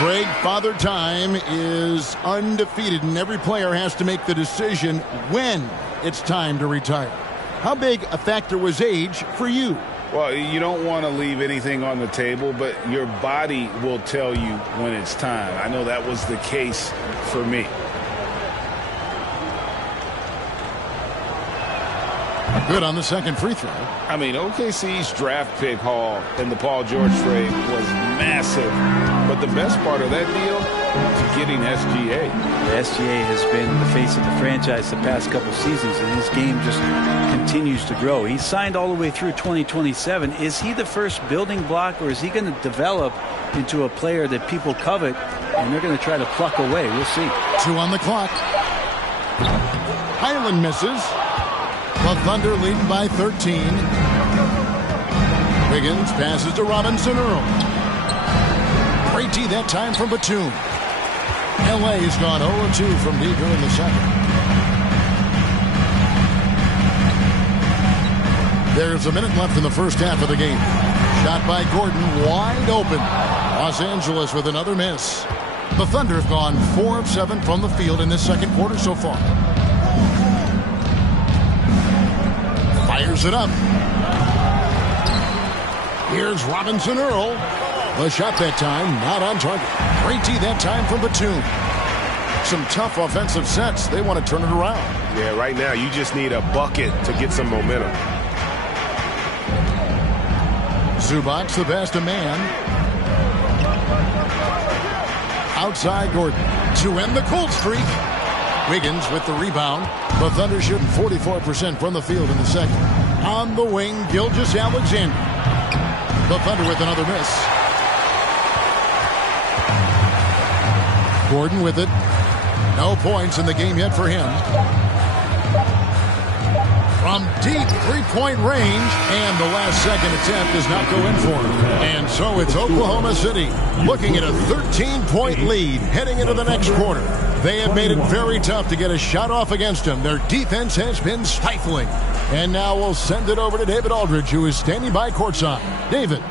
one. Greg, Father Time is undefeated, and every player has to make the decision when it's time to retire. How big a factor was age for you? Well, you don't want to leave anything on the table, but your body will tell you when it's time. I know that was the case for me. Good on the second free throw. I mean, OKC's draft pick haul in the Paul George trade was massive. But the best part of that deal is getting SGA. SGA has been the face of the franchise the past couple seasons, and his game just continues to grow. He's signed all the way through 2027. Is he the first building block, or is he going to develop into a player that people covet, and they're going to try to pluck away? We'll see. 2 on the clock. Highland misses. The Thunder leading by 13. Wiggins passes to Robinson Earl. Great D that time from Batum. LA's gone 0-2 from deep here in the second. There's a minute left in the first half of the game. Shot by Gordon, wide open. Los Angeles with another miss. The Thunder have gone 4 of 7 from the field in this second quarter so far. Fires it up. Here's Robinson Earl. The shot that time, not on target. Great D that time from Batum. Some tough offensive sets. They want to turn it around. Yeah, right now you just need a bucket to get some momentum. Zubac, the best of man. Outside Gordon to end the cold streak. Wiggins with the rebound. The Thunder shooting 44% from the field in the second. On the wing, Gilgeous-Alexander. The Thunder with another miss. Gordon with it. No points in the game yet for him. From deep three-point range, and the last second attempt does not go in for him. And so it's Oklahoma City looking at a 13-point lead heading into the next quarter. They have made it very tough to get a shot off against them. Their defense has been stifling. And now we'll send it over to David Aldridge, who is standing by courtside. David.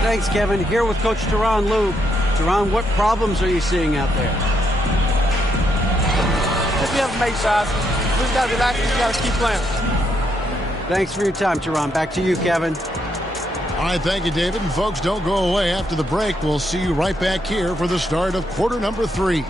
Thanks, Kevin. Here with Coach Tyronn Lue. Tyronn, what problems are you seeing out there? Just be able to make shots. We just got to relax and we got to keep playing. Thanks for your time, Tyronn. Back to you, Kevin. All right, thank you, David. And folks, don't go away. After the break, we'll see you right back here for the start of quarter number 3.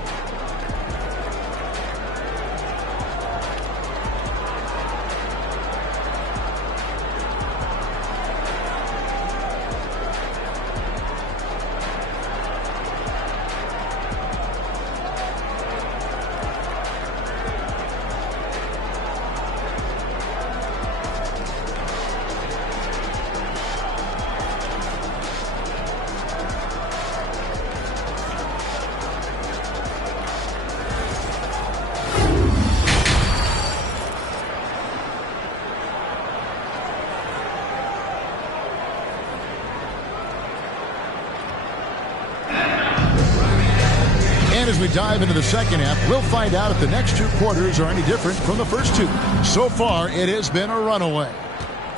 As we dive into the second half, we'll find out if the next 2 quarters are any different from the first 2. So far, it has been a runaway.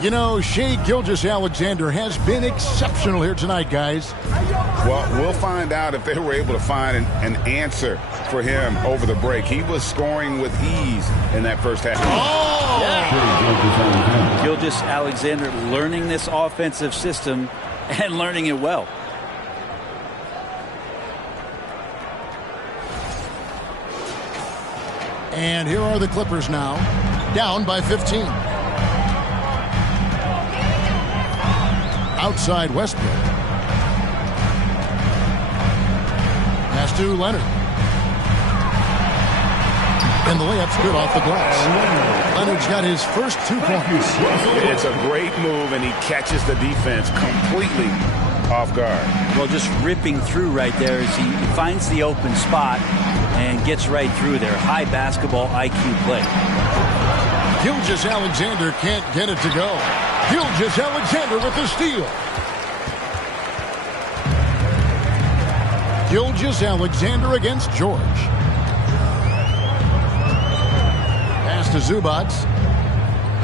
You know, Shai Gilgeous-Alexander has been exceptional here tonight, guys. Well, we'll find out if they were able to find an answer for him over the break. He was scoring with ease in that first half. Oh! Yeah. Gilgeous-Alexander learning this offensive system and learning it well. And here are the Clippers now, down by 15. Outside Westbrook. Pass to Leonard. And the layup's good off the glass. Leonard's got his first 2 points. It's a great move, and he catches the defense completely off guard. Well, just ripping through right there as he finds the open spot and gets right through there. High basketball IQ play. Gilgeous-Alexander can't get it to go. Gilgeous-Alexander with the steal. Gilgeous-Alexander against George. Pass to Zubac.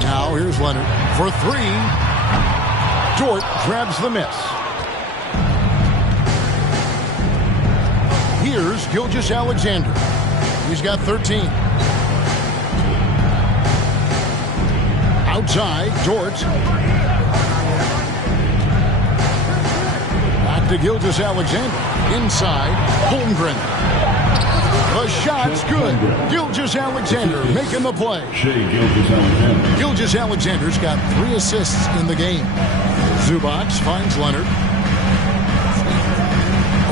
Now here's Leonard for 3. Dort grabs the miss. Here's Gilgeous-Alexander. He's got 13. Outside, Dort. Back to Gilgeous-Alexander. Inside, Holmgren. The shot's good. Gilgeous-Alexander making the play. Gilgeous-Alexander's got 3 assists in the game. Zubac finds Leonard.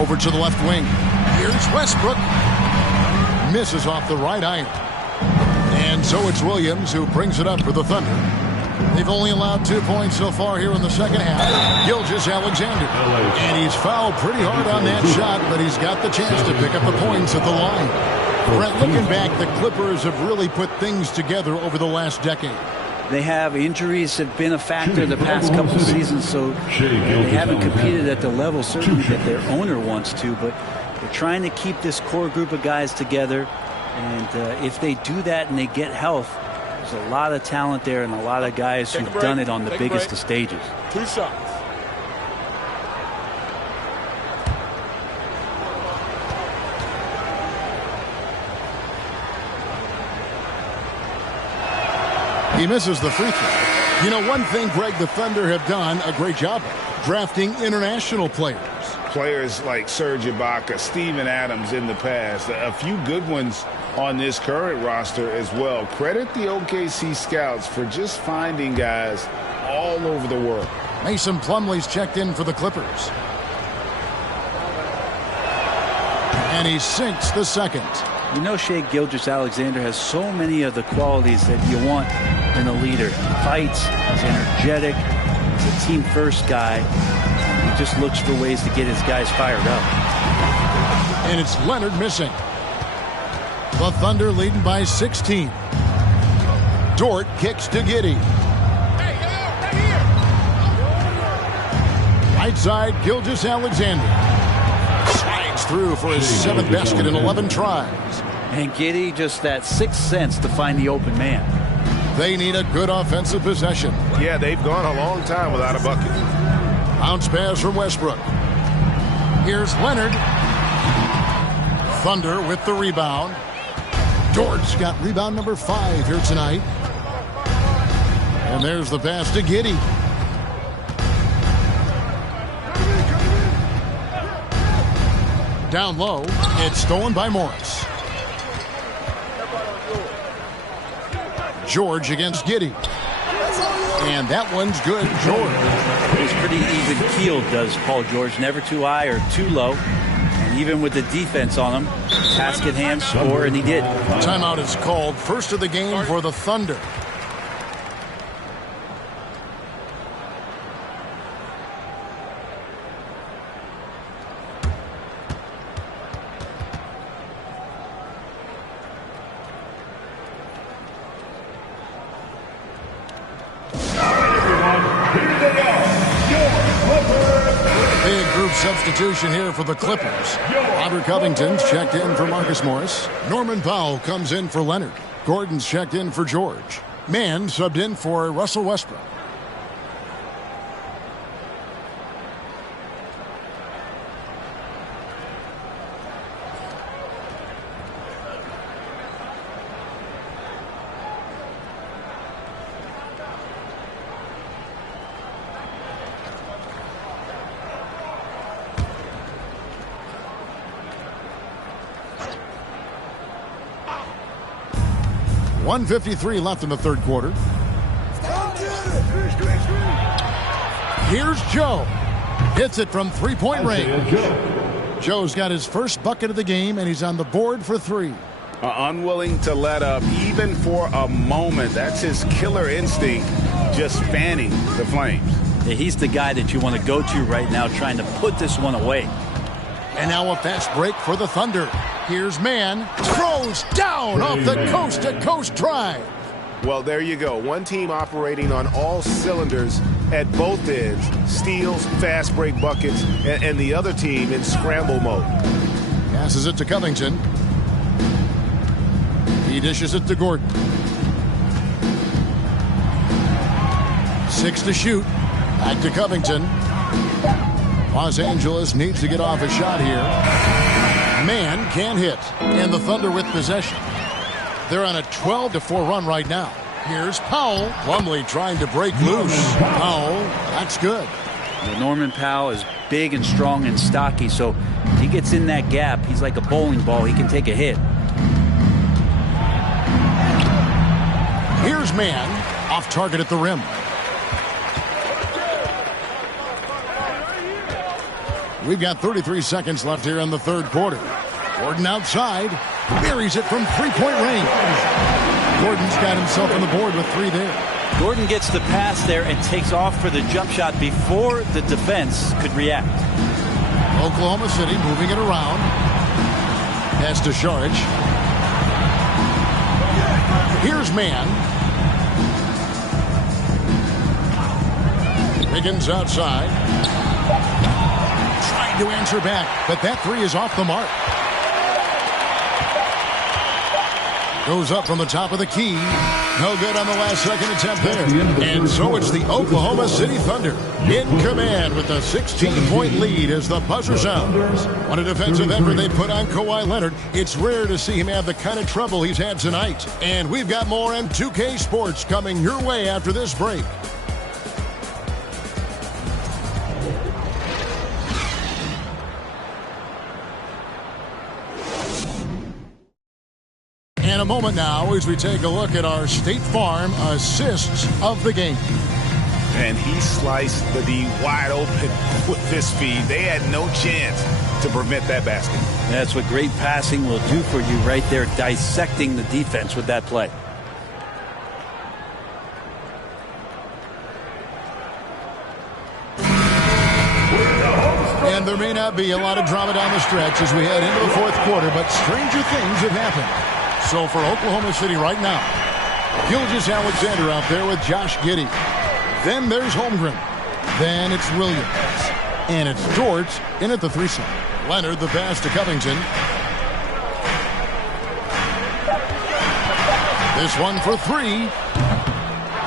Over to the left wing. Here's Westbrook. Misses off the right iron. And so it's Williams who brings it up for the Thunder. They've only allowed 2 points so far here in the second half. Gilgeous-Alexander. And he's fouled pretty hard on that shot, but he's got the chance to pick up the points at the line. Brett, looking back, the Clippers have really put things together over the last decade. They have injuries have been a factor the past couple seasons, so they haven't competed at the level certainly that their owner wants to, but they're trying to keep this core group of guys together. And if they do that and they get health, there's a lot of talent there and a lot of guys who've done it on the biggest of stages. 2 shots. He misses the free throw. You know, one thing Greg, the Thunder have done a great job of, drafting international players. Players like Serge Ibaka, Steven Adams in the past, a few good ones on this current roster as well. Credit the OKC scouts for just finding guys all over the world. Mason Plumlee's checked in for the Clippers. And he sinks the second. You know, Shai Gilgeous-Alexander has so many of the qualities that you want in a leader. He fights, he's energetic, he's a team-first guy. He just looks for ways to get his guys fired up. And it's Leonard missing. The Thunder leading by 16. Dort kicks to Giddey. Right side, Gilgeous-Alexander. Slides through for his 7th basket in 11 tries. And Giddey just that sixth sense to find the open man. They need a good offensive possession. Yeah, they've gone a long time without a bucket. Bounce pass from Westbrook. Here's Leonard. Thunder with the rebound. Dort's got rebound number 5 here tonight. And there's the pass to Giddey. Down low, it's stolen by Morris. George against Giddey. And that one's good. George. He's pretty even-keeled, does Paul George. Never too high or too low. And even with the defense on him, task at hand, score, and he did. Timeout is called. First of the game for the Thunder. Substitution here for the Clippers. Robert Covington's checked in for Marcus Morris. Norman Powell comes in for Leonard. Gordon's checked in for George. Mann subbed in for Russell Westbrook. .153 left in the third quarter. Here's Joe. Hits it from three-point range. Joe's got his first bucket of the game, and he's on the board for 3. Unwilling to let up even for a moment. That's his killer instinct, just fanning the flames. Yeah, he's the guy that you want to go to right now, trying to put this one away. And now a fast break for the Thunder. Here's Mann. Throws down off the coast-to-coast drive. Well, there you go. One team operating on all cylinders at both ends. Steals, fast break buckets, and the other team in scramble mode. Passes it to Covington. He dishes it to Gordon. 6 to shoot. Back to Covington. Los Angeles needs to get off a shot here. Mann can't hit. And the Thunder with possession. They're on a 12-4 run right now. Here's Powell. Plumlee trying to break loose. Powell, that's good. Norman Powell is big and strong and stocky, so if he gets in that gap, he's like a bowling ball. He can take a hit. Here's Mann. Off target at the rim. We've got 33 seconds left here in the third quarter. Gordon outside. Buries it from three-point range. Gordon's got himself on the board with 3 there. Gordon gets the pass there and takes off for the jump shot before the defense could react. Oklahoma City moving it around. Pass to Saric. Here's Mann. Higgins outside. Trying to answer back, but that 3 is off the mark. Goes up from the top of the key. No good on the last second attempt there. And so it's the Oklahoma City Thunder in command with a 16-point lead as the buzzer sounds. What a defensive effort they put on Kawhi Leonard. It's rare to see him have the kind of trouble he's had tonight. And we've got more M2K Sports coming your way after this break. In a moment now as we take a look at our State Farm assists of the game. And he sliced the D wide open with this feed. They had no chance to prevent that basket. That's what great passing will do for you right there, dissecting the defense with that play. And there may not be a lot of drama down the stretch as we head into the fourth quarter, but stranger things have happened. So for Oklahoma City right now, Gilgeous-Alexander out there with Josh Giddey. Then there's Holmgren. Then it's Williams. And it's Dort in at the 3-side. Leonard the pass to Covington. This one for 3.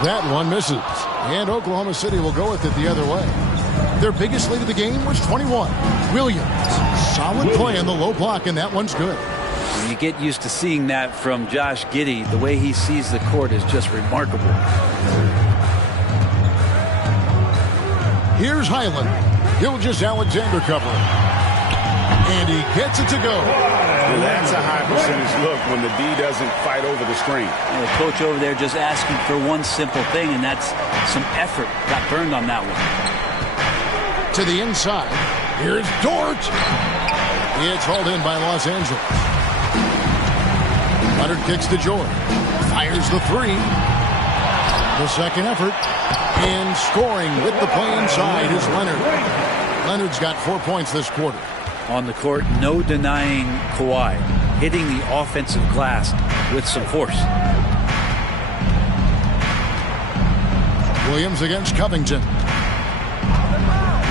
That one misses. And Oklahoma City will go with it the other way. Their biggest lead of the game was 21. Williams. Solid play on the low block, and that one's good. You get used to seeing that from Josh Giddey. The way he sees the court is just remarkable. Here's Highland. Gilgeous-Alexander covering. And he gets it to go. Well, that's a high percentage look when the D doesn't fight over the screen. And the coach over there just asking for one simple thing, and that's some effort. Got burned on that one. To the inside. Here's Dort. It's hauled in by Los Angeles. Leonard kicks to George. Fires the 3. The second effort. And scoring with the play inside is Leonard. Leonard's got 4 points this quarter. On the court, no denying Kawhi. Hitting the offensive glass with some force. Williams against Covington.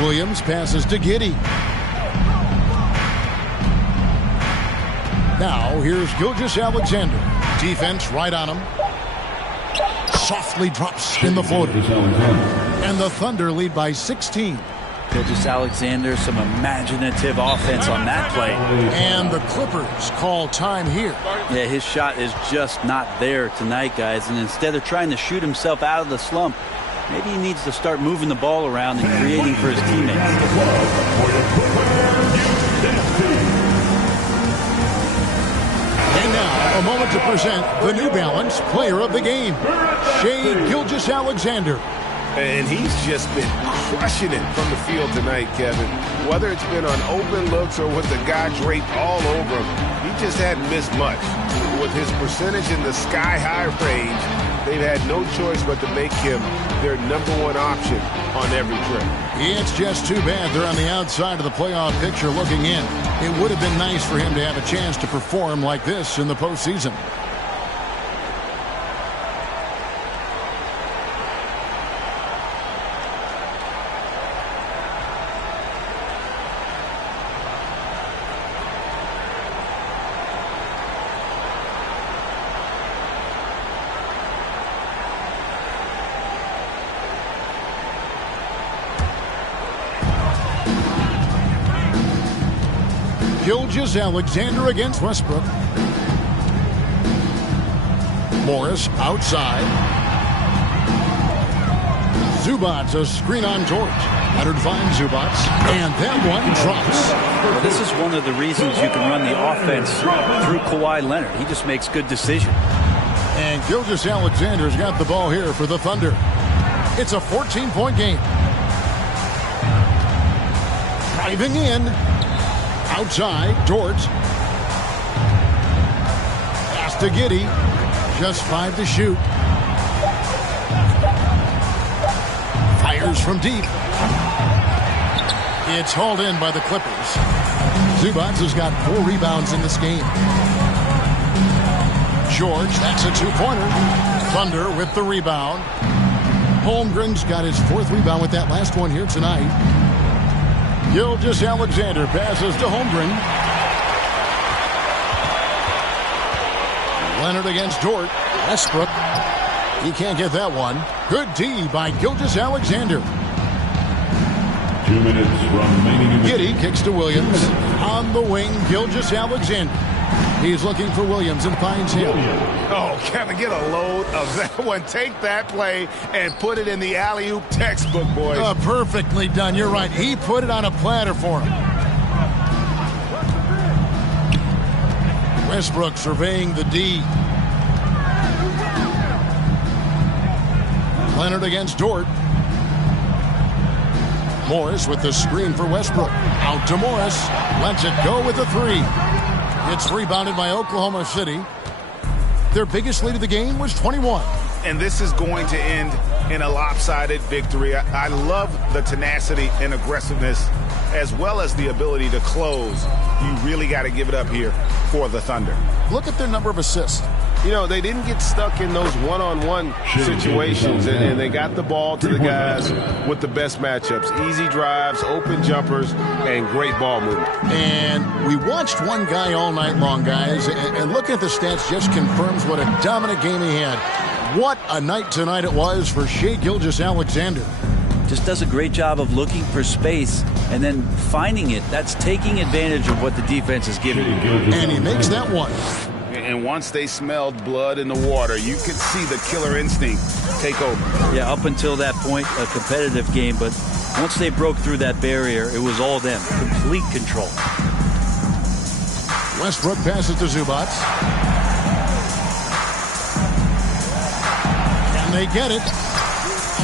Williams passes to Giddey. Now, here's Gilgeous-Alexander. Defense right on him. Softly drops in the floater. And the Thunder lead by 16. Gilgeous-Alexander, some imaginative offense on that play. And the Clippers call time here. Yeah, his shot is just not there tonight, guys. And instead of trying to shoot himself out of the slump, maybe he needs to start moving the ball around and creating for his teammates. And now, a moment to present the New Balance Player of the Game, Shai Gilgeous-Alexander. And he's just been crushing it from the field tonight, Kevin. Whether it's been on open looks or with the guy draped all over him, he just hadn't missed much. With his percentage in the sky-high range, they've had no choice but to make him their #1 option on every trip. It's just too bad they're on the outside of the playoff picture looking in. It would have been nice for him to have a chance to perform like this in the postseason. Gilgeous-Alexander against Westbrook. Morris outside. Zubac, a screen on George. Leonard finds Zubac, and that one drops. Well, this is one of the reasons you can run the offense through Kawhi Leonard. He just makes good decisions. And Gilgeous-Alexander's got the ball here for the Thunder. It's a 14-point game. Driving in. Outside, Dort. Pass to Giddey. Just 5 to shoot. Fires from deep. It's hauled in by the Clippers. Zubac has got 4 rebounds in this game. George, that's a 2-pointer. Thunder with the rebound. Holmgren's got his 4th rebound with that last one here tonight. Gilgeous-Alexander passes to Holmgren. Leonard against Dort. Westbrook. He can't get that one. Good D by Gilgeous-Alexander. 2 minutes remaining. Giddy kicks to Williams. On the wing, Gilgeous-Alexander. He's looking for Williams and finds him. Oh, Kevin, get a load of that one. Take that play and put it in the alley-oop textbook, boys. Perfectly done. You're right. He put it on a platter for him. Westbrook surveying the D. Leonard against Dort. Morris with the screen for Westbrook. Out to Morris. Lets it go with a three. It's rebounded by Oklahoma City. Their biggest lead of the game was 21. And this is going to end in a lopsided victory. I love the tenacity and aggressiveness as well as the ability to close. You really got to give it up here for the Thunder. Look at their number of assists. You know, they didn't get stuck in those one-on-one situations, and they got the ball to the guys with the best matchups. Easy drives, open jumpers, and great ball movement. And we watched one guy all night long, guys, and looking at the stats just confirms what a dominant game he had. What a night tonight it was for Shai Gilgeous-Alexander. Just does a great job of looking for space and then finding it. That's taking advantage of what the defense is giving him. And he makes that one. And once they smelled blood in the water, you could see the killer instinct take over. Yeah, up until that point, a competitive game. But once they broke through that barrier, it was all them. Complete control. Westbrook passes to Zubac. And they get it.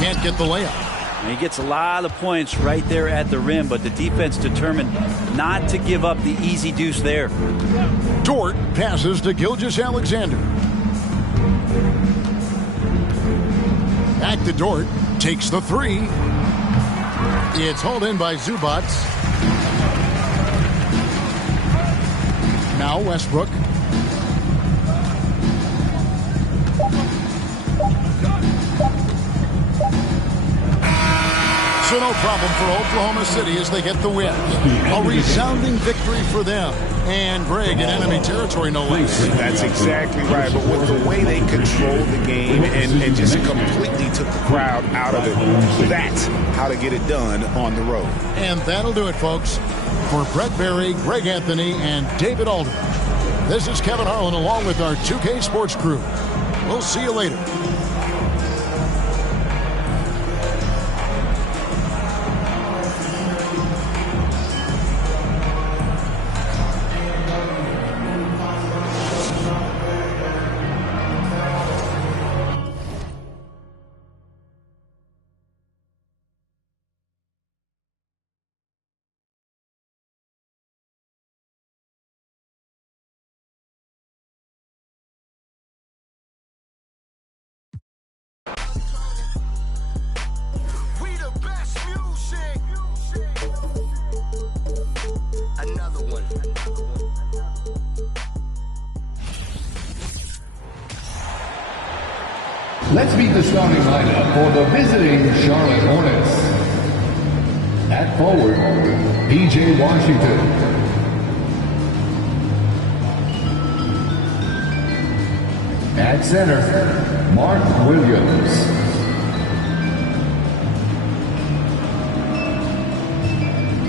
Can't get the layup. And he gets a lot of points right there at the rim, but the defense determined not to give up the easy deuce there. Dort passes to Gilgeous-Alexander. Back to Dort. Takes the three. It's hauled in by Zubac. Now Westbrook. So no problem for Oklahoma City as they get the win. A resounding victory for them. And Greg in enemy territory, no less. That's exactly right. But with the way they controlled the game and just completely took the crowd out of it, that's how to get it done on the road. And that'll do it, folks. For Brett Berry, Greg Anthony, and David Alden, this is Kevin Harlan along with our 2K Sports crew. We'll see you later. Let's meet the starting lineup for the visiting Charlotte Hornets. At forward, P.J. Washington. At center, Mark Williams.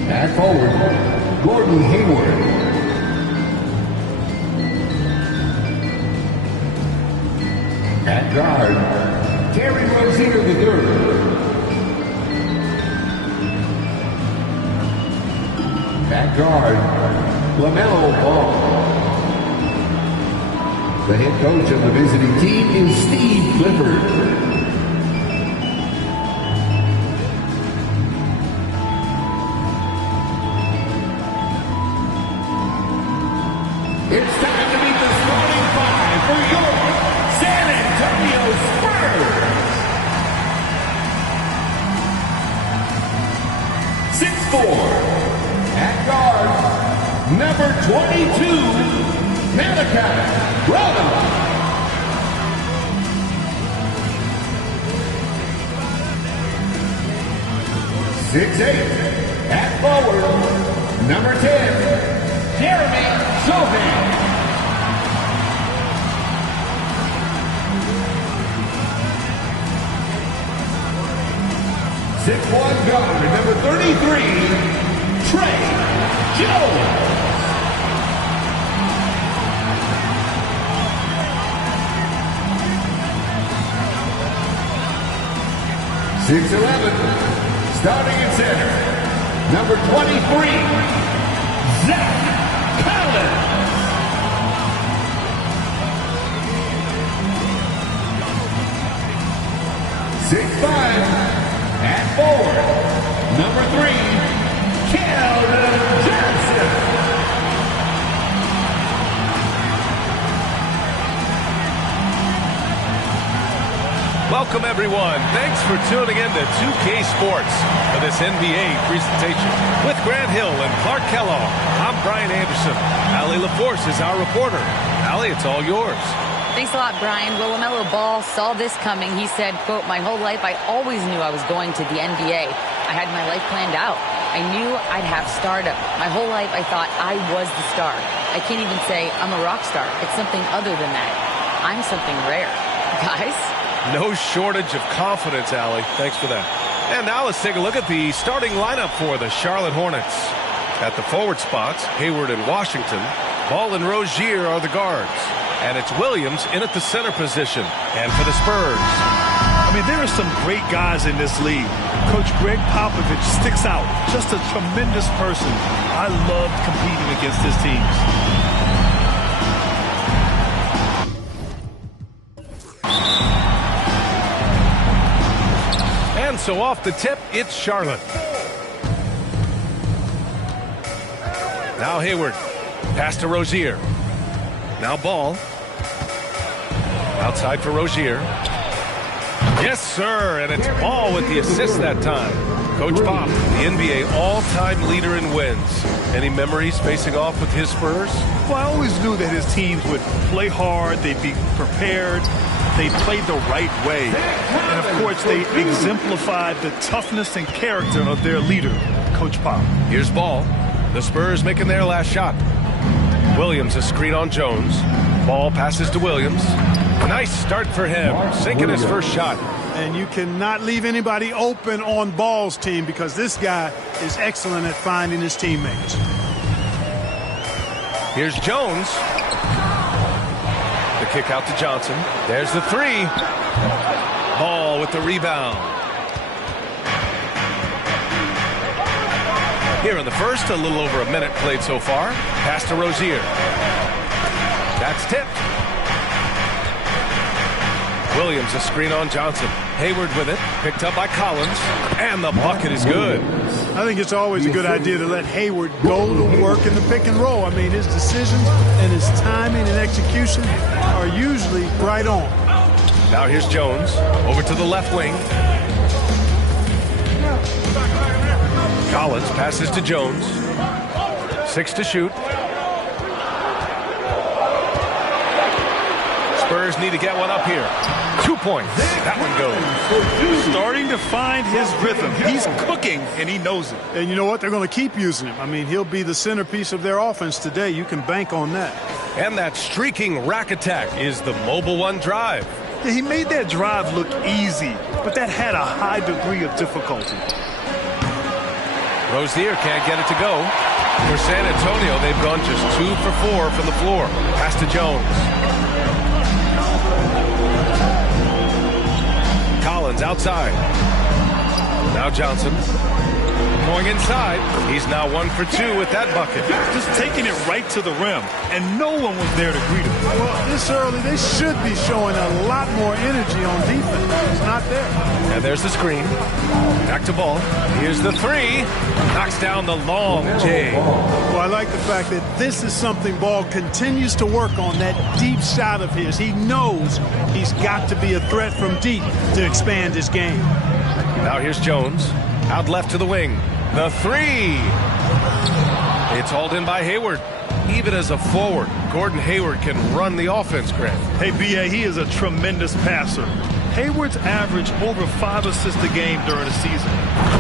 At forward, Gordon Hayward. At guard, Terry Rozier III. At guard, LaMelo Ball. The head coach of the visiting team is Steve Clifford. It's time to meet the starting five for your San Antonio Spurs. 6'4". At guard, number 22, Malachi Brother. 6'8". At forward, number 10, Jeremy Sochan. 6'1" guard, number 33, Trey Jones. 6'11", starting at center, number 23, Zach Collins. 6'5", at forward, number 3, Keldon Johnson. Welcome, everyone. Thanks for tuning in to 2K Sports for this NBA presentation. With Grant Hill and Clark Kellogg, I'm Brian Anderson. Allie LaForce is our reporter. Allie, it's all yours. Thanks a lot, Brian. Well, LaMelo Ball saw this coming. He said, quote, "My whole life I always knew I was going to the NBA. I had my life planned out. I knew I'd have stardom. My whole life I thought I was the star. I can't even say I'm a rock star. It's something other than that. I'm something rare." Guys? No shortage of confidence, Allie. Thanks for that. And now let's take a look at the starting lineup for the Charlotte Hornets. At the forward spots, Hayward and Washington. Ball and Rozier are the guards. And it's Williams in at the center position. And for the Spurs, I mean, there are some great guys in this league. Coach Greg Popovich sticks out. Just a tremendous person. I loved competing against his teams. And so off the tip, it's Charlotte. Now Hayward. Pass to Rozier. Now Ball. Outside for Rozier. Yes, sir, and it's Ball with the assist that time. Coach Pop, the NBA all-time leader in wins. Any memories facing off with his Spurs? Well, I always knew that his teams would play hard, they'd be prepared, they played the right way. And, of course, they exemplified the toughness and character of their leader, Coach Pop. Here's Ball. The Spurs making their last shot. Williams a screen on Jones. Ball passes to Williams. Nice start for him, sinking his first shot. And you cannot leave anybody open on Ball's team because this guy is excellent at finding his teammates. Here's Jones. The kick out to Johnson. There's the three. Ball with the rebound. Here in the first, a little over a minute played so far. Pass to Rozier. That's tipped. Williams a screen on Johnson. Hayward with it. Picked up by Collins. And the bucket is good. I think it's always a good idea to let Hayward go to work in the pick and roll. I mean, his decisions and his timing and execution are usually right on. Now here's Jones. Over to the left wing. Collins passes to Jones. 6 to shoot. Spurs need to get one up here. 2 points. That one goes. Starting to find his rhythm. He's cooking, and he knows it. And you know what? They're going to keep using him. I mean, he'll be the centerpiece of their offense today. You can bank on that. And that streaking rack attack is the Mobile One drive. Yeah, he made that drive look easy, but that had a high degree of difficulty. Rozier can't get it to go. For San Antonio, they've gone just 2 for 4 from the floor. Pass to Jones. Collins outside. Now Johnson. Going inside. He's now 1 for 2 with that bucket. Just taking it right to the rim, and no one was there to greet him. Well, this early, they should be showing a lot more energy on defense. It's not there. And there's the screen. Back to Ball. Here's the three. Knocks down the long J. Well, I like the fact that this is something Ball continues to work on, that deep shot of his. He knows he's got to be a threat from deep to expand his game. Now here's Jones. Out left to the wing. The three. It's hauled in by Hayward. Even as a forward, Gordon Hayward can run the offense, Grant. Hey, B.A., he is a tremendous passer. Hayward's averaged over 5 assists a game during the season.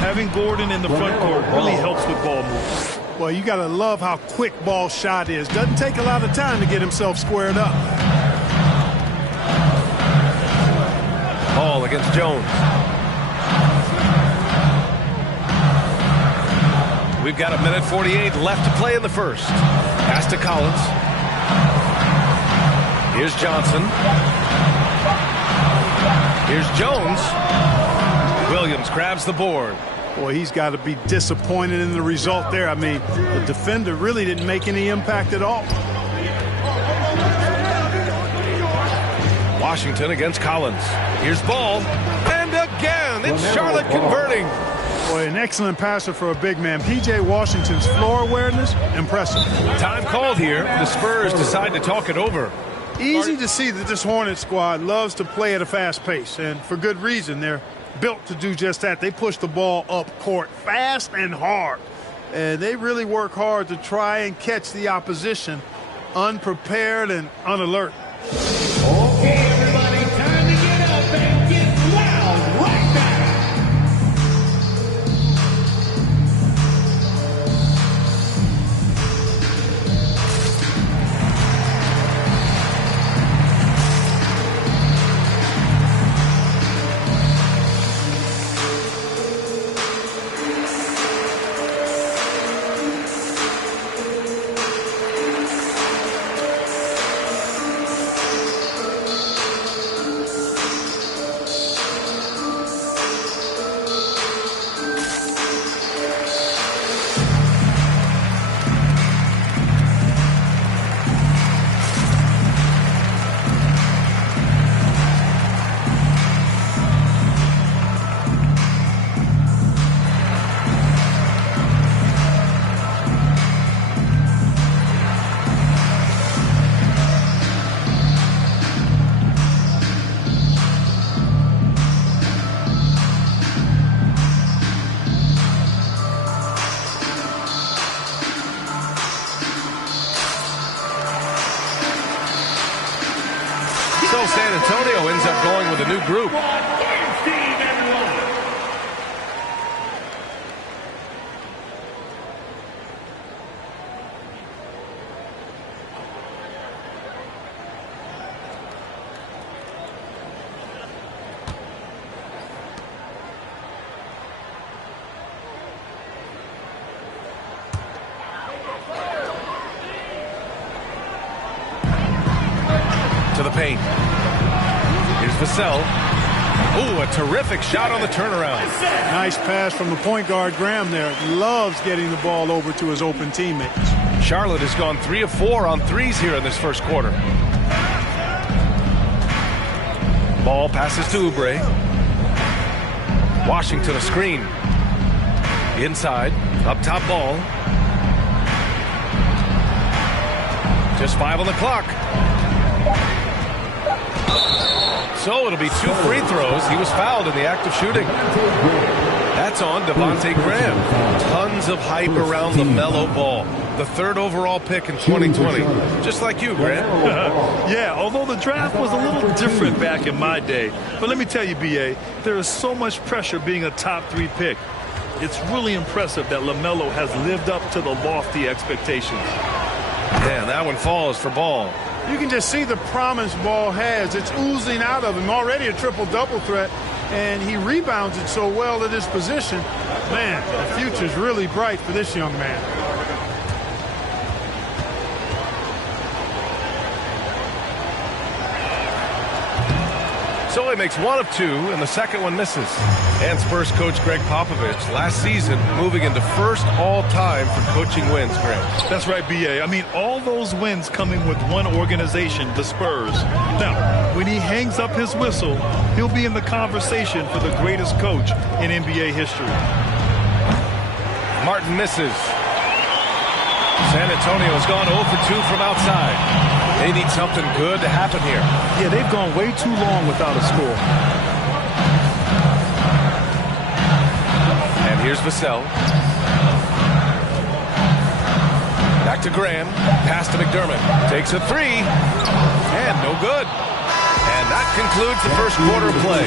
Having Gordon in the front court really helps with ball moves. Well, you got to love how quick Ball's shot is. Doesn't take a lot of time to get himself squared up. Ball against Jones. We've got 1:48 left to play in the first. Pass to Collins. Here's Johnson. Here's Jones. Williams grabs the board. Boy, he's got to be disappointed in the result there. I mean, the defender really didn't make any impact at all. Washington against Collins. Here's Ball. And again, it's Charlotte converting. Boy, an excellent passer for a big man. P.J. Washington's floor awareness, impressive. Time called here. The Spurs decide to talk it over. Easy to see that this Hornet squad loves to play at a fast pace, and for good reason. They're built to do just that. They push the ball up court fast and hard, and they really work hard to try and catch the opposition unprepared and unalert. Okay, everybody, time to get up and get loud right now. So San Antonio ends up going with a new group. To the paint. Here's Vassell. Ooh, a terrific shot on the turnaround. Nice pass from the point guard, Graham there. Loves getting the ball over to his open teammates. Charlotte has gone 3 of 4 on threes here in this first quarter. Ball passes to Oubre. Washington a screen. Inside, up top Ball. Just 5 on the clock. So it'll be 2 free throws. He was fouled in the act of shooting. That's on Devontae Graham. Tons of hype around LaMelo Ball, the 3rd overall pick in 2020. Just like you, Graham. Yeah, although the draft was a little different back in my day. But let me tell you, B.A., there is so much pressure being a top 3 pick. It's really impressive that LaMelo has lived up to the lofty expectations. Yeah, that one falls for Ball. You can just see the promise Ball has. It's oozing out of him. Already a triple-double threat, and he rebounds it so well at his position. Man, the future's really bright for this young man. So he makes 1 of 2, and the second one misses. And Spurs coach Greg Popovich last season moving into 1st all-time for coaching wins, Greg. That's right, B.A. I mean, all those wins coming with one organization, the Spurs. Now, when he hangs up his whistle, he'll be in the conversation for the greatest coach in NBA history. Martin misses. San Antonio has gone 0 for 2 from outside. They need something good to happen here. Yeah, they've gone way too long without a score. And here's Vassell. Back to Graham. Pass to McDermott. Takes a 3. And no good. And that concludes the first quarter of play.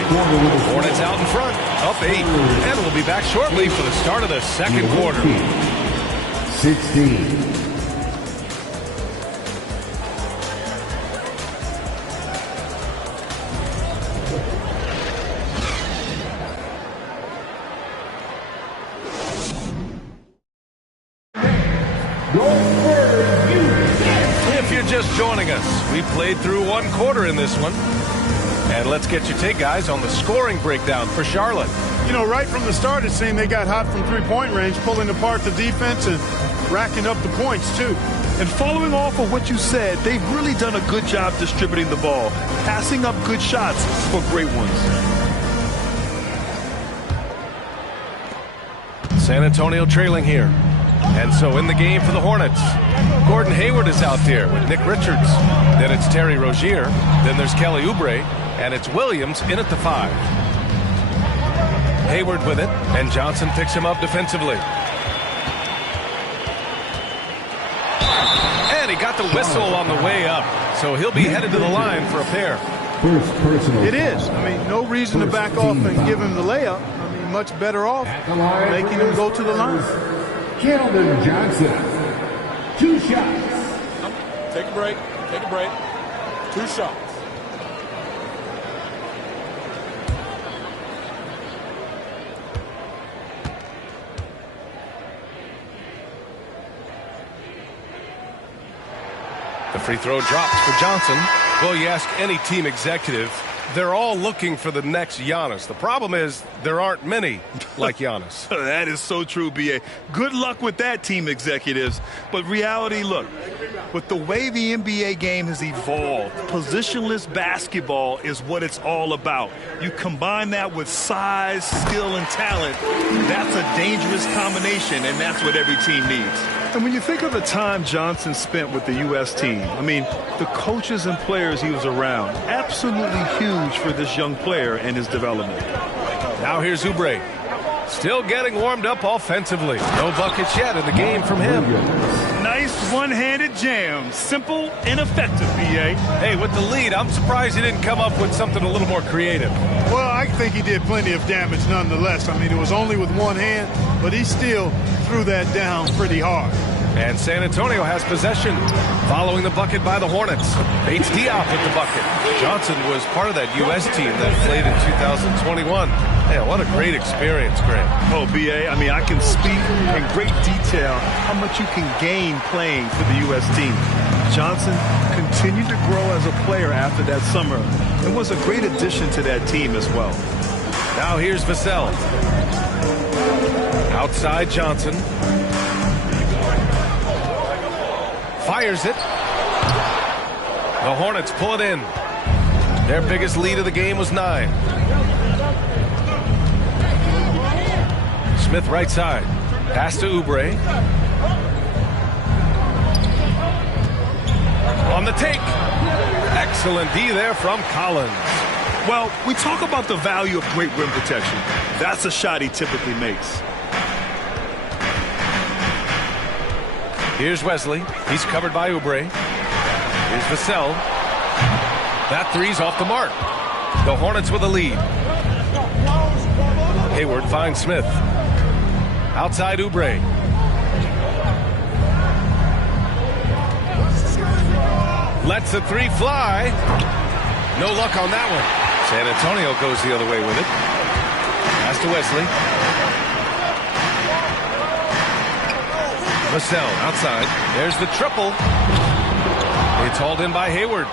Hornets out in front, up 8. And we'll be back shortly for the start of the second quarter. 16. played through 1 quarter in this one. And let's get your take, guys, on the scoring breakdown for Charlotte. You know, right from the start, it seemed they got hot from three-point range, pulling apart the defense and racking up the points, too. And following off of what you said, they've really done a good job distributing the ball, passing up good shots for great ones. San Antonio trailing here. And so in the game for the Hornets, Gordon Hayward is out there with Nick Richards. Then it's Terry Rozier. Then there's Kelly Oubre. And it's Williams in at the 5. Hayward with it, and Johnson picks him up defensively. And he got the whistle on the way up, so he'll be headed to the line for a pair. First personal. It is. I mean, no reason to back off and give him the layup. I mean, much better off making him go to the line. Keldon Johnson. 2 shots. Take a break. Take a break. 2 shots. The free throw drops for Johnson. Well, you ask any team executive, they're all looking for the next Giannis. The problem is there aren't many like Giannis. That is so true, B.A. Good luck with that, team executives. But reality, look, with the way the NBA game has evolved, positionless basketball is what it's all about. You combine that with size, skill, and talent, that's a dangerous combination, and that's what every team needs. And when you think of the time Johnson spent with the U.S. team, I mean, the coaches and players he was around, absolutely huge for this young player and his development. Now here's Oubre. Still getting warmed up offensively. No buckets yet in the game from him. Nice one-handed jam. Simple and effective, B.A. Hey, with the lead, I'm surprised he didn't come up with something a little more creative. Well, I think he did plenty of damage nonetheless. I mean, it was only with one hand, but he still threw that down pretty hard. And San Antonio has possession following the bucket by the Hornets. Bates Diop with the bucket. Johnson was part of that U.S. team that played in 2021. Man, what a great experience, Graham. Oh, B.A., I mean, I can speak in great detail how much you can gain playing for the U.S. team. Johnson continued to grow as a player after that summer and was a great addition to that team as well. Now here's Vassell. Outside Johnson. Fires it. The Hornets pull it in. Their biggest lead of the game was 9. Smith right side. Pass to Oubre. On the take. Excellent D there from Collins. Well, we talk about the value of great rim protection. That's a shot he typically makes. Here's Wesley. He's covered by Oubre. Here's Vassell. That three's off the mark. The Hornets with a lead. Hayward finds Smith. Outside Oubre. Lets the three fly. No luck on that one. San Antonio goes the other way with it. Pass to Wesley. Vassell outside. There's the triple. It's hauled in by Hayward.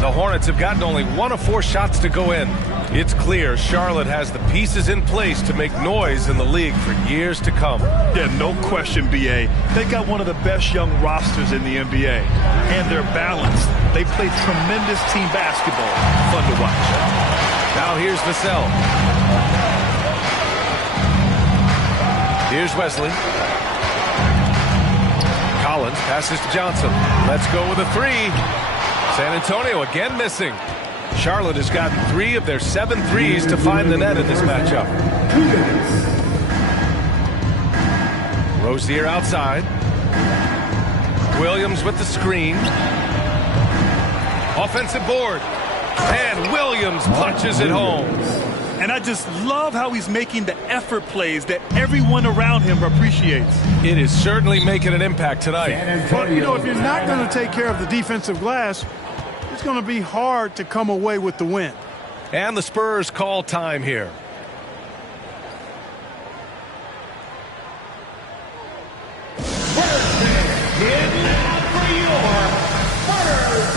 The Hornets have gotten only 1 of 4 shots to go in. It's clear Charlotte has the pieces in place to make noise in the league for years to come. Yeah, no question, B.A. They got one of the best young rosters in the NBA. And they're balanced. They play tremendous team basketball. Fun to watch. Now here's Vassell. Here's Wesley. Collins passes to Johnson. Let's go with a 3. San Antonio again missing. Charlotte has gotten 3 of their 7 threes to find the net in this matchup. Rozier outside. Williams with the screen. Offensive board. And Williams punches it home. And I just love how he's making the effort plays that everyone around him appreciates. It is certainly making an impact tonight. But, you know, if you're not going to take care of the defensive glass, it's going to be hard to come away with the win. And the Spurs call time here. Get loud for your Spurs.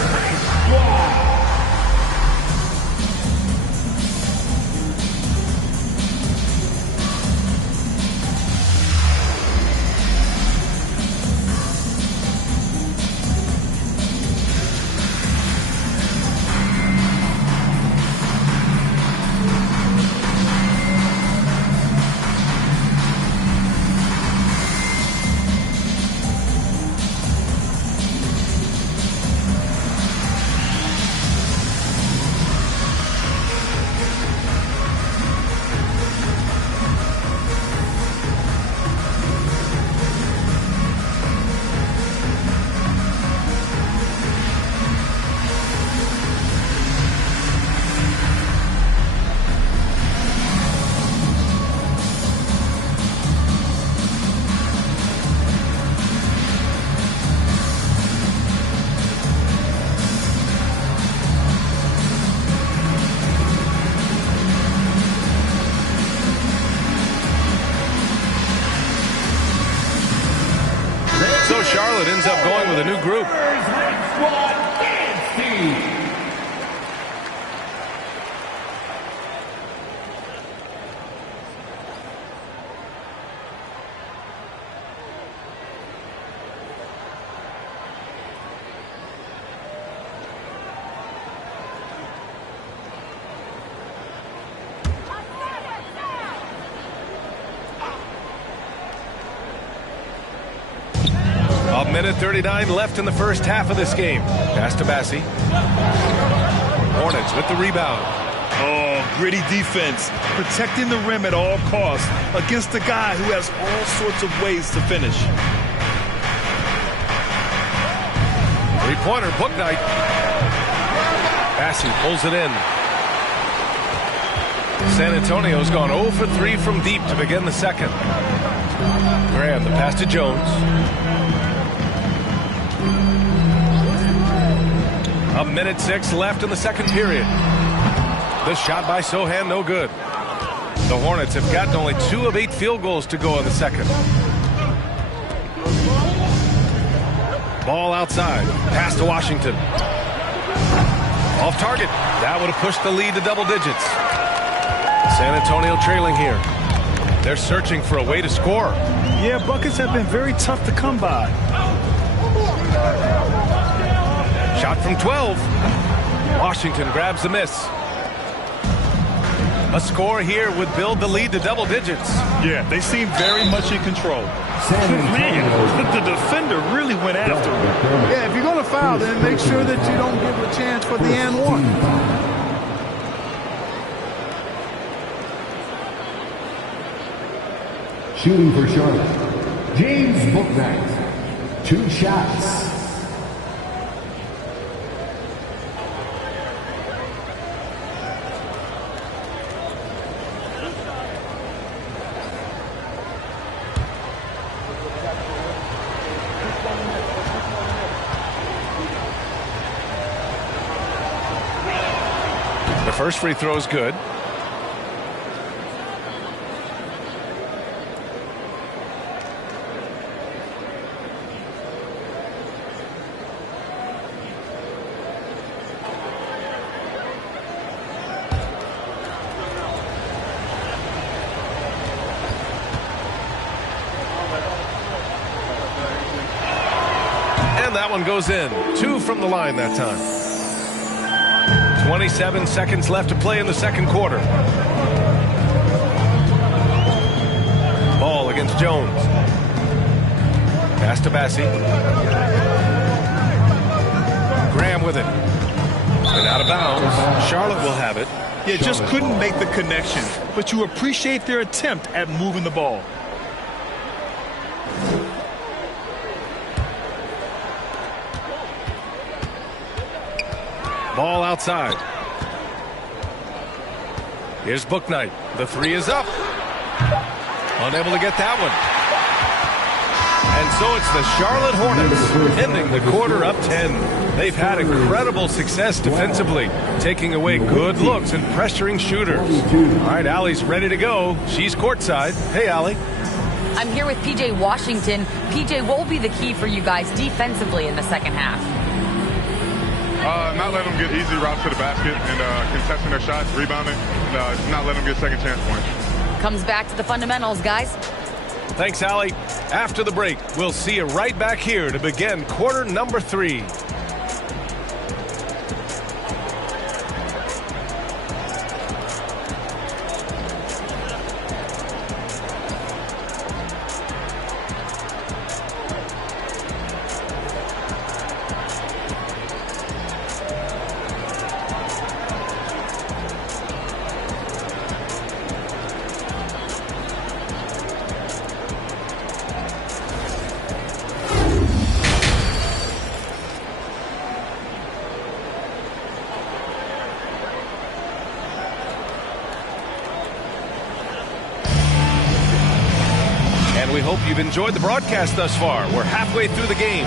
Charlotte ends up going with a new group. A minute 39 left in the first half of this game. Pass to Bassi. Hornets with the rebound. Oh, gritty defense. Protecting the rim at all costs against a guy who has all sorts of ways to finish. Three-pointer, Bouknight. Bassi pulls it in. San Antonio's gone 0 for 3 from deep to begin the second. Graham, the pass to Jones. A minute 6 left in the second period. The shot by Sochan, no good. The Hornets have gotten only 2 of 8 field goals to go in the second. Ball outside. Pass to Washington. Off target. That would have pushed the lead to double digits. San Antonio trailing here. They're searching for a way to score. Yeah, buckets have been very tough to come by. Shot from 12. Washington grabs the miss. A score here would build the lead to double digits. Yeah, they seem very much in control. Man, the defender really went after him. Yeah, if you're going to foul, then make sure that you don't give a chance for the and one. Shooting for Charlotte, James Bouknight. 2 shots. The first free throw is good. And that one goes in. 2 from the line that time. 27 seconds left to play in the second quarter. Ball against Jones. Pass to Bassi. Graham with it. And out of bounds. Charlotte will have it. Yeah, just couldn't make the connection. But you appreciate their attempt at moving the ball. Ball outside. Here's Bouknight. The 3 is up. Unable to get that one. And so it's the Charlotte Hornets ending the quarter up 10. They've had incredible success defensively, taking away good looks and pressuring shooters. All right, Allie's ready to go. She's courtside. Hey, Allie. I'm here with P.J. Washington. P.J., what will be the key for you guys defensively in the second half? Not letting them get easy routes to the basket and contesting their shots, rebounding, and not letting them get second chance points. Comes back to the fundamentals, guys. Thanks, Allie. After the break, we'll see you right back here to begin quarter number 3. We hope you've enjoyed the broadcast thus far. We're halfway through the game.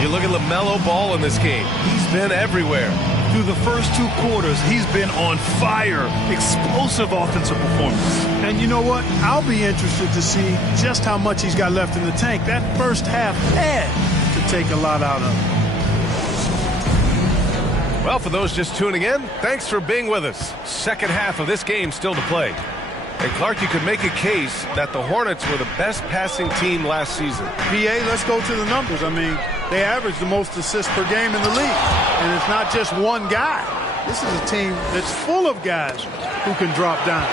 You look at LaMelo Ball in this game. He's been everywhere. Through the first 2 quarters, he's been on fire. Explosive offensive performance. And you know what? I'll be interested to see just how much he's got left in the tank. That first half had to can take a lot out of it. Well, for those just tuning in, thanks for being with us. Second half of this game still to play. And Clark, you could make a case that the Hornets were the best passing team last season. PA, let's go to the numbers. I mean, they average the most assists per game in the league. And it's not just one guy. This is a team that's full of guys who can drop down.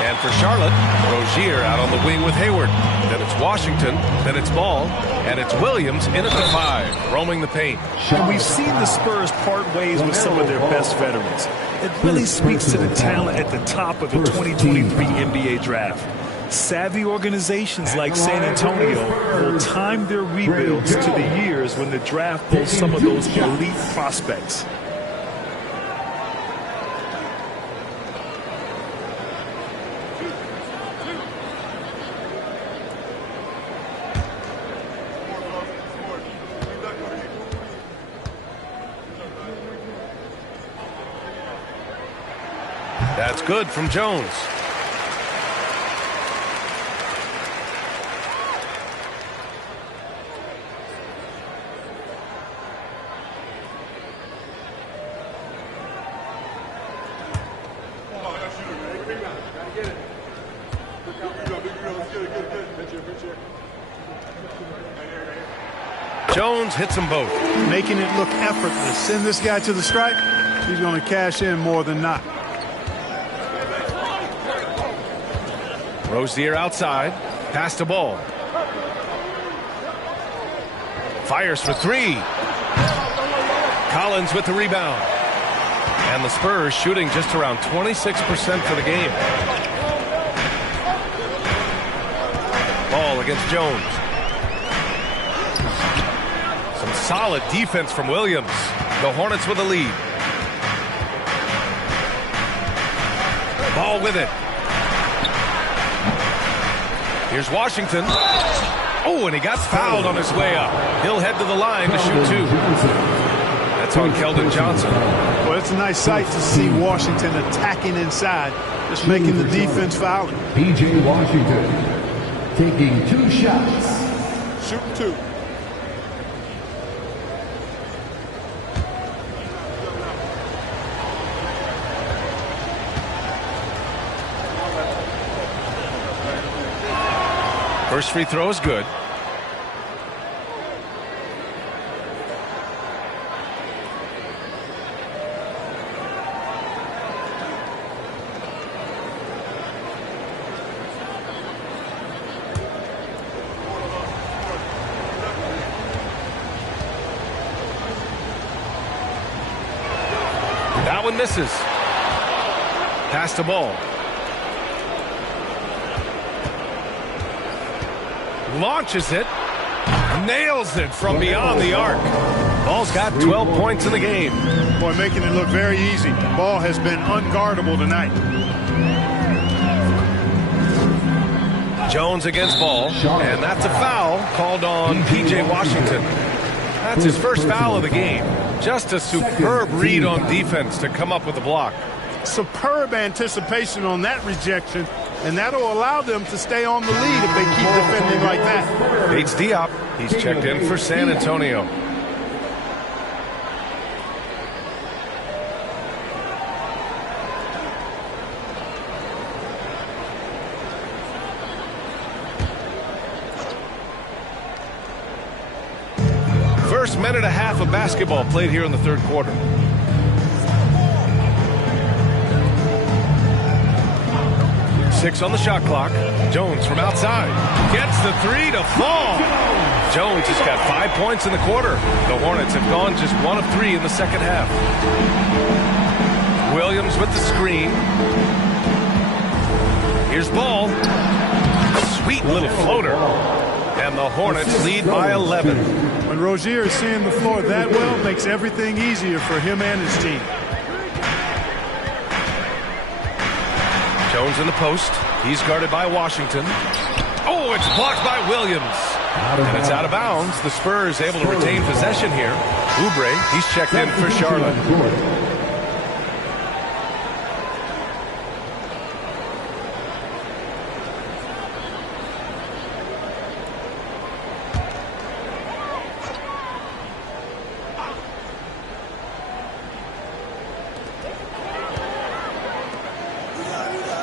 And for Charlotte, Rozier out on the wing with Hayward. Then it's Washington, then it's Ball, and it's Williams in at the 5, roaming the paint. And we've seen the Spurs part ways with some of their best veterans. It really speaks to the talent at the top of the 2023 NBA draft. Savvy organizations like San Antonio will time their rebuilds to the years when the draft pulls some of those elite prospects. That's good from Jones. Jones hits them both. Making it look effortless. Send this guy to the stripe. He's going to cash in more than not. Rozier outside. Pass to Ball. Fires for 3. Collins with the rebound. And the Spurs shooting just around 26% for the game. Ball against Jones. Some solid defense from Williams. The Hornets with a lead. Ball with it. Here's Washington. Oh, and he got fouled on his way up. He'll head to the line to shoot 2. That's on Keldon Johnson. Well, it's a nice sight to see Washington attacking inside, just making the defense fouling. P.J. Washington taking 2 shots. Shooting 2. First free throw is good. That one misses. Pass the ball. Launches it. Nails it from beyond the arc. Ball's got 12 points in the game. Boy, making it look very easy. Ball has been unguardable tonight. Jones against Ball. And that's a foul called on P.J. Washington. That's his first foul of the game. Just a superb read on defense to come up with a block. Superb anticipation on that rejection, and that'll allow them to stay on the lead if they keep defending like that. Bates Diop, he's checked in for San Antonio. First minute and a half of basketball played here in the third quarter. Six on the shot clock. Jones from outside. Gets the 3 to fall. Jones has got 5 points in the quarter. The Hornets have gone just 1 of 3 in the second half. Williams with the screen. Here's Ball. Sweet little floater. And the Hornets lead by 11. When Rozier is seeing the floor that well, it makes everything easier for him and his team. Jones in the post. He's guarded by Washington. Oh, it's blocked by Williams. And it's out of bounds. The Spurs able to retain possession here. Oubre, he's checked in for Charlotte.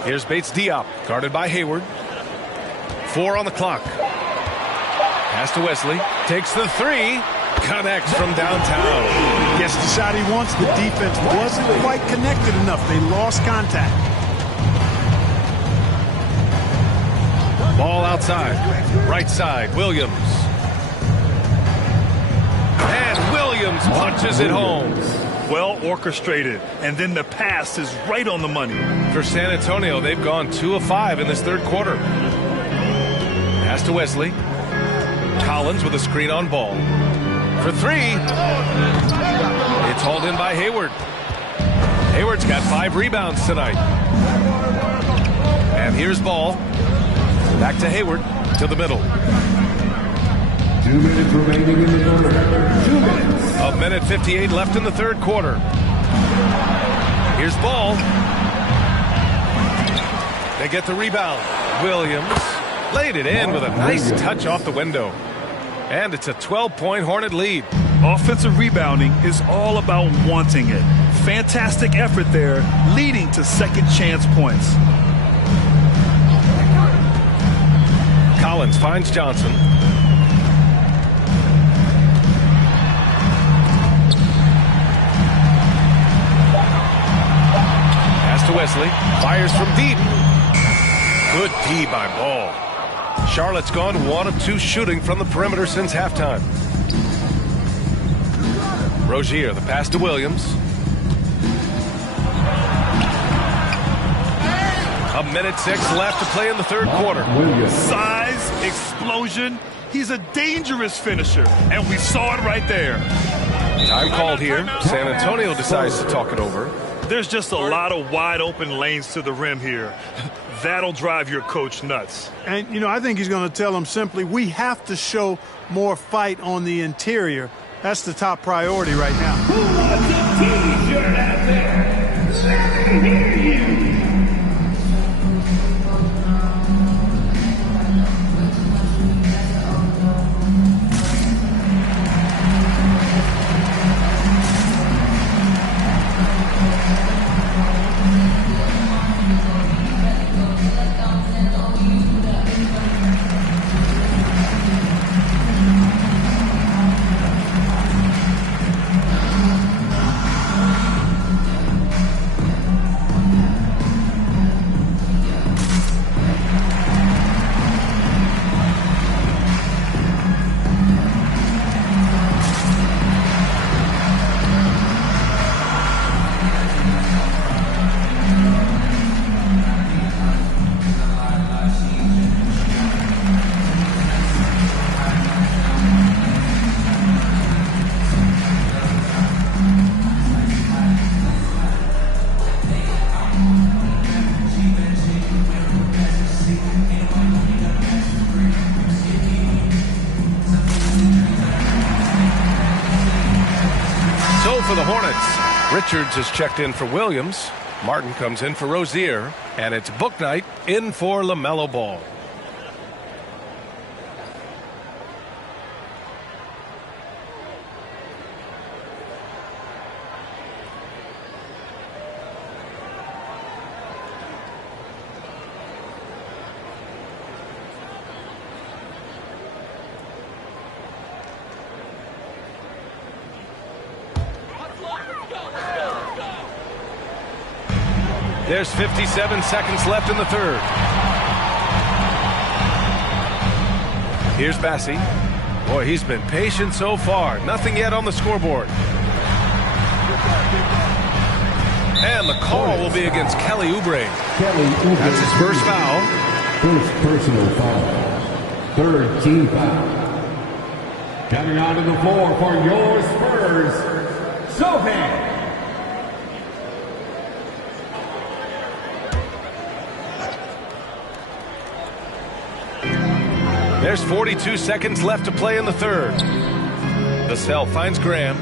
Here's Bates Diop, guarded by Hayward. 4 on the clock. Pass to Wesley. Takes the 3. Connects from downtown. Gets the shot he wants. The defense wasn't quite connected enough. They lost contact. Ball outside. Right side, Williams. And Williams punches it home. Well orchestrated. And then the pass is right on the money. For San Antonio, they've gone 2 of 5 in this third quarter. Pass to Wesley. Collins with a screen on ball. For 3. It's hauled in by Hayward. Hayward's got 5 rebounds tonight. And here's Ball. Back to Hayward, to the middle. 2 minutes remaining in the third. 2 minutes. A minute 58 left in the third quarter. Here's Ball. They get the rebound. Williams laid it in with a nice touch off the window. And it's a 12-point Hornet lead. Offensive rebounding is all about wanting it. Fantastic effort there, leading to second chance points. Collins finds Johnson. Pass to Wesley. Fires from deep. Good D by Ball. Charlotte's gone 1 of 2 shooting from the perimeter since halftime. Rozier, the pass to Williams. A minute 6 left to play in the third quarter. Size, explosion. He's a dangerous finisher, and we saw it right there. Time called here. San Antonio decides to talk it over. There's just a lot of wide open lanes to the rim here. That'll drive your coach nuts. And, you know, I think he's going to tell them simply, we have to show more fight on the interior. That's the top priority right now. Who wants a T-shirt out there? Let me hear you. Richards is checked in for Williams. Martin comes in for Rozier. And it's Bouknight in for LaMelo Ball. There's 57 seconds left in the third. Here's Bassi. Boy, he's been patient so far. Nothing yet on the scoreboard. And the call will be against Kelly Oubre. That's his first foul. First personal foul. Third team foul. Coming onto the floor for your Spurs, Sochan. There's 42 seconds left to play in the third. Vassell finds Graham.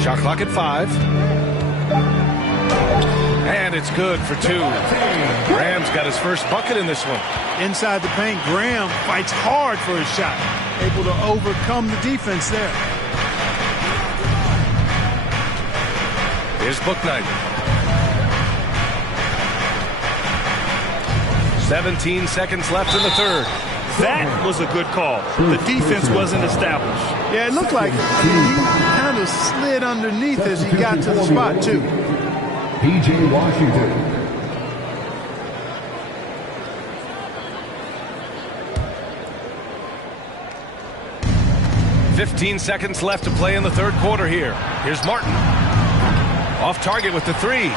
Shot clock at 5. And it's good for 2. Graham's got his first bucket in this one. Inside the paint, Graham fights hard for his shot. Able to overcome the defense there. Here's Bouknight. 17 seconds left in the third. That was a good call. The defense wasn't established. Yeah, it looked like he kind of slid underneath as he got to the spot, too. P.J. Washington. 15 seconds left to play in the third quarter here. Here's Martin. Off target with the three.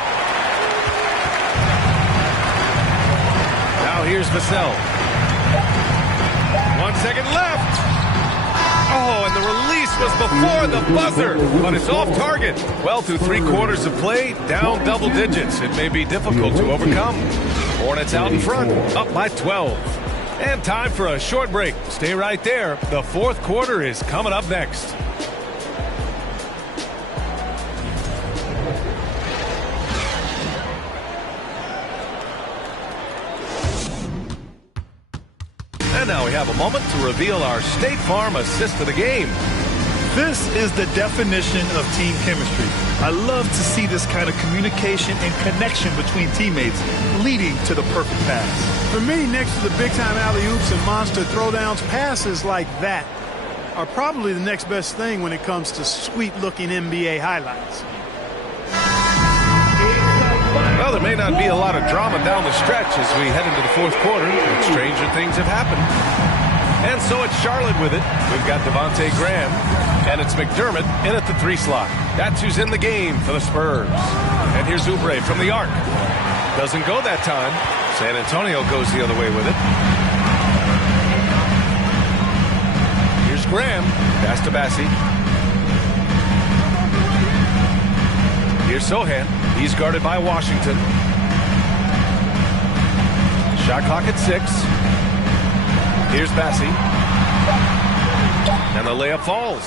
Now here's Vassell. 1 second left. Oh, and the release was before the buzzer, but it's off target. Well, through 3 quarters of play, down double digits. It may be difficult to overcome. Hornets out in front, up by 12. And time for a short break. Stay right there. The fourth quarter is coming up next. And now we have a moment to reveal our State Farm assist of the game. This is the definition of team chemistry. I love to see this kind of communication and connection between teammates leading to the perfect pass. For me, next to the big-time alley-oops and monster throwdowns, passes like that are probably the next best thing when it comes to sweet-looking NBA highlights. Well, there may not be a lot of drama down the stretch as we head into the fourth quarter, but stranger things have happened. And so it's Charlotte with it. We've got Devontae Graham, and it's McDermott in at the 3 slot. That's who's in the game for the Spurs. And here's Oubre from the arc. Doesn't go that time. San Antonio goes the other way with it. Here's Graham. Pass to Bassi. Here's Sohan. He's guarded by Washington. Shot clock at 6. Here's Bassi. And the layup falls.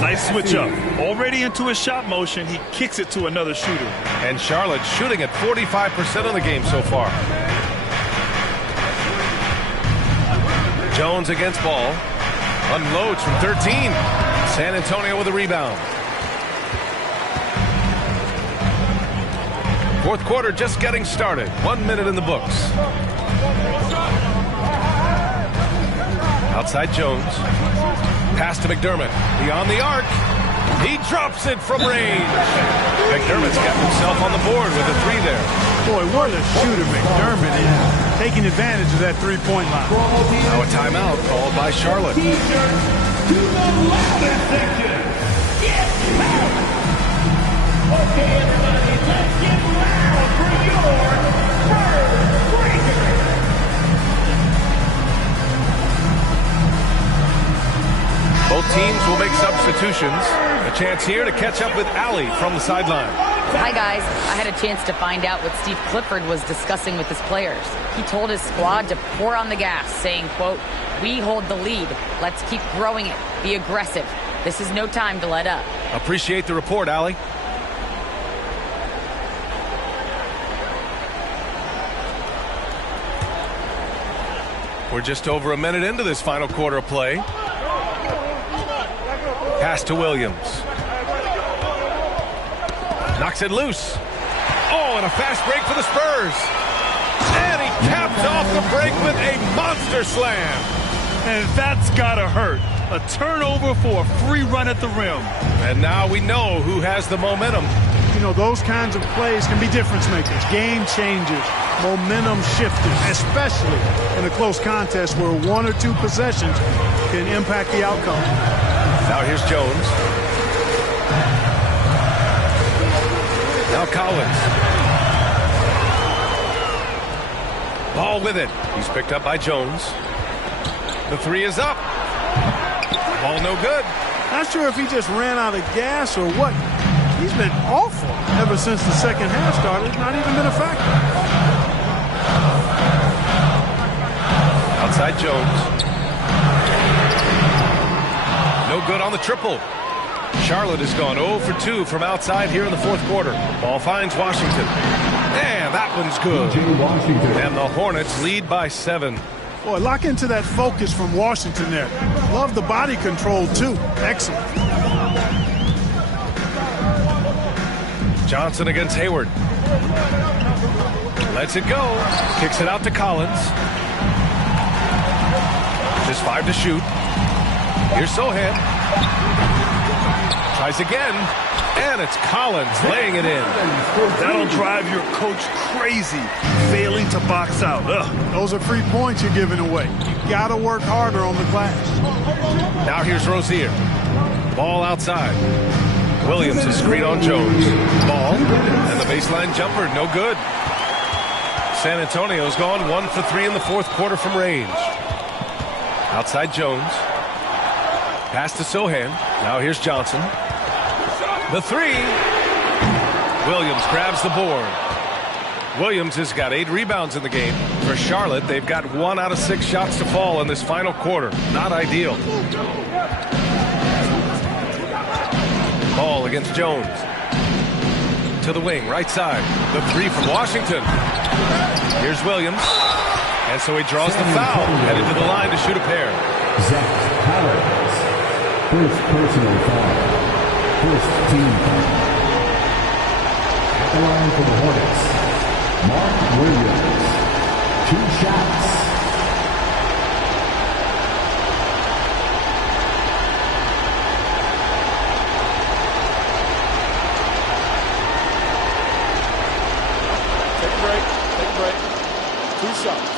Nice switch up. Already into his shot motion, he kicks it to another shooter. And Charlotte shooting at 45% of the game so far. Jones against Ball. Unloads from 13. San Antonio with a rebound. Fourth quarter just getting started. 1 minute in the books. Outside Jones. Pass to McDermott. Beyond the arc. He drops it from range. McDermott's got himself on the board with a 3 there. Boy, what a shooter McDermott is. Taking advantage of that three-point line. Now a timeout called by Charlotte. To the louder section. Get loud. Okay, everybody, let's get loud for your Spurs Breakers. Both teams will make substitutions. A chance here to catch up with Allie from the sideline. Hi, guys. I had a chance to find out what Steve Clifford was discussing with his players. He told his squad to pour on the gas, saying, quote, "We hold the lead. Let's keep growing it. Be aggressive. This is no time to let up." Appreciate the report, Allie. We're just over a minute into this final quarter of play. Pass to Williams. Knocks it loose. Oh, and a fast break for the Spurs. And he capped off the break with a monster slam. And that's gotta hurt. A turnover for a free run at the rim. And now we know who has the momentum. You know, those kinds of plays can be difference makers, game changers, momentum shifters, especially in a close contest where 1 or 2 possessions can impact the outcome. Now here's Jones. Now Collins. Ball with it. He's picked up by Jones. The 3 is up. Ball no good. Not sure if he just ran out of gas or what. He's been awful ever since the second half started. Not even been a factor. Outside Jones. No good on the triple. Charlotte has gone 0 for 2 from outside here in the fourth quarter. Ball finds Washington. And that one's good. And the Hornets lead by 7. Boy, lock into that focus from Washington there. Love the body control, too. Excellent. Johnson against Hayward. Lets it go. Kicks it out to Collins. Just 5 to shoot. Here's Sohan. Tries again. And it's Collins laying it in. That'll drive your coach crazy, failing to box out. Ugh. Those are free points you're giving away. You got to work harder on the glass. Now here's Rozier. Ball outside. Williams is screen on Jones. Ball. And the baseline jumper. No good. San Antonio's gone 1 for 3 in the fourth quarter from range. Outside Jones. Pass to Sohan. Now here's Johnson. The 3. Williams grabs the board. Williams has got 8 rebounds in the game. For Charlotte, they've got 1 out of 6 shots to fall in this final quarter. Not ideal. Ball against Jones. To the wing, right side. The 3 from Washington. Here's Williams. And so he draws the foul. Headed to the line to shoot a pair. Zach Collins. First personal foul. First team foul. At the line for the Hornets, Mark Williams. 2 shots. Take a break. Take a break. 2 shots.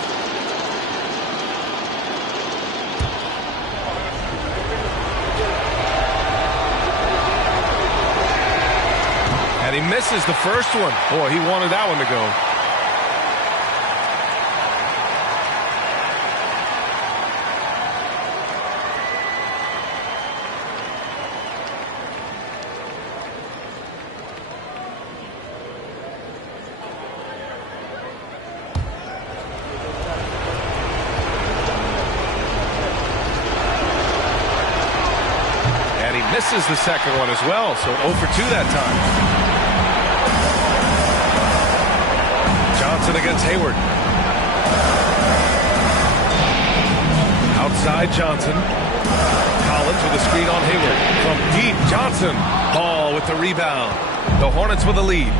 And he misses the first one. Boy, he wanted that one to go. And he misses the second one as well, so 0 for 2 that time. Johnson against Hayward. Outside Johnson. Collins with a screen on Hayward. From deep, Johnson. Ball with the rebound. The Hornets with a lead.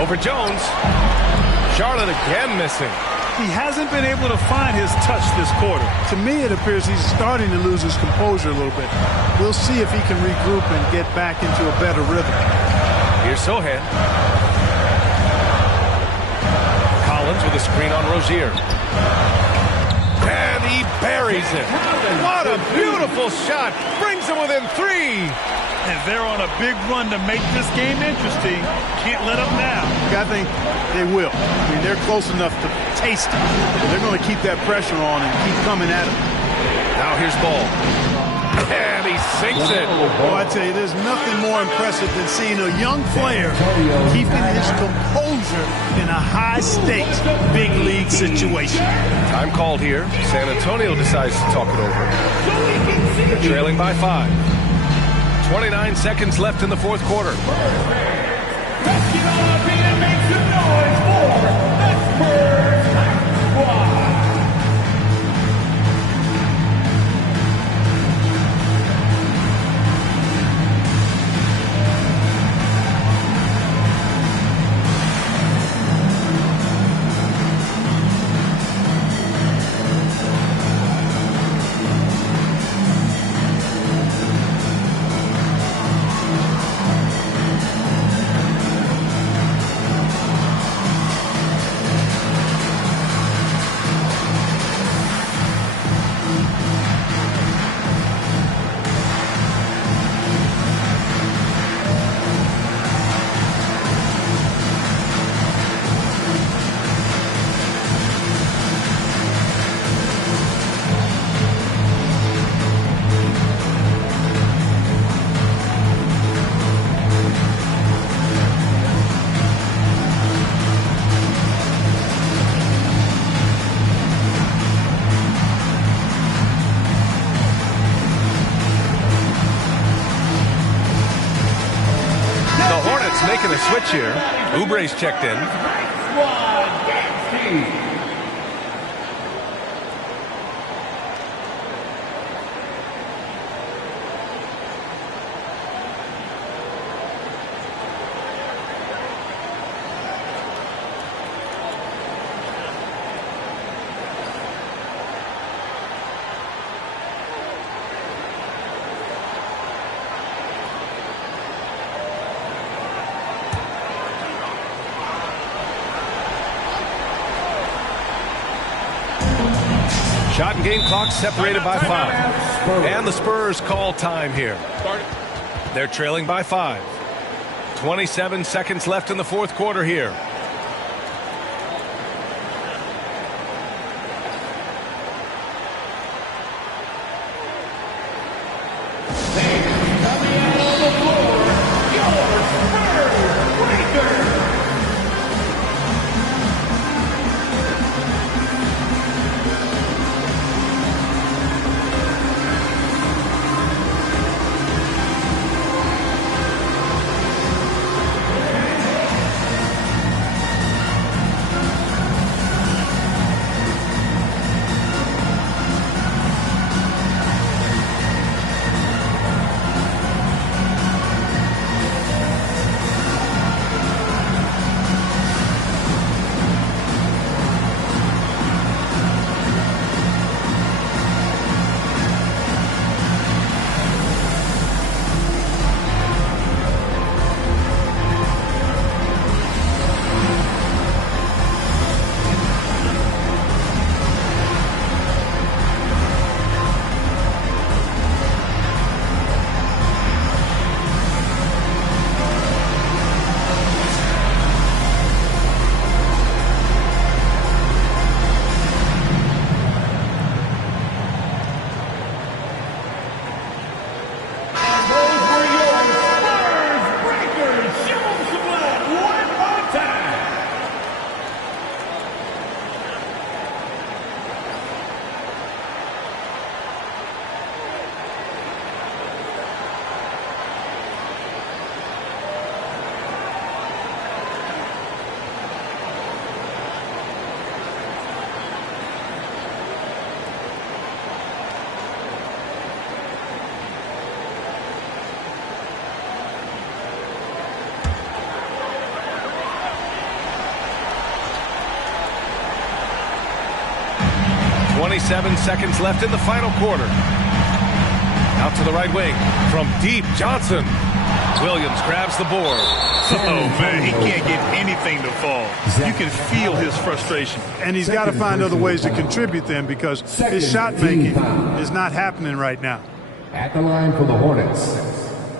Over Jones. Charlotte again missing. He hasn't been able to find his touch this quarter. To me, it appears he's starting to lose his composure a little bit. We'll see if he can regroup and get back into a better rhythm. Here's Sohan. Collins with a screen on Rozier. And he buries it. What a beautiful shot. Brings him within 3. And they're on a big run to make this game interesting. Can't let them down. I think they will. I mean, they're close enough to taste it. They're going to keep that pressure on and keep coming at him. Now here's Ball. And he sinks it. Oh, I tell you, there's nothing more impressive than seeing a young player keeping his composure in a high-stakes, big-league situation. Time called here. San Antonio decides to talk it over. They're trailing by 5. 29 seconds left in the fourth quarter. Making a switch here. Oubre's checked in. Shot and game clock separated by 5. And the Spurs call time here. They're trailing by 5. 27 seconds left in the fourth quarter here. Seven seconds left in the final quarter. Out to the right wing from deep. Johnson. Williams grabs the board. Oh, man, he can't get anything to fall. You can feel his frustration. And he's got to find other ways to contribute then, because his shot making is not happening right now. At the line for the Hornets,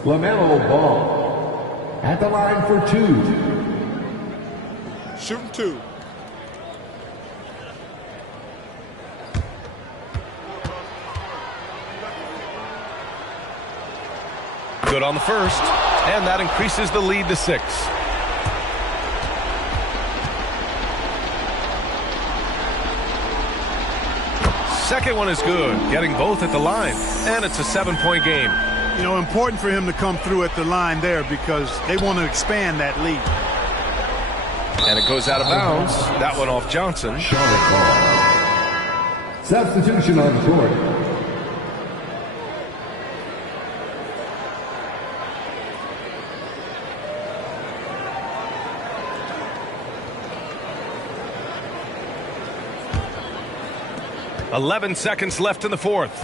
LaMelo Ball. At the line for 2. Shooting 2. Good on the first, and that increases the lead to 6. Second one is good, getting both at the line, and it's a 7-point game. You know, important for him to come through at the line there because they want to expand that lead. And it goes out of bounds. That one off Johnson. Charlotte ball. Substitution on the court. .11 seconds left in the fourth.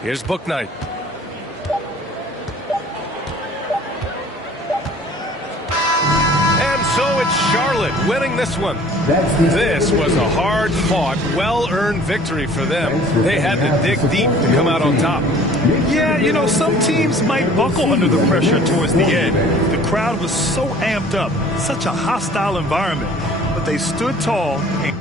Here's Bouknight. And so it's Charlotte winning this one. This was a hard-fought, well-earned victory for them. They had to dig deep to come out on top. Yeah, you know, some teams might buckle under the pressure towards the end. The crowd was so amped up, such a hostile environment. But they stood tall and